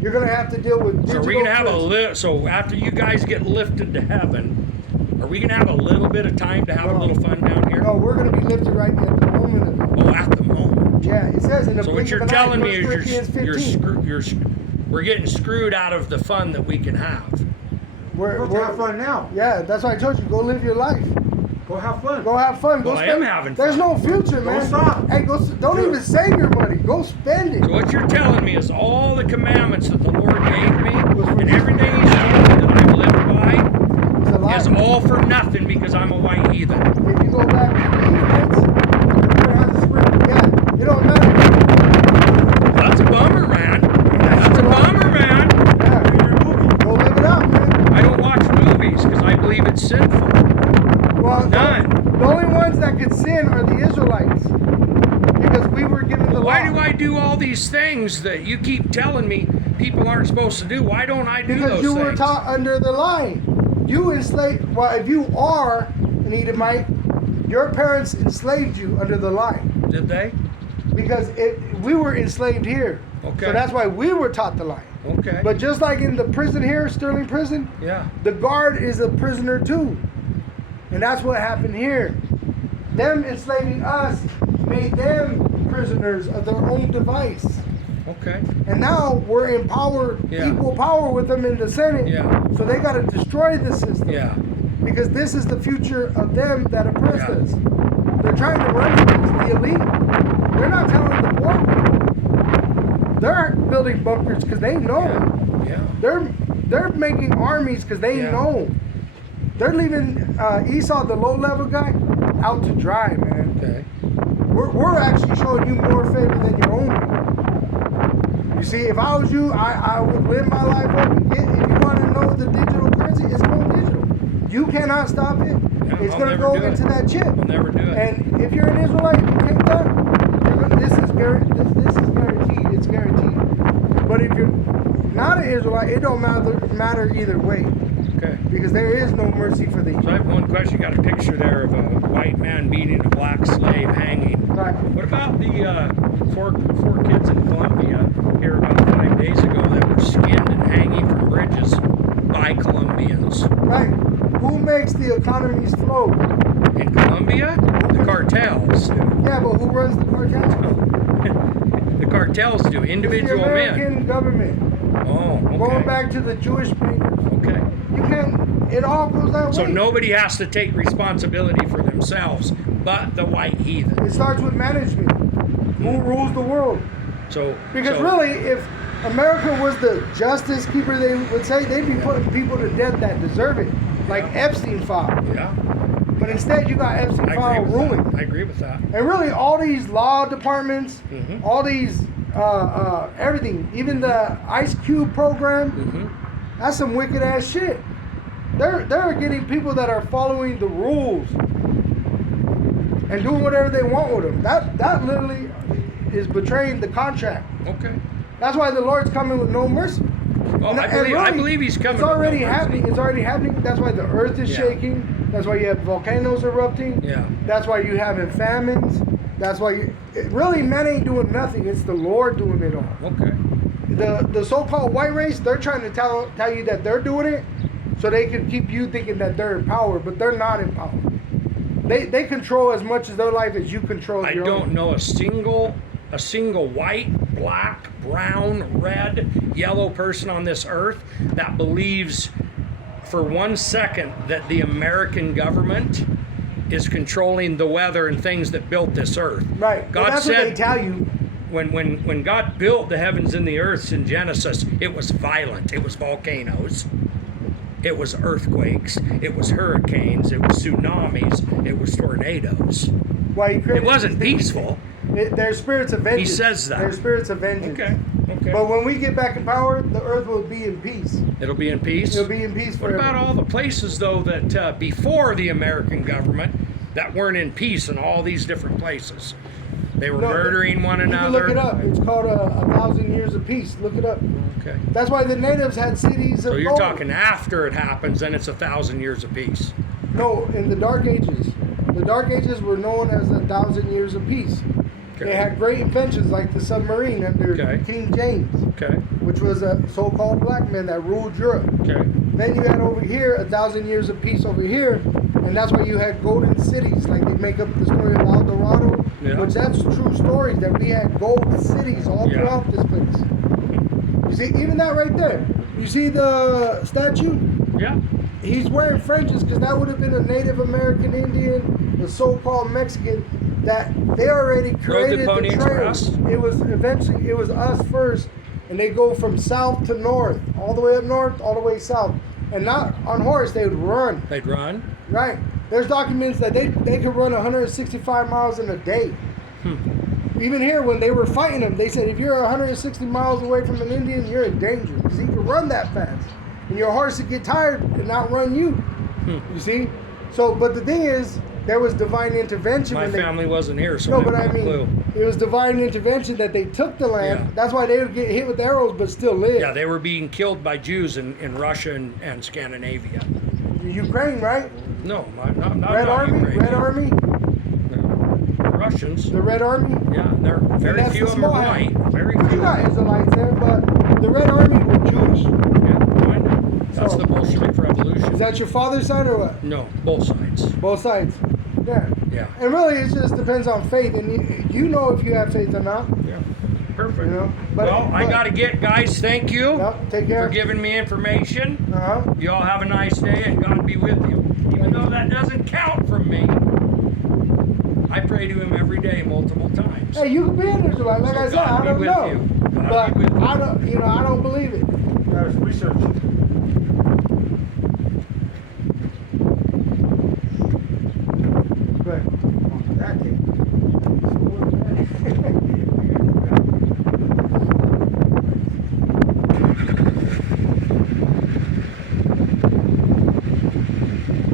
You're gonna have to deal with. So Digital we're gonna have twins. so after you guys get lifted to heaven, are we gonna have a little bit of time to have a No. little fun down here? No, we're gonna be lifted right at the moment of it. Oh, at the moment. Yeah, it says in the. So what blink you're of an eye, telling me 1 is Corinthians 15. we're getting screwed out of the fun that we can have. We're, Go have fun now. Yeah, that's why I told you. Go live your life. Go have fun. Go have fun. Go Well, I spend. am having There's fun. no future, man. stop. Hey, don't Do it. even save your money. Go spend it. So what you're telling me is all the commandments that the Lord gave me Was for and you. everything He's told me that I've lived It's a by lie. is all for nothing because I'm a white heathen. If you go back to the Edomites, the Lord has a spirit. Yeah, it don't matter. That's a bummer, man. That's a bummer, man. Yeah, go live it out, man. I don't watch movies because I believe it's sinful. Well, Done. the only ones that could sin are the Israelites, because we were given the law. Why do I do all these things that you keep telling me people aren't supposed to do? Why don't I do Because those you things? were taught under the lie. You enslaved. Well, if you are an Edomite, your parents enslaved you under the lie. Did they? Because we were enslaved here. Okay. So that's why we were taught to lie. Okay. But just like in the prison here, Sterling Prison, yeah. the guard is a prisoner too. And that's what happened here. Them enslaving us made them prisoners of their own device. Okay. And now we're in power, Yeah. equal power with them in the Senate. Yeah. So they got to destroy the system. Yeah. Because this is the future of them that oppressed Yeah. us. They're trying to run against the elite. They're not telling the poor people. They're building bunkers because they know. Yeah. They're making armies because they Yeah. know. They're leaving Esau, the low-level guy, out to dry, man. Okay. We're actually showing you more favor than your own people. You see, if I was you, I would live my life up and get, if you want to know the digital currency, it's going digital. You cannot stop it. Yeah, It's I'll going to never go do it. into that chip. I'll never do it. And if you're an Israelite, you take that, this is guaranteed. It's guaranteed. But if you're not an Israelite, it don't matter either way. Okay. Because there is no mercy for thee. So I have one question. You got a picture there of a white man beating a black slave hanging. Right. What about the four kids in Colombia here about 5 days ago that were skinned and hanging from bridges by Colombians? Right. Who makes the economies flow? In Colombia, the cartels do. Yeah, but who runs the cartels? The cartels do. It's the Individual American men. government. Oh, okay. Going back to the Jewish bankers. Okay. You can't, it all goes that So way. nobody has to take responsibility for themselves but the white heathen. It starts with management. Who rules the world? So Because so- really, if America was the justice keeper, they would say they'd be putting people to death that deserve it. Like Epstein file. Yeah, But instead you got Epstein I file agree with ruined. that. I agree with that. And really, all these law departments, Mhm. all these, everything, even the Ice Cube program, Hmm. that's some wicked ass shit. They're getting people that are following the rules and doing whatever they want with them. That literally is betraying the contract. Okay. That's why the Lord's coming with no mercy. Oh, And- I and really, believe he's coming. It's with no already mercy. happening. It's already happening. That's why the earth is Yeah. shaking. That's why you have volcanoes erupting. Yeah. That's why you having famines. That's why really men ain't doing nothing. It's the Lord doing it all. Okay. The so-called white race, they're trying to tell you that they're doing it so they can keep you thinking that they're in power, but they're not in power. They control as much of their life as you control I your don't own. know a single white, black, brown, red, yellow person on this earth that believes for 1 second that the American government is controlling the weather and things that built this earth. Right. But God that's what they said tell you. when God built the heavens and the earths in Genesis, it was violent. It was volcanoes. It was earthquakes. It was hurricanes. It was tsunamis. It was tornadoes. Why he created It wasn't these things. peaceful. They're spirits of vengeance. says that. They're spirits of vengeance. Okay. Okay. But when we get back in power, the earth will be in peace. It'll be in peace. It'll be in peace What forever. about all the places, though, that before the American government that weren't in peace in all these different places? They were No, murdering one You can another. look it up. It's called a thousand years of peace. Look it up. Okay. That's why the natives had cities of So you're gold. talking after it happens, then it's 1,000 years of peace. No, in the Dark Ages. The Dark Ages were known as 1,000 years of peace. Okay. They had great inventions like the submarine under Okay. King James, Okay. which was a so-called black man that ruled Europe. Okay. Then you had over here 1,000 years of peace over here, and that's why you had golden cities. Like they make up the story of El Dorado, Yeah. which that's true stories that we had gold cities all Yeah. throughout this place. You see, even that right there. You see the statue? Yeah. He's wearing fringes because that would have been a Native American Indian, the so-called Mexican, that they already created Pony the trail. Express? It was us first, and they go from south to north, all the way up north, all the way south, and not on horse. They would run. They'd run. Right. There's documents that they could run 165 miles in a day. Even here, when they were fighting them, they said if you're 160 miles away from an Indian, you're in danger because he can run that fast, and your horse would get tired and outrun you. You see? So, but the thing is, there was divine intervention. My when they, family wasn't here, so no, I but have I no mean, clue. it was divine intervention that they took the land. Yeah. That's why they would get hit with arrows, but still live. Yeah, they were being killed by Jews in Russia and Scandinavia. Ukraine, right? No, not Red not Army, Ukraine. Red Army. No. Russians. The Red Army. Yeah, they're very that's few the of them are small white. hand. Very You few. got Israelites there, but the Red Army were Jewish. Yeah, no, I know. That's So- the Bolshevik Revolution. Is that your father's side or what? No, both sides. Both sides. Yeah. Yeah. And really, it just depends on faith, and you know if you have faith or not. Yeah. Perfect. You know. But, Well, I gotta get, guys. Thank you Yep, take for care. giving me information. Uh-huh. You all have a nice day, and God be with you. Even though that doesn't count from me, I pray to Him every day, multiple times. Hey, you can be an Israelite. Like So I said, God I be don't with know, you. God but be with you. I don't. You know, I don't believe it. There's research. But On that thing.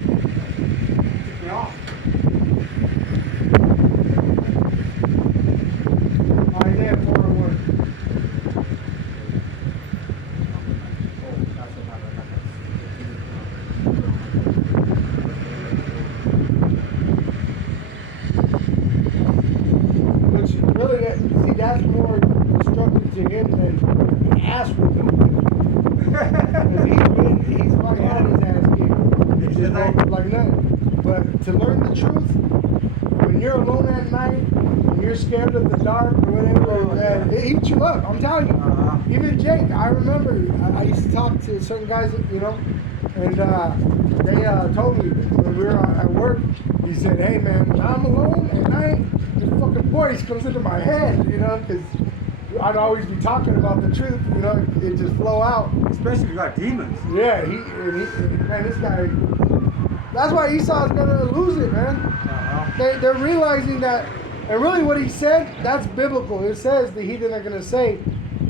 Took me off. Isaiah 4:1. Oh, that's another. Which really, that's more destructive to him than ass whooping. Because he's fucking had his ass kicked. He's just woke up like nothing. But to learn the truth, when you're alone at night, and you're scared of the dark or whatever, man, it eats you up. I'm telling you. Uh-huh. Even Jake, I remember I used to talk to certain guys, you know, and they told me when we were at work, he said, hey man, when I'm alone at night, this fucking voice comes into my head, you know, because I'd always be talking about the truth, you know, it just flow out. Especially if you got demons. Yeah, man, this guy, that's why Esau's gonna lose it, man. Uh-huh. They're realizing that, and really what he said, that's biblical. It says the heathen are gonna say,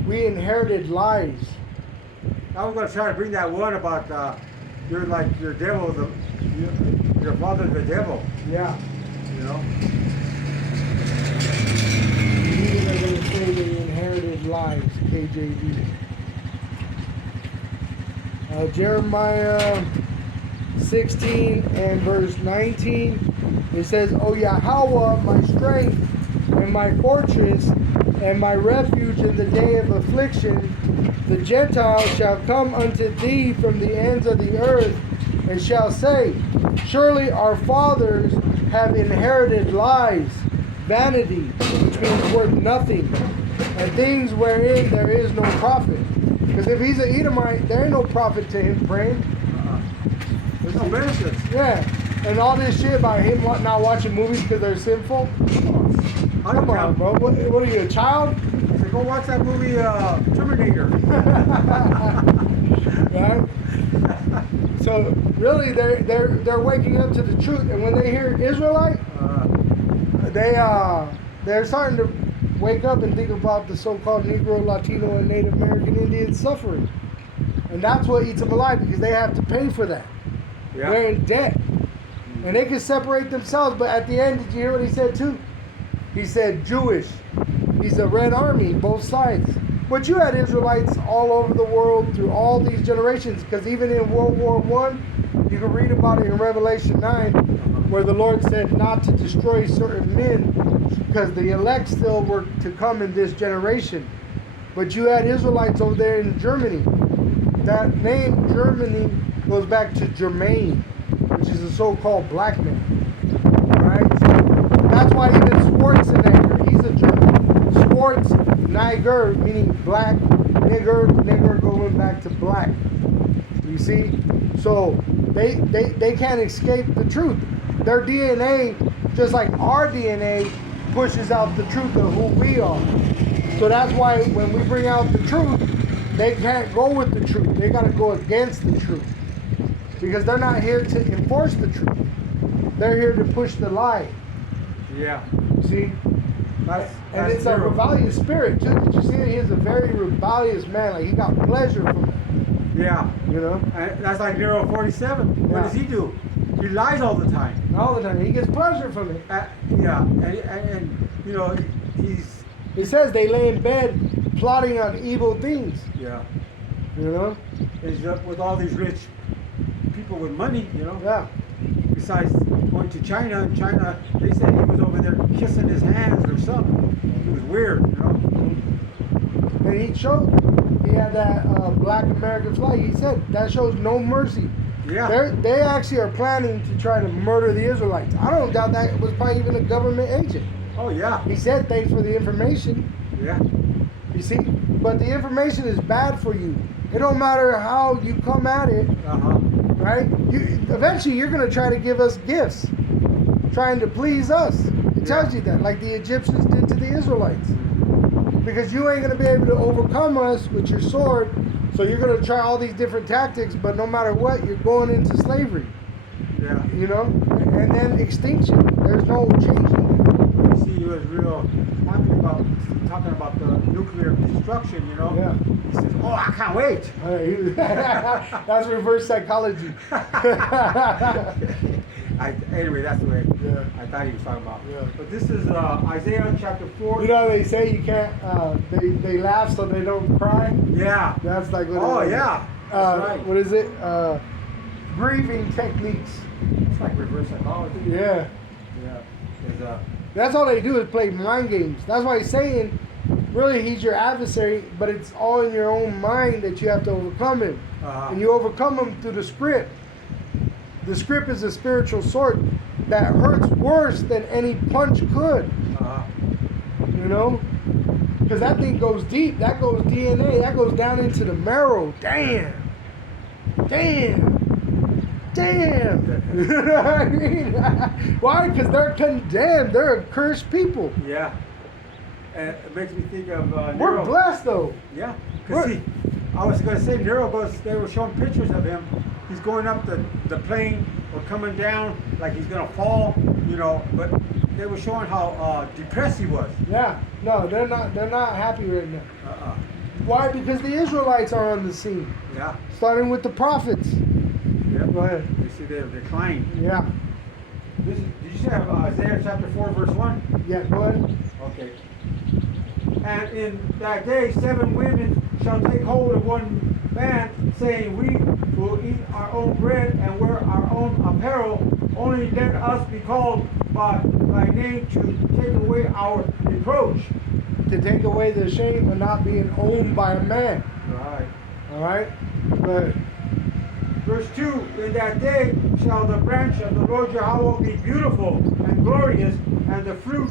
we inherited lies. I was gonna try to bring that one about you're like your devil, your father the devil, Yeah. you know. The heathen are gonna say they inherited lies, KJV. Jeremiah 16 and verse 19, it says, O Yahweh, my strength and my fortress and my refuge in the day of affliction, the Gentiles shall come unto thee from the ends of the earth and shall say, surely our fathers have inherited lies, vanity, which means worth nothing, and things wherein there is no profit. Because if he's an Edomite, there ain't no profit to him praying. There's no benefits. Yeah. And all this shit about him not watching movies because they're sinful. Come on, bro. What are you, a child? I said, go watch that movie Terminator. Right? So really, they're waking up to the truth, and when they hear Israelite, they're starting to wake up and think about the so-called Negro, Latino, and Native American Indian suffering, and that's what eats them alive because they have to pay for that. Yeah. They're in debt, and they can separate themselves. But at the end, did you hear what he said too? He said Jewish. He's a Red Army, both sides. But you had Israelites all over the world through all these generations, because even in World War I, you can read about it in Revelation 9, where the Lord said not to destroy certain men, because the elect still were to come in this generation. But you had Israelites over there in Germany. That name, Germany, goes back to Germain, which is a so-called black man. Alright? So that's why even Schwarzenegger, he's a German. Schwartz, Niger, meaning black, nigger going back to black. You see? So they can't escape the truth. Their DNA, just like our DNA, pushes out the truth of who we are. So that's why when we bring out the truth, they can't go with the truth. They got to go against the truth. Because they're not here to enforce the truth. They're here to push the lie. Yeah. See? That's And it's a true. rebellious spirit too. Did you see it? He's a very rebellious man. Like he got pleasure from it. Yeah. You know? And that's like Nero 47. What Yeah. does he do? He lies all the time. All the time. He gets pleasure from it. Yeah. And you know, he's, He says they lay in bed plotting on evil things. yeah. You know? He's up with all these rich people with money, you know. Yeah. besides going to China, and China, they said he was over there kissing his hands or something. It was weird, you know. And he showed, he had that Black American flag. He said that shows no mercy. Yeah. They actually are planning to try to murder the Israelites. I don't doubt that it was probably even a government agent. Oh yeah. He said thanks for the information. Yeah. You see, but the information is bad for you. It don't matter how you come at it, Uh-huh. right? Eventually you're gonna try to give us gifts, trying to please us. It tells you that, like the Egyptians did to the Israelites. Because you ain't gonna be able to overcome us with your sword, so you're gonna try all these different tactics, but no matter what, you're going into slavery. Yeah. You know? And then extinction. There's no changing You see, he was real happy about talking about the nuclear destruction, you know. Yeah. He says, "Oh, I can't wait." it. That's reverse psychology. Anyway, that's the way Yeah. I thought he was talking about. Yeah. But this is Isaiah chapter 4. You know they say you can't. They laugh so they don't cry. Yeah. That's like what Oh it is. yeah. That's right. What is it? Grieving techniques. It's like reverse psychology. Yeah. Yeah. It's, That's all they do is play mind games. That's why he's saying, really, he's your adversary, but it's all in your own mind that you have to overcome him. Uh-huh. And you overcome him through the script. The script is a spiritual sword that hurts worse than any punch could. You know? Because that thing goes deep. That goes DNA. That goes down into the marrow. Damn. Damn. Damn. You know what I mean? Why? Because they're condemned. They're accursed people. Yeah. And it makes me think of We're Nero. blessed though. Yeah. Because We're- see, I was going to say Nero goes, they were showing pictures of him. He's going up the plane or coming down like he's going to fall, you know, but they were showing how depressed he was. Yeah. No, they're not happy right now. Uh-uh. Why? Because the Israelites are on the scene. Yeah. Starting with the prophets. Yeah. Go ahead. You see they're declining. Yeah. Did you say Isaiah chapter 4 verse 1? Yeah, go ahead. Okay. And in that day 7 women shall take hold of one man, saying, "We will eat our own bread and wear our own apparel. Only let us be called by thy name to take away our reproach." To take away the shame of not being owned by a man. Right. All right? But Verse 2, in that day shall the branch of the Lord Yahweh be beautiful and glorious, and the fruit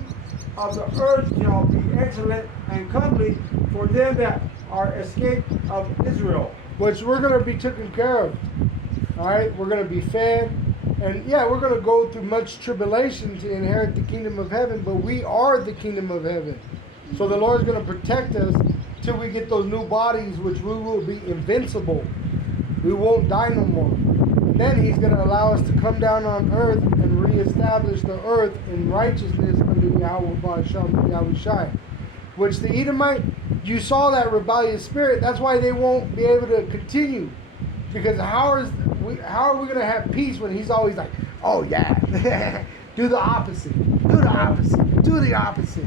of the earth shall be excellent and comely for them that are escaped of Israel. which we're going to be taken care of. All right? We're going to be fed. And yeah, we're going to go through much tribulation to inherit the kingdom of heaven, but we are the kingdom of heaven. So the Lord's going to protect us till we get those new bodies, which we will be invincible. We won't die no more. And then he's going to allow us to come down on earth and reestablish the earth in righteousness under Yahweh Ba'asham Yahushai. Which the Edomite, you saw that rebellious spirit. That's why they won't be able to continue. Because how are we going to have peace when he's always like, oh yeah, do the opposite, do the opposite, do the opposite.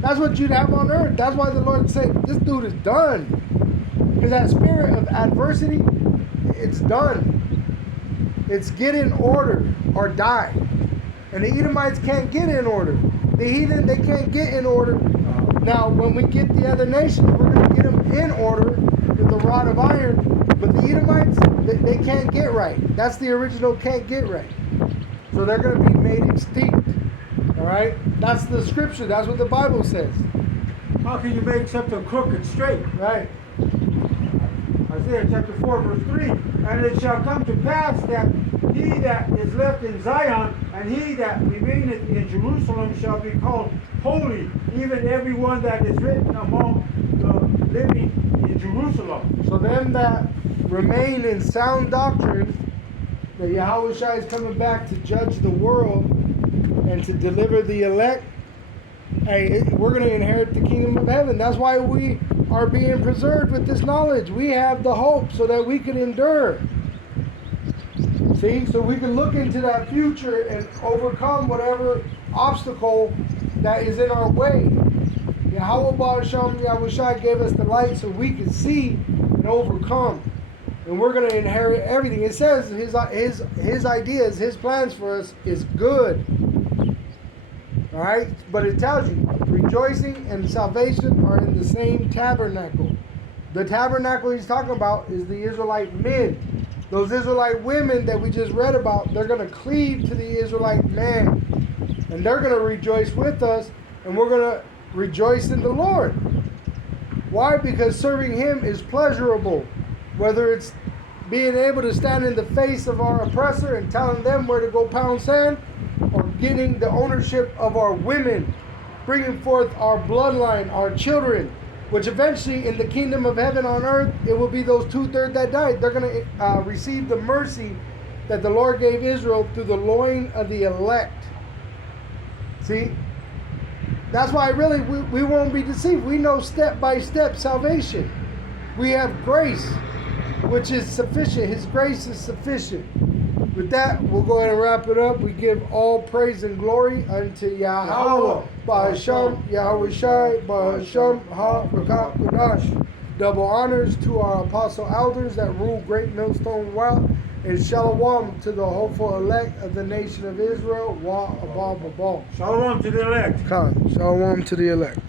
That's what you'd have on earth. That's why the Lord said, this dude is done. Because that spirit of adversity, it's done. It's get in order or die. And the Edomites can't get in order. The heathen, they can't get in order. Now, when we get the other nations, we're going to get them in order with the rod of iron. But the Edomites, they can't get right. That's the original can't get right. So they're going to be made extinct. All right? That's the scripture. That's what the Bible says. How can you make something crooked straight? Right. Isaiah chapter 4 verse 3. And it shall come to pass that he that is left in Zion and he that remaineth in Jerusalem shall be called holy, even every one that is written among the living in Jerusalem. So them that remain in sound doctrine, that Yahushua is coming back to judge the world and to deliver the elect, hey, we're going to inherit the kingdom of heaven. That's why we are being preserved with this knowledge. We have the hope so that we can endure. See, so we can look into that future and overcome whatever obstacle that is in our way. Yahweh Ba'asham Yahushua gave us the light so we can see and overcome. and we're going to inherit everything. It says his ideas, his plans for us is good. All right, but it tells you rejoicing and salvation are in the same tabernacle. The tabernacle he's talking about is the Israelite men. Those Israelite women that we just read about, they're going to cleave to the Israelite man, and they're going to rejoice with us, and we're going to rejoice in the Lord. Why? Because serving him is pleasurable. Whether it's being able to stand in the face of our oppressor and telling them where to go pound sand, or getting the ownership of our women, bringing forth our bloodline, our children, which eventually in the kingdom of heaven on earth, it will be those 2/3 that died. They're going to receive the mercy that the Lord gave Israel through the loin of the elect. See? That's why really we won't be deceived. We know step by step salvation. We have grace, which is sufficient. His grace is sufficient. With that, we'll go ahead and wrap it up. We give all praise and glory unto Yahweh, Ba'asham, Yahweh Shai, Ba'asham, Ha-Rakah, Kodash. Double honors to our apostle elders that rule Great Millstone Well, and shalom to the hopeful elect of the nation of Israel. Wa above above. Shalom to the elect. Khan, shalom to the elect.